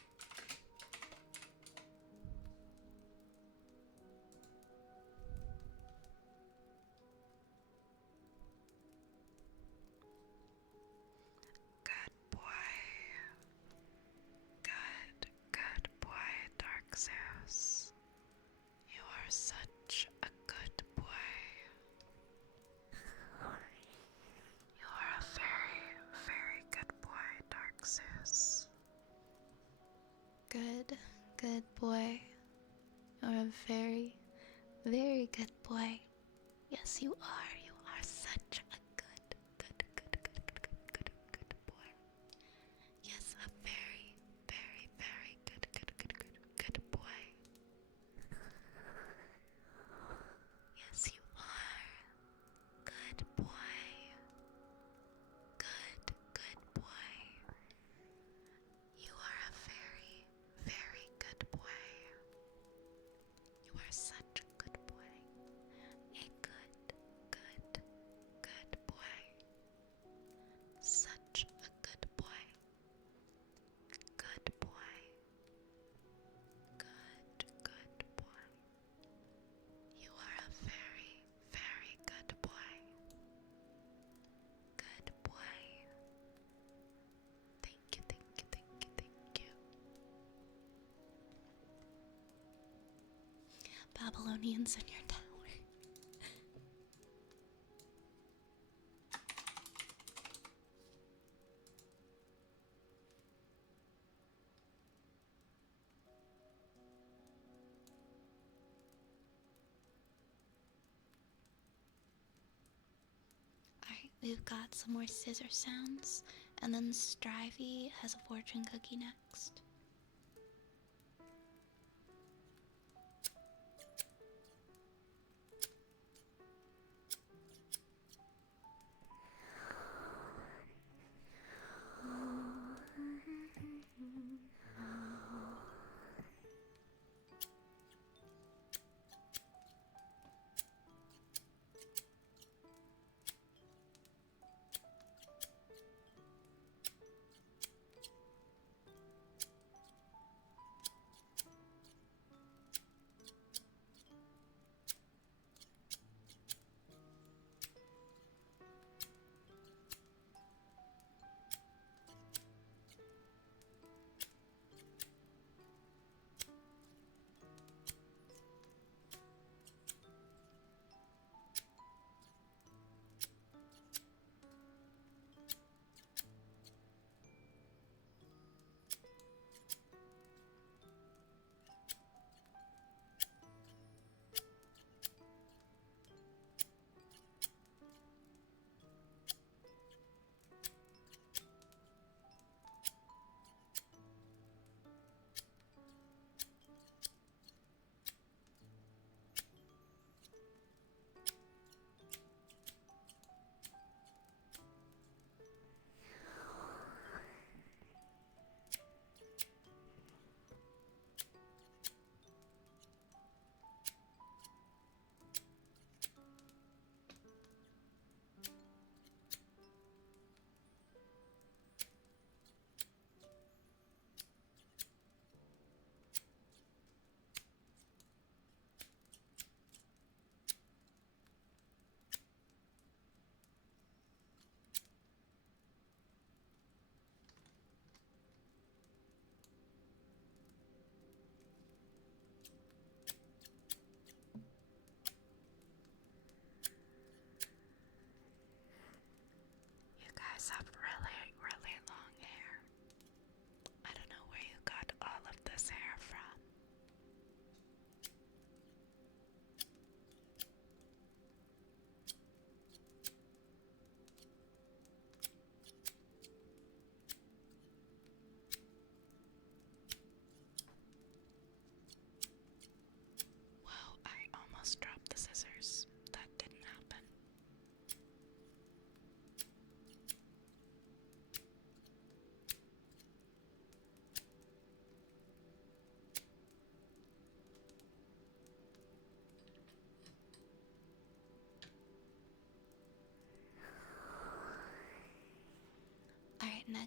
Good boy. Good boy, Dark Zeus. You are such a good boy. You are a very, very good boy, Dark Zeus. good, good boy. You're a very, very good boy. Yes, you are. You are such a good boy. Yes, a very, very, very good boy. Yes, you are. Good boy. Good boy. You are a very, very good boy. You are such a good boy. A good boy. Such a good boy. Good boy. Good boy. You are a very, very good boy. Good boy. Thank you, thank you, thank you, thank you. Babylonians in your tower. Alright, we've got some more scissor sounds, and then Strivey has a fortune cookie next.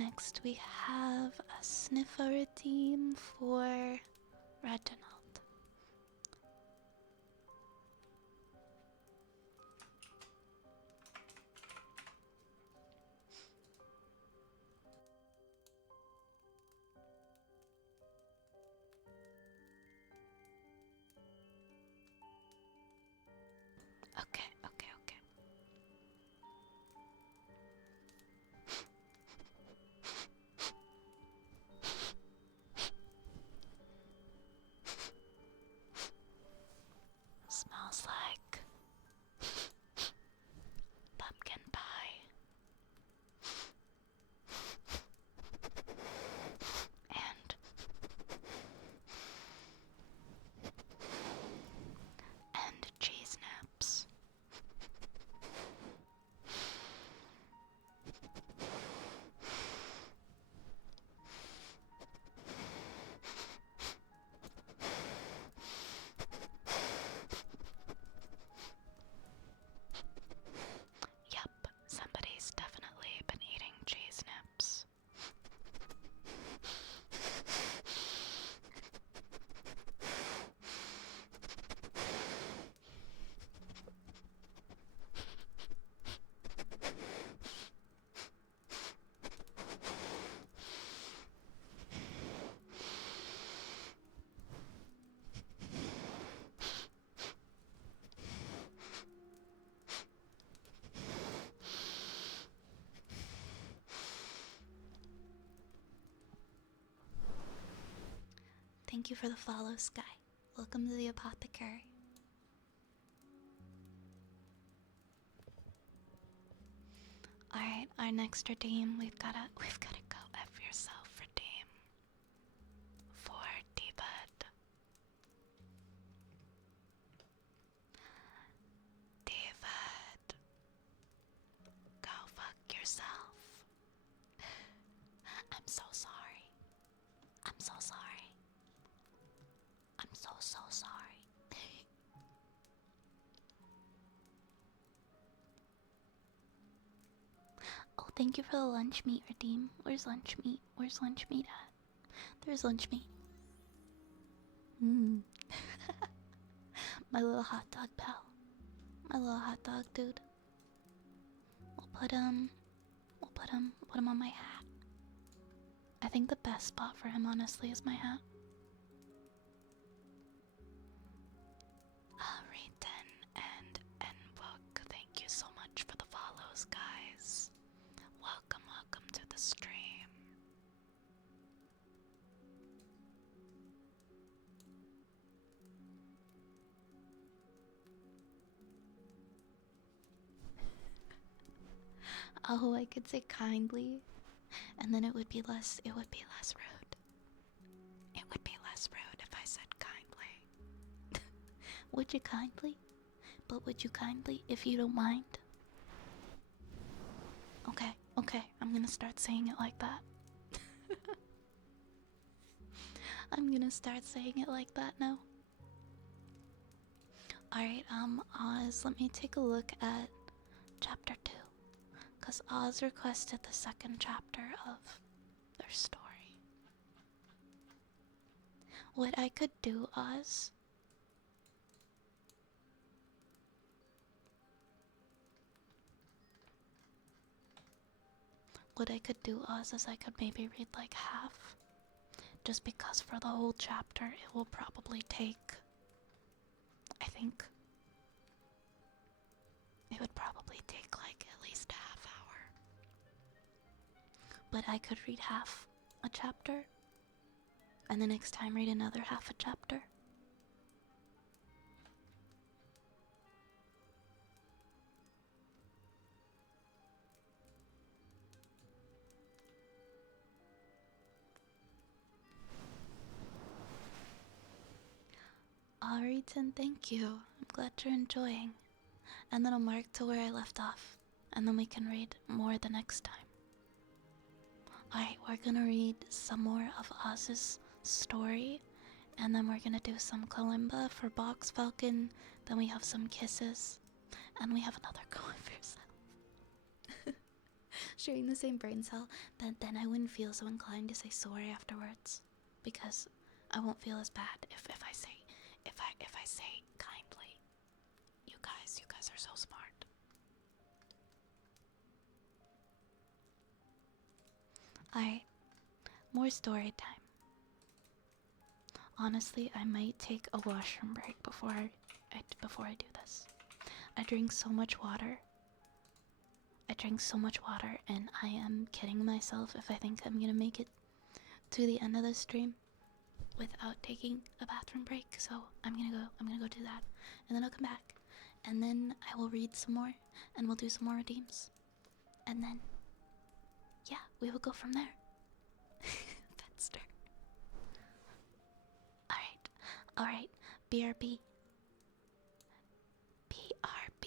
next we have a sniffer team for Reginald. Okay, okay, okay. Smells like pumpkin pie and cheese nips. Yup, somebody's definitely been eating cheese nips. Thank you for the follow, Sky. Welcome to the apothecary. Alright, our next redeem, we've gotta go F yourself redeem. For D-Bud. D-Bud. Go fuck yourself. I'm so sorry. I'm so sorry. I'm so sorry. Oh, thank you for the lunch meat redeem. Where's lunch meat? Where's lunch meat at? There's lunch meat. Mmm. My little hot dog pal. My little hot dog dude. We'll put him on my hat. I think the best spot for him, honestly, is my hat. Rayton and Book, thank you so much for the follows, guys. Welcome to the stream. Oh, I could say kindly, and then it would be less rude. It would be less rude if I said kindly. Would you kindly? But would you kindly if you don't mind? Okay, I'm gonna start saying it like that. I'm gonna start saying it like that now. Alright, Oz, let me take a look at chapter 2. Because Oz requested the second chapter of their story. What I could do, Oz, is I could maybe read like half. Just because for the whole chapter it will probably take, I think, it would probably take like at least a half hour. But I could read half a chapter, and the next time read another half a chapter. Alrighton, thank you. I'm glad you're enjoying. And then I'll mark to where I left off, and then we can read more the next time. Alright, we're gonna read some more of Oz's story, and then we're gonna do some Kalimba for Box Falcon, then we have some kisses, and we have another go of yourself. sharing the same brain cell, then I wouldn't feel so inclined to say sorry afterwards, because I won't feel as bad if I say if I say kindly. You guys are so smart. Alright, more story time. Honestly, I might take a washroom break before I do this. I drink so much water. I drink so much water, and I am kidding myself if I think I'm gonna make it to the end of the stream without taking a bathroom break. So I'm gonna go do that, and then I'll come back, and then I will read some more, and we'll do some more redeems, and then yeah, we will go from there. That's true. All right, BRB, BRB.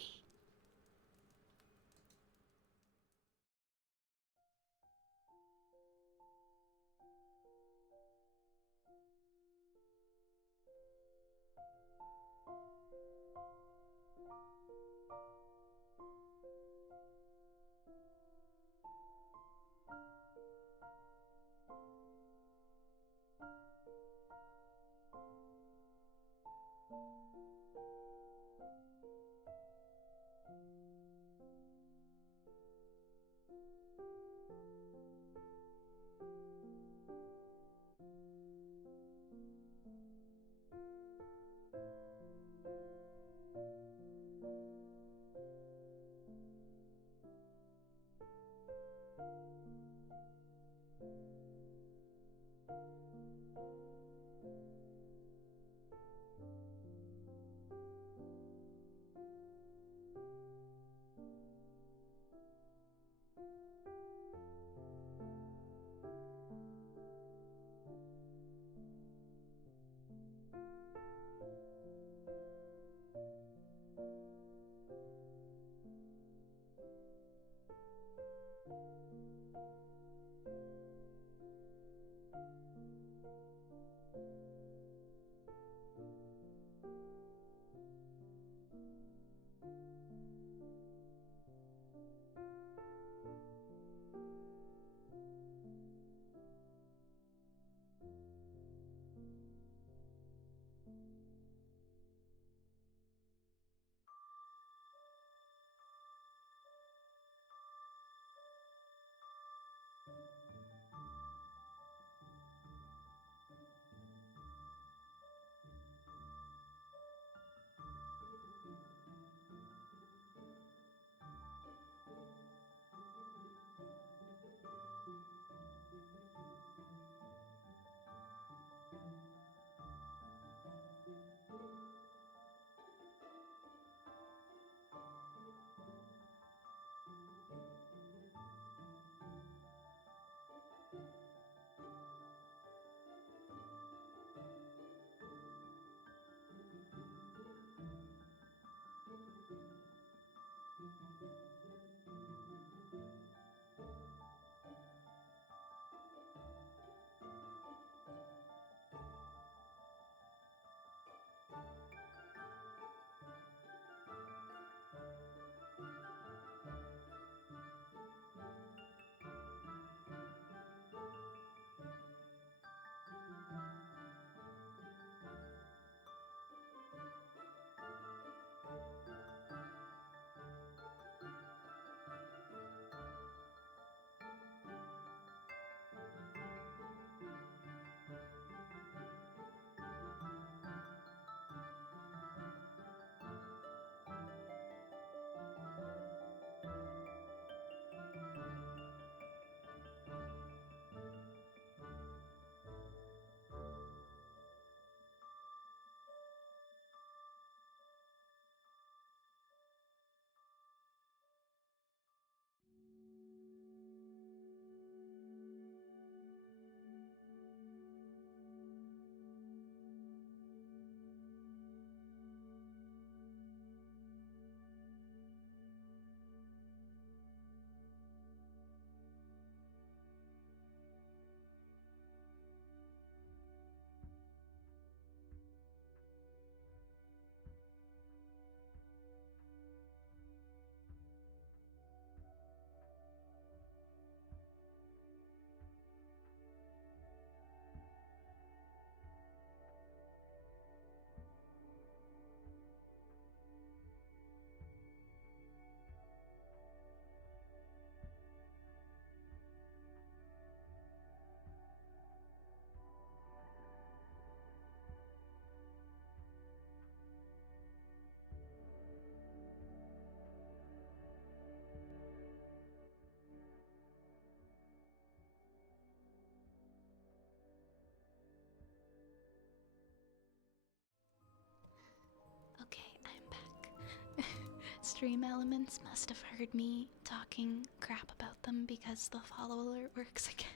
stream elements must have heard me talking crap about them because the follow alert works again.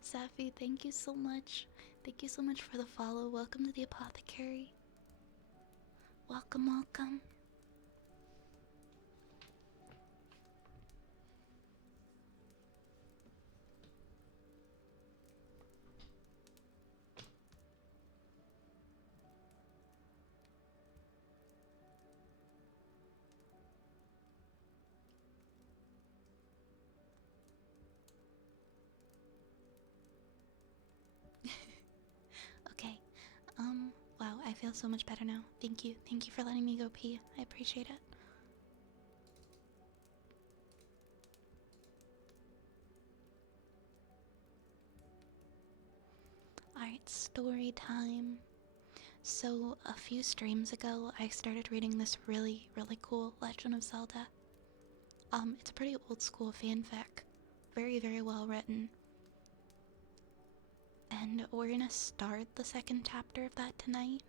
Safi, thank you so much. Thank you so much for the follow. Welcome to the apothecary. Welcome, welcome. Okay. Wow, I feel so much better now. Thank you. Thank you for letting me go pee. I appreciate it. Alright, story time. So, a few streams ago, I started reading this really, really cool Legend of Zelda. It's a pretty old school fanfic. Very, very well written. And we're gonna start the second chapter of that tonight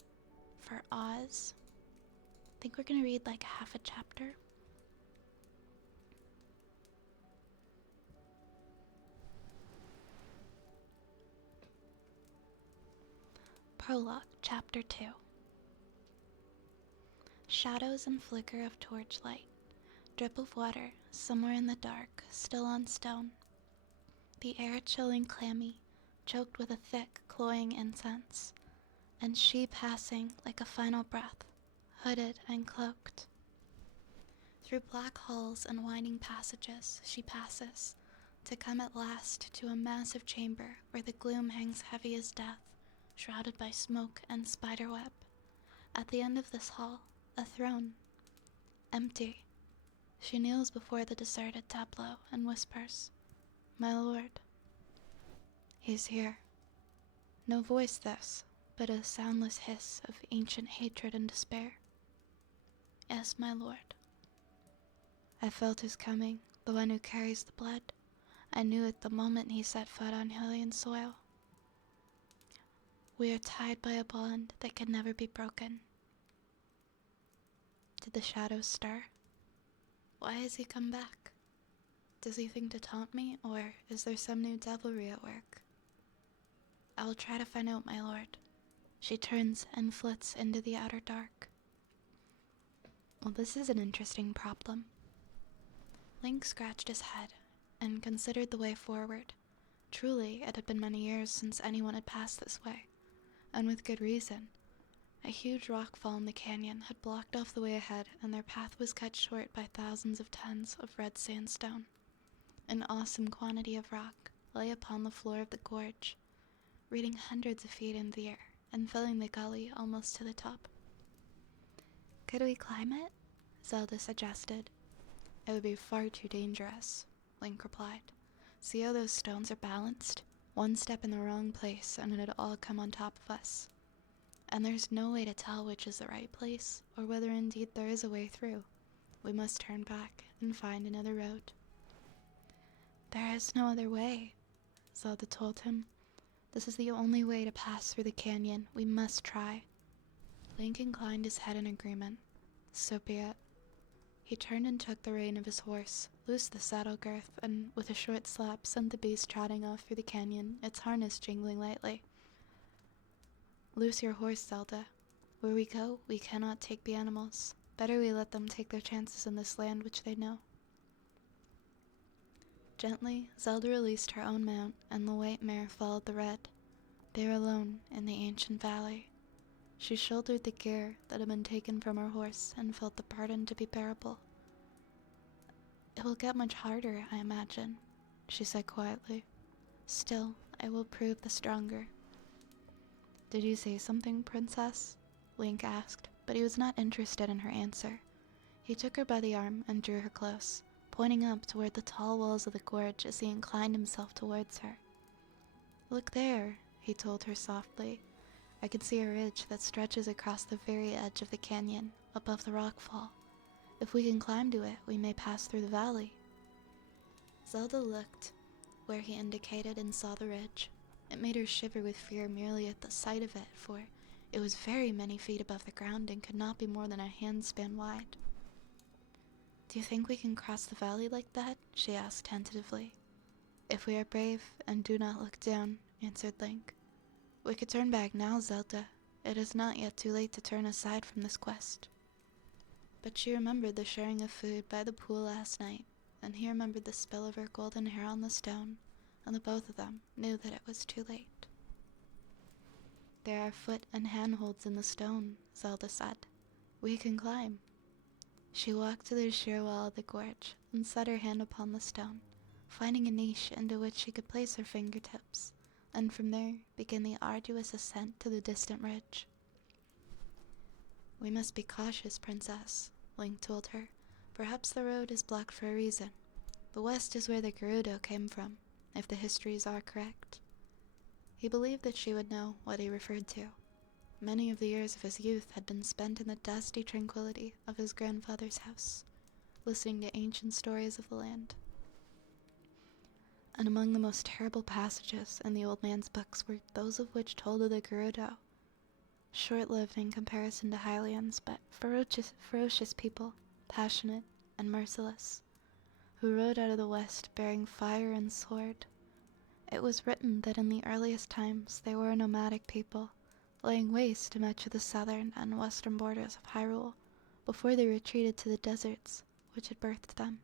for Oz. I think we're gonna read like half a chapter. Prologue, Chapter 2. Shadows and flicker of torchlight. Drip of water, somewhere in the dark, still on stone. The air chill and clammy, choked with a thick, cloying incense. And she passing like a final breath, hooded and cloaked. Through black halls and winding passages she passes, to come at last to a massive chamber where the gloom hangs heavy as death, shrouded by smoke and spiderweb. At the end of this hall, a throne. Empty. She kneels before the deserted tableau and whispers, "My lord." He's here. No voice this, but a soundless hiss of ancient hatred and despair. Yes, my lord. I felt his coming, the one who carries the blood. I knew it the moment he set foot on Hylian soil. We are tied by a bond that can never be broken. Did the shadows stir? Why has he come back? Does he think to taunt me, or is there some new devilry at work? I will try to find out, my lord. She turns and flits into the outer dark. Well, this is an interesting problem. Link scratched his head and considered the way forward. Truly, it had been many years since anyone had passed this way, and with good reason. A huge rockfall in the canyon had blocked off the way ahead, and their path was cut short by thousands of tons of red sandstone. An awesome quantity of rock lay upon the floor of the gorge, reaching hundreds of feet in the air and filling the gully almost to the top. Could we climb it? Zelda suggested. It would be far too dangerous, Link replied. See how those stones are balanced? One step in the wrong place and it'd all come on top of us. And there's no way to tell which is the right place, or whether indeed there is a way through. We must turn back and find another road. There is no other way, Zelda told him. This is the only way to pass through the canyon. We must try. Link inclined his head in agreement. So be it. He turned and took the rein of his horse, loosed the saddle girth, and with a short slap sent the beast trotting off through the canyon, its harness jingling lightly. Loose your horse, Zelda. Where we go, we cannot take the animals. Better we let them take their chances in this land which they know. Gently, Zelda released her own mount, and the white mare followed the red. They were alone in the ancient valley. She shouldered the gear that had been taken from her horse and felt the burden to be bearable. It will get much harder, I imagine, she said quietly. Still, I will prove the stronger. Did you say something, Princess? Link asked, but he was not interested in her answer. He took her by the arm and drew her close, pointing up toward the tall walls of the gorge as he inclined himself towards her. Look there, he told her softly. I can see a ridge that stretches across the very edge of the canyon, above the rockfall. If we can climb to it, we may pass through the valley. Zelda looked where he indicated and saw the ridge. It made her shiver with fear merely at the sight of it, for it was very many feet above the ground and could not be more than a handspan wide. Do you think we can cross the valley like that? She asked tentatively. If we are brave and do not look down, answered Link. We could turn back now, Zelda. It is not yet too late to turn aside from this quest. But she remembered the sharing of food by the pool last night, and he remembered the spill of her golden hair on the stone, and the both of them knew that it was too late. There are foot and handholds in the stone, Zelda said. We can climb. She walked to the sheer wall of the gorge and set her hand upon the stone, finding a niche into which she could place her fingertips, and from there begin the arduous ascent to the distant ridge. We must be cautious, Princess, Link told her. Perhaps the road is blocked for a reason. The west is where the Gerudo came from, if the histories are correct. He believed that she would know what he referred to. Many of the years of his youth had been spent in the dusty tranquility of his grandfather's house, listening to ancient stories of the land. And among the most terrible passages in the old man's books were those of which told of the Gerudo, short-lived in comparison to Hylians, but ferocious people, passionate and merciless, who rode out of the west bearing fire and sword. It was written that in the earliest times they were a nomadic people, laying waste to much of the southern and western borders of Hyrule before they retreated to the deserts which had birthed them.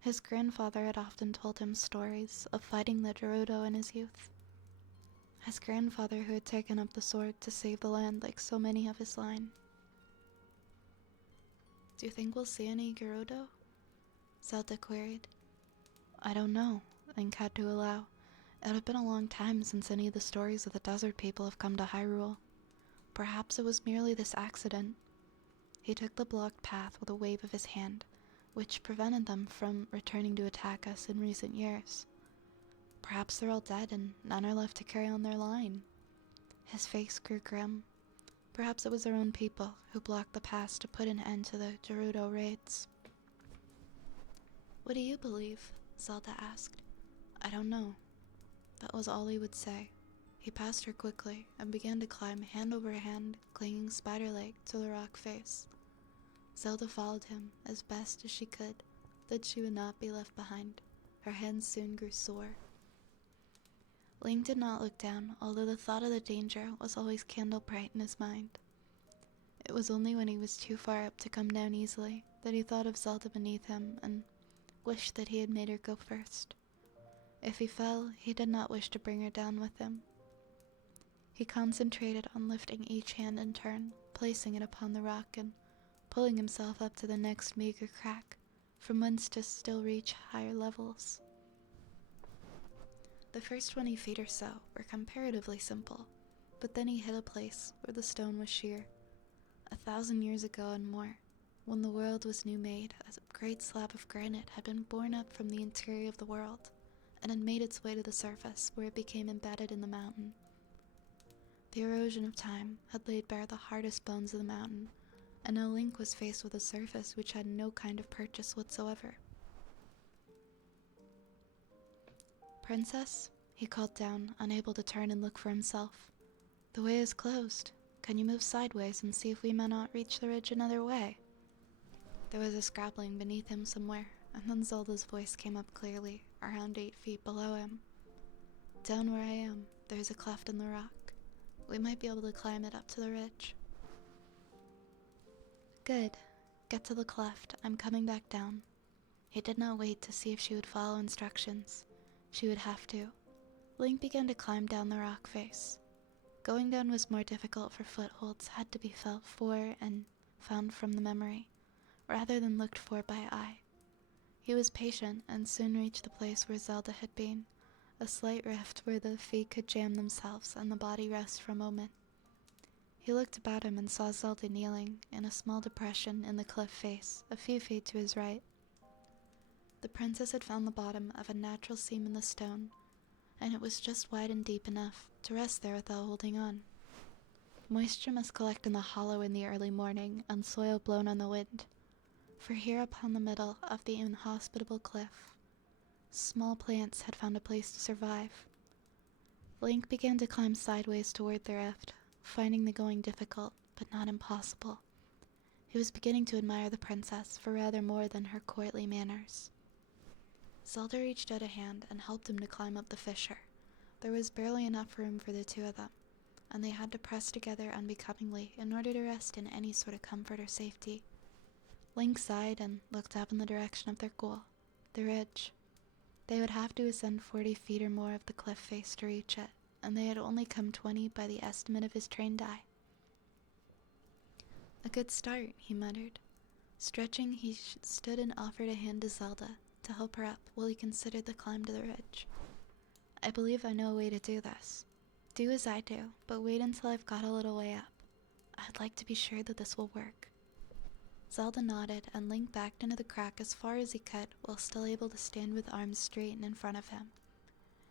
His grandfather had often told him stories of fighting the Gerudo in his youth. His grandfather who had taken up the sword to save the land like so many of his line. Do you think we'll see any Gerudo? Zelda queried. I don't know, Link had to allow. It had been a long time since any of the stories of the desert people have come to Hyrule. Perhaps it was merely this accident. He took the blocked path with a wave of his hand, which prevented them from returning to attack us in recent years. Perhaps they're all dead and none are left to carry on their line. His face grew grim. Perhaps it was their own people who blocked the pass to put an end to the Gerudo raids. What do you believe? Zelda asked. I don't know. That was all he would say. He passed her quickly and began to climb hand over hand, clinging spider-like to the rock face. Zelda followed him as best as she could, that she would not be left behind. Her hands soon grew sore. Link did not look down, although the thought of the danger was always candle bright in his mind. It was only when he was too far up to come down easily that he thought of Zelda beneath him and wished that he had made her go first. If he fell, he did not wish to bring her down with him. He concentrated on lifting each hand in turn, placing it upon the rock and pulling himself up to the next meager crack, from whence to still reach higher levels. The first 20 feet or so were comparatively simple, but then he hit a place where the stone was sheer. 1,000 years ago and more, when the world was new made, a great slab of granite had been borne up from the interior of the world, and had made its way to the surface where it became embedded in the mountain. The erosion of time had laid bare the hardest bones of the mountain, and now Link was faced with a surface which had no kind of purchase whatsoever. Princess, he called down, unable to turn and look for himself. The way is closed. Can you move sideways and see if we may not reach the ridge another way? There was a scrabbling beneath him somewhere, and then Zelda's voice came up clearly, around 8 feet below him. Down where I am, there's a cleft in the rock. We might be able to climb it up to the ridge. Good. Get to the cleft. I'm coming back down. He did not wait to see if she would follow instructions. She would have to. Link began to climb down the rock face. Going down was more difficult, for footholds had to be felt for and found from the memory, rather than looked for by eye. He was patient and soon reached the place where Zelda had been, a slight rift where the feet could jam themselves and the body rest for a moment. He looked about him and saw Zelda kneeling in a small depression in the cliff face, a few feet to his right. The princess had found the bottom of a natural seam in the stone, and it was just wide and deep enough to rest there without holding on. Moisture must collect in the hollow in the early morning, and soil blown on the wind, for here upon the middle of the inhospitable cliff, small plants had found a place to survive. Link began to climb sideways toward the rift, finding the going difficult, but not impossible. He was beginning to admire the princess for rather more than her courtly manners. Zelda reached out a hand and helped him to climb up the fissure. There was barely enough room for the two of them, and they had to press together unbecomingly in order to rest in any sort of comfort or safety. Link sighed and looked up in the direction of their goal, the ridge. They would have to ascend 40 feet or more of the cliff face to reach it, and they had only come 20 by the estimate of his trained eye. A good start, he muttered. Stretching, he stood and offered a hand to Zelda to help her up while he considered the climb to the ridge. I believe I know a way to do this. Do as I do, but wait until I've got a little way up. I'd like to be sure that this will work. Zelda nodded, and Link backed into the crack as far as he could while still able to stand with arms straight and in front of him.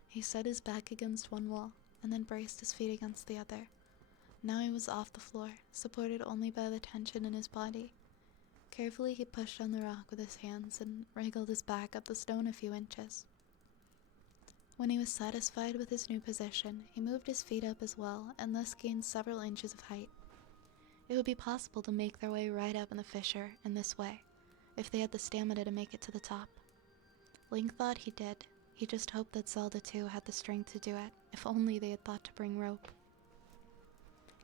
He set his back against one wall, and then braced his feet against the other. Now he was off the floor, supported only by the tension in his body. Carefully he pushed on the rock with his hands and wriggled his back up the stone a few inches. When he was satisfied with his new position, he moved his feet up as well, and thus gained several inches of height. It would be possible to make their way right up in the fissure in this way, if they had the stamina to make it to the top. Link thought he did. He just hoped that Zelda too had the strength to do it, if only they had thought to bring rope.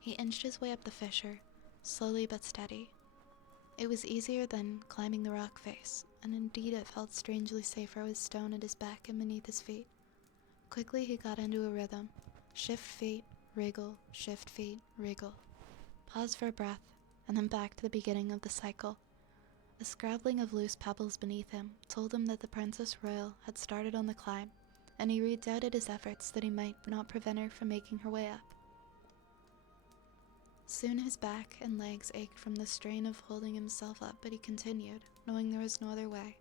He inched his way up the fissure, slowly but steady. It was easier than climbing the rock face, and indeed it felt strangely safer with stone at his back and beneath his feet. Quickly he got into a rhythm. Shift feet, wriggle, shift feet, wriggle. Pause for a breath, and then back to the beginning of the cycle. A scrabbling of loose pebbles beneath him told him that the Princess Royal had started on the climb, and he redoubted his efforts that he might not prevent her from making her way up. Soon his back and legs ached from the strain of holding himself up, but he continued, knowing there was no other way.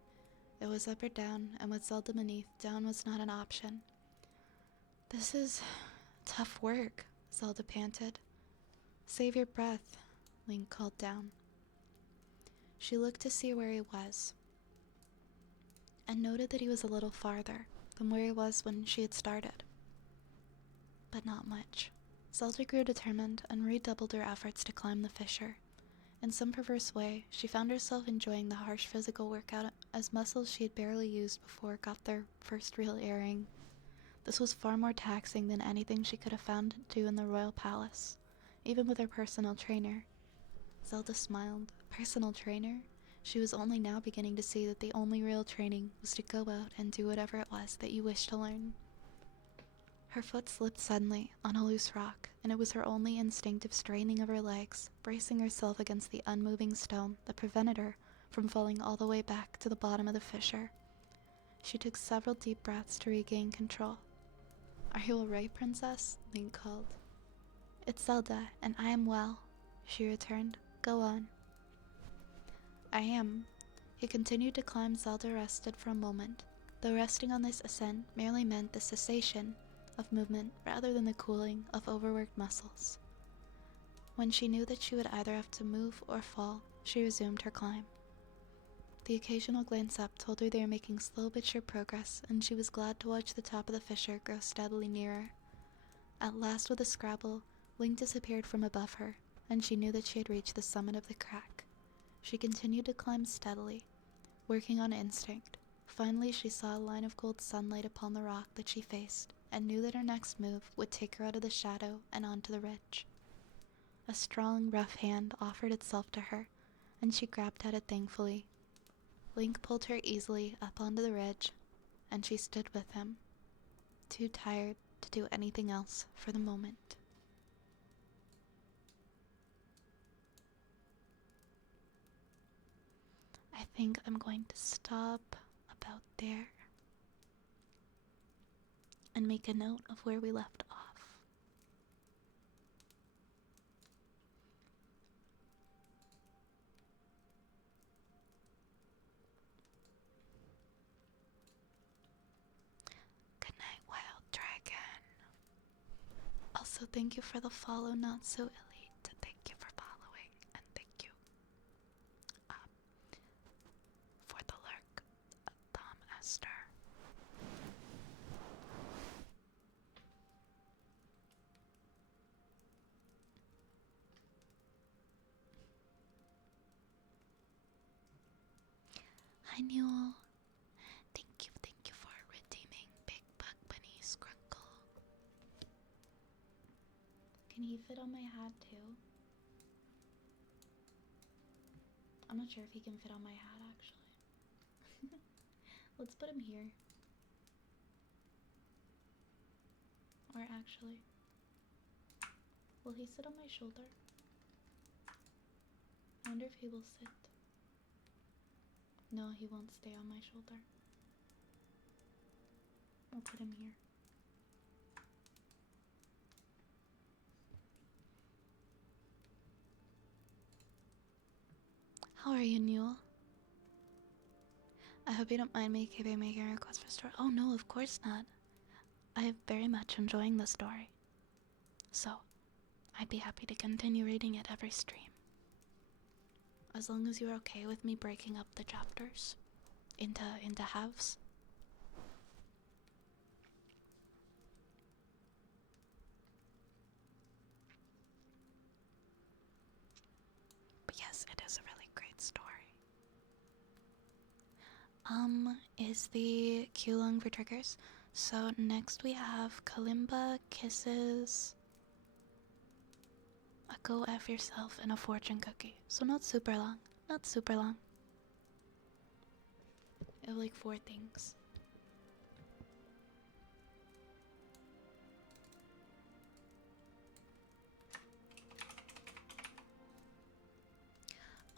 It was up or down, and with Zelda beneath, down was not an option. This is tough work, Zelda panted. Save your breath, Link called down. She looked to see where he was, and noted that he was a little farther than where he was when she had started. But not much. Zelda grew determined and redoubled her efforts to climb the fissure. In some perverse way, she found herself enjoying the harsh physical workout as muscles she had barely used before got their first real airing. This was far more taxing than anything she could have found to do in the royal palace, even with her personal trainer. Zelda smiled. Personal trainer? She was only now beginning to see that the only real training was to go out and do whatever it was that you wished to learn. Her foot slipped suddenly on a loose rock, and it was her only instinctive straining of her legs, bracing herself against the unmoving stone that prevented her from falling all the way back to the bottom of the fissure. She took several deep breaths to regain control. Are you all right, Princess? Link called. It's Zelda, and I am well, she returned. Go on. I am. He continued to climb. Zelda rested for a moment, though resting on this ascent merely meant the cessation of movement rather than the cooling of overworked muscles. When she knew that she would either have to move or fall, she resumed her climb. The occasional glance up told her they were making slow but sure progress, and she was glad to watch the top of the fissure grow steadily nearer. At last, with a scrabble, Link disappeared from above her, and she knew that she had reached the summit of the crack. She continued to climb steadily, working on instinct. Finally, she saw a line of gold sunlight upon the rock that she faced, and knew that her next move would take her out of the shadow and onto the ridge. A strong, rough hand offered itself to her, and she grabbed at it thankfully. Link pulled her easily up onto the ridge, and she stood with him, too tired to do anything else for the moment. I think I'm going to stop about there and make a note of where we left off. Good night, Wild Dragon. Also, thank you for the follow, Not So Elite. Thank you for following, and thank you for the lurk, Tom Esther. Hi, Newell. Thank you for redeeming Big Bug Bunny Scrunkle. Can he fit on my hat too? I'm not sure if he can fit on my hat actually. Let's put him here. Or actually, will he sit on my shoulder? I wonder if he will sit. No, he won't stay on my shoulder. I'll put him here. How are you, Newell? I hope you don't mind me keeping making requests for story. Oh no, of course not. I'm very much enjoying the story. So, I'd be happy to continue reading it every stream. As long as you're okay with me breaking up the chapters into halves. But yes, it is a really great story. Is the queue long for triggers? So next we have Kalimba Kisses, a Go F Yourself, and a Fortune Cookie. So not super long. Not super long. I have like 4 things.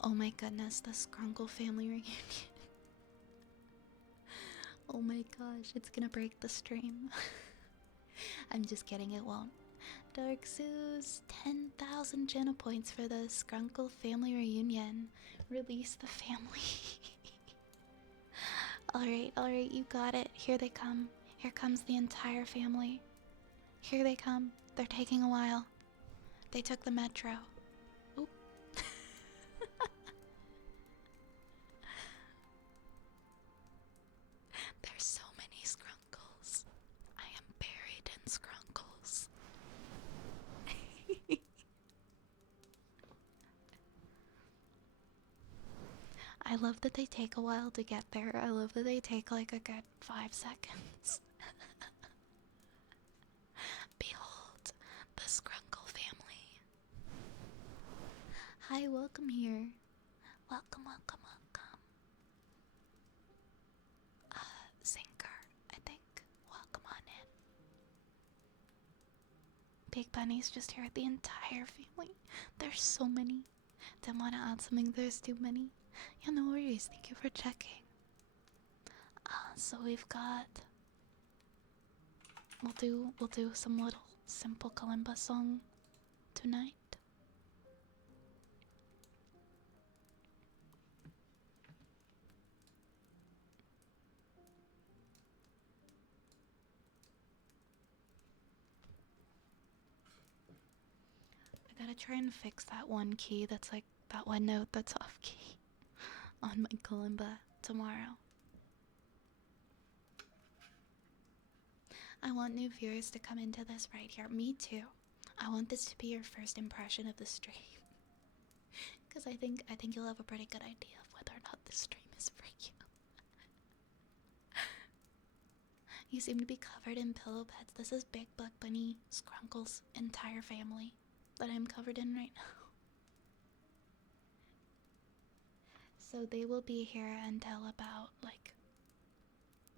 Oh my goodness, the Scrunkle family reunion. Oh my gosh, it's gonna break the stream. I'm just kidding, it won't. Dark Zeus, 10,000 channel points for the Scrunkle family reunion. Release the family. Alright, you got it. Here they come. Here comes the entire family. Here they come. They're taking a while. They took the metro. Oop. There's so many Scrunkles. I am buried in Scrunkles. I love that they take a while to get there. I love that they take like a good 5 seconds. Behold, the Scrunkle family. Hi, welcome here. Welcome. Zinker, I think. Welcome on in. Big Bunny's just here with the entire family. There's so many. Didn't want to add something, there's too many. Yeah, no worries. Thank you for checking. So we've got. We'll do some little simple kalimba song tonight. I gotta try and fix that one key that's like that one note that's off key on my kalimba tomorrow. I want new viewers to come into this right here. Me too. I want this to be your first impression of the stream. Because I think you'll have a pretty good idea of whether or not this stream is for you. You seem to be covered in pillow pets. This is Big Bug Bunny Scrunkle's entire family that I'm covered in right now. So they will be here until about like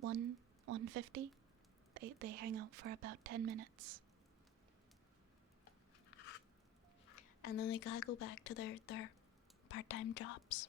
1:50. They hang out for about 10 minutes. And then they gotta go back to their part-time jobs.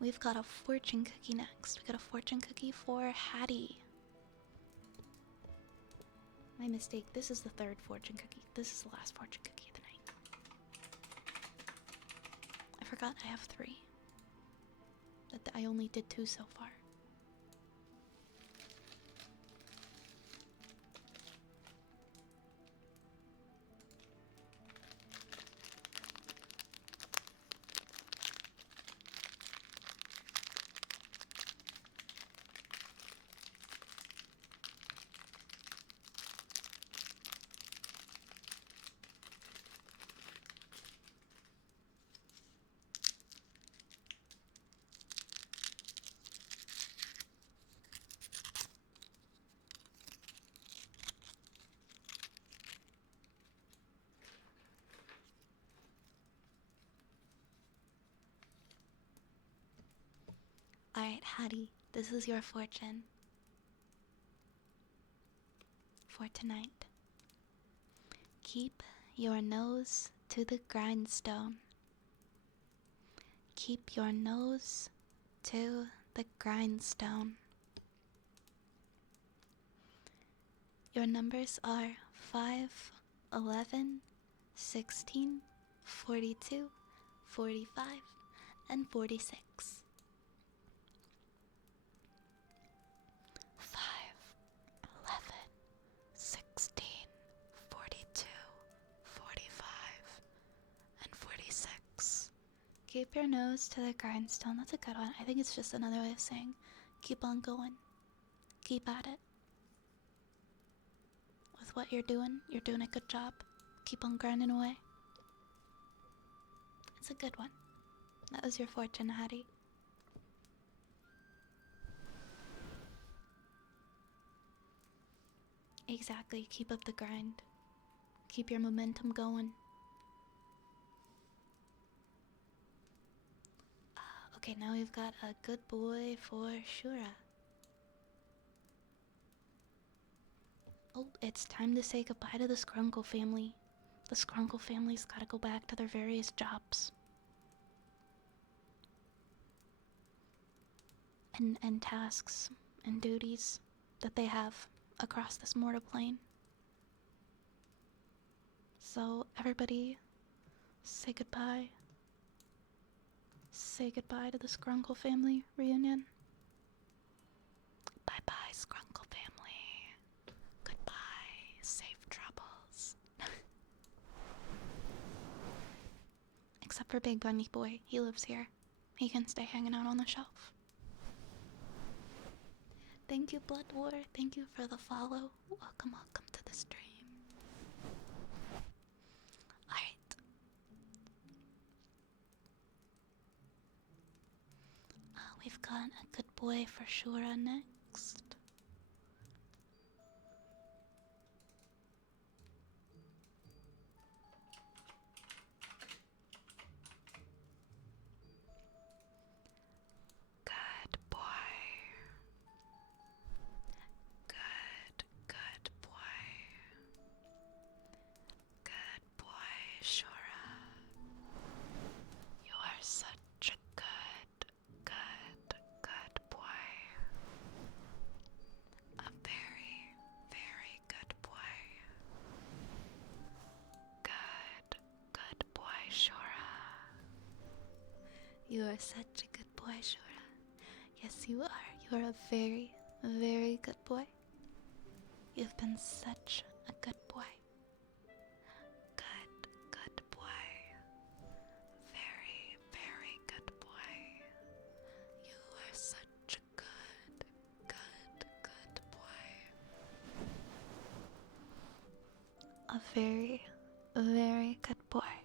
We've got a fortune cookie next. We got a fortune cookie for Hattie. My mistake. This is the third fortune cookie. This is the last fortune cookie of the night. I forgot I have 3. That I only did 2 so far. Alright, Hattie, this is your fortune for tonight. Keep your nose to the grindstone. Keep your nose to the grindstone. Your numbers are 5, 11, 16, 42, 45, and 46. 5, 11, 16, 42, 45, and 46. Keep your nose to the grindstone. That's a good one. I think it's just another way of saying keep on going. Keep at it. With what you're doing a good job. Keep on grinding away. It's a good one. That was your fortune, Hattie. Exactly. Keep up the grind. Keep your momentum going. Okay, now we've got a good boy for Shura. Oh, it's time to say goodbye to the Skrunkle family. The Skrunkle family's gotta go back to their various jobs. And tasks and duties that they have across this mortal plane. So, everybody, say goodbye. Say goodbye to the Skrunkle family reunion. Bye-bye, Skrunkle family. Goodbye. Safe travels. Except for Big Bunny Boy. He lives here. He can stay hanging out on the shelf. Thank you, Blood War. Thank you for the follow. Welcome to the stream. Alright. We've got a good boy for Shura next. Good boy. Good boy. Good boy, Shura. You are such a good boy. A very, very good boy. Good boy, Shura. You are such a good boy, Shura. Yes, you are. You are a very, very good boy. You've been such a good boy. Good boy. Very, very good boy. You are such a good boy. A very, very good boy.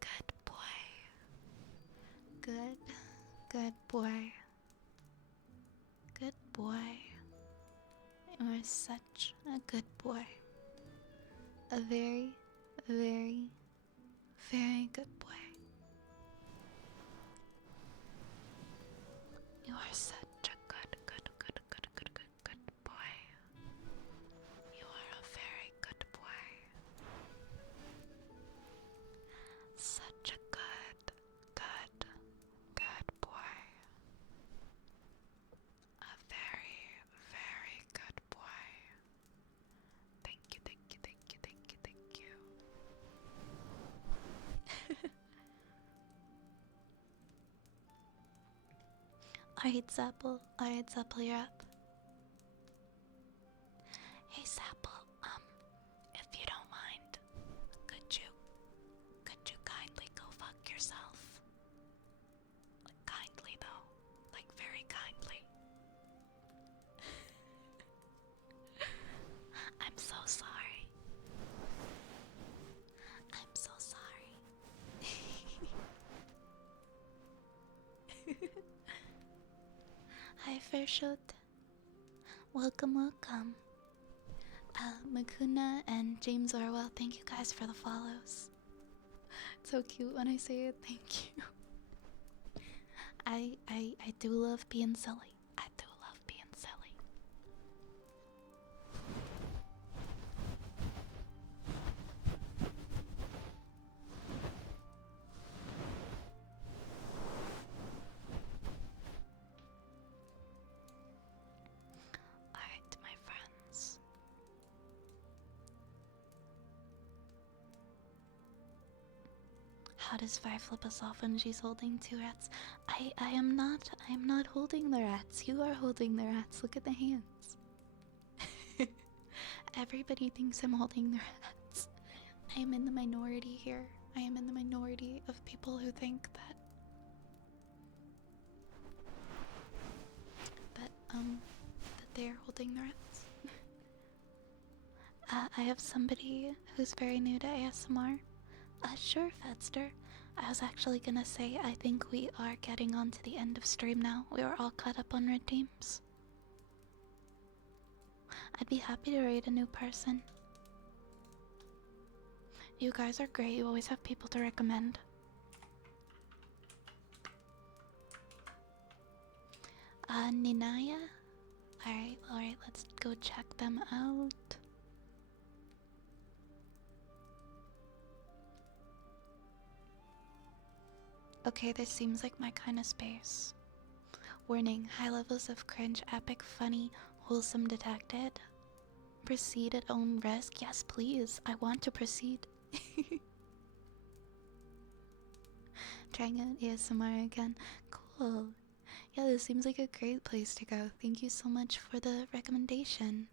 Good boy. Good boy. Good boy. You are such a good boy. A very, very, very good boy. You are such a good boy. You are a very good boy. Such a good Alright, Zapple. Alright, Zapple, you're up. Hey Sapple, if you don't mind, could you kindly go fuck yourself? Like, kindly though. Like, very kindly. I'm so sorry. I'm so sorry. Hi, Fairshot. Welcome, welcome. Makuna and James Orwell, thank you guys for the follows. It's so cute when I say it, thank you. I do love being silly. I do love being silly. Alright, my friends. How does Vi flip us off when she's holding 2 rats? I am not holding the rats. You are holding the rats. Look at the hands. Everybody thinks I'm holding the rats. I am in the minority here. I am in the minority of people who think that they are holding the rats. I have somebody who's very new to ASMR. Sure, Fedster. I was actually gonna say, I think we are getting on to the end of stream now. We are all caught up on red teams. I'd be happy to raid a new person. You guys are great. You always have people to recommend. Ninaya? Alright, let's go check them out. Okay, this seems like my kind of space. Warning, high levels of cringe, epic, funny, wholesome detected. Proceed at own risk. Yes, please. I want to proceed. Trying out ASMR again. Cool. Yeah, this seems like a great place to go. Thank you so much for the recommendation.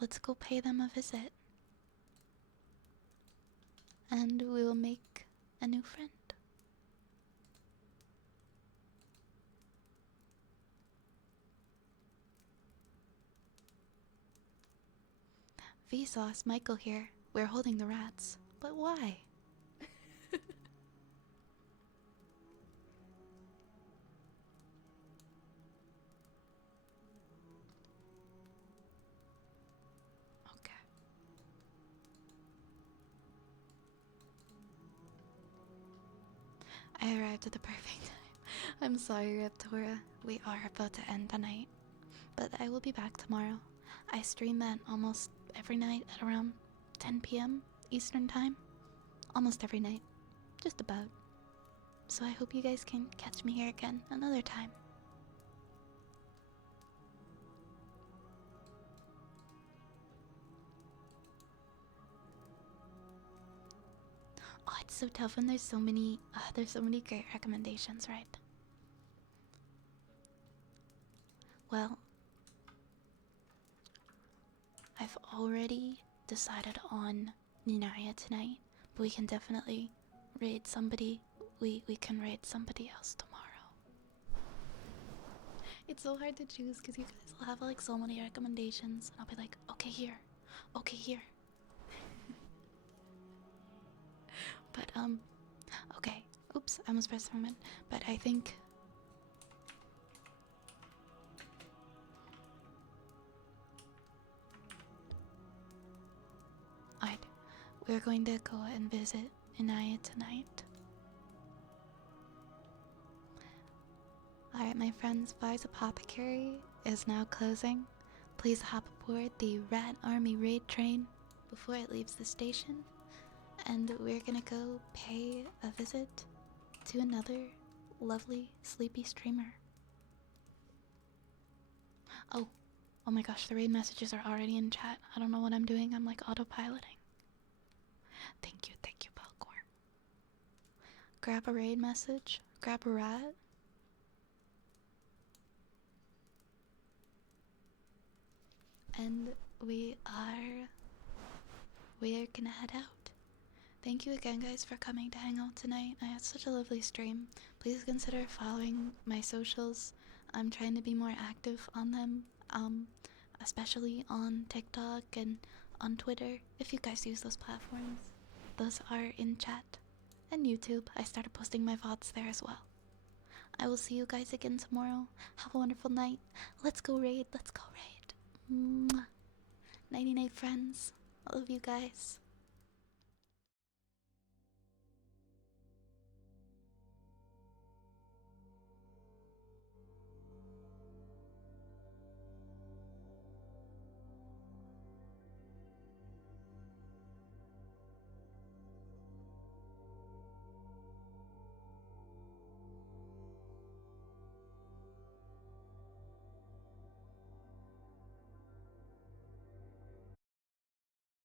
Let's go pay them a visit. And we will make a new friend. Vsauce, Michael here. We're holding the rats. But why? Okay. I arrived at the perfect time. I'm sorry, Reptora. We are about to end the night. But I will be back tomorrow. I stream at almost every night at around 10 p.m. Eastern Time. Almost every night. Just about. So I hope you guys can catch me here again another time. Oh, it's so tough when there's so many great recommendations, right? Well, I've already decided on Ninaya tonight, but we can definitely raid somebody. We can raid somebody else tomorrow. It's so hard to choose because you guys will have like so many recommendations. I'll be like, okay, here. Okay, here. But, okay. Oops, I almost pressed the wrong button. But I think... Alright, we're going to go and visit Inaya tonight. Alright, my friends, Vi's Apothecary is now closing. Please hop aboard the Rat Army raid train before it leaves the station. And we're gonna go pay a visit to another lovely, sleepy streamer. Oh my gosh, the raid messages are already in chat. I don't know what I'm doing. I'm like autopiloting. Thank you, Belcor. Grab a raid message. Grab a rat. and we are gonna head out. Thank you again, guys, for coming to hang out tonight. I had such a lovely stream. Please consider following my socials. I'm trying to be more active on them, especially on TikTok and on Twitter, if you guys use those platforms. Those are in chat. And YouTube. I started posting my VODs there as well. I will see you guys again tomorrow. Have a wonderful night. Let's go raid. Let's go raid. Mwah. Nighty night, friends. I love you guys.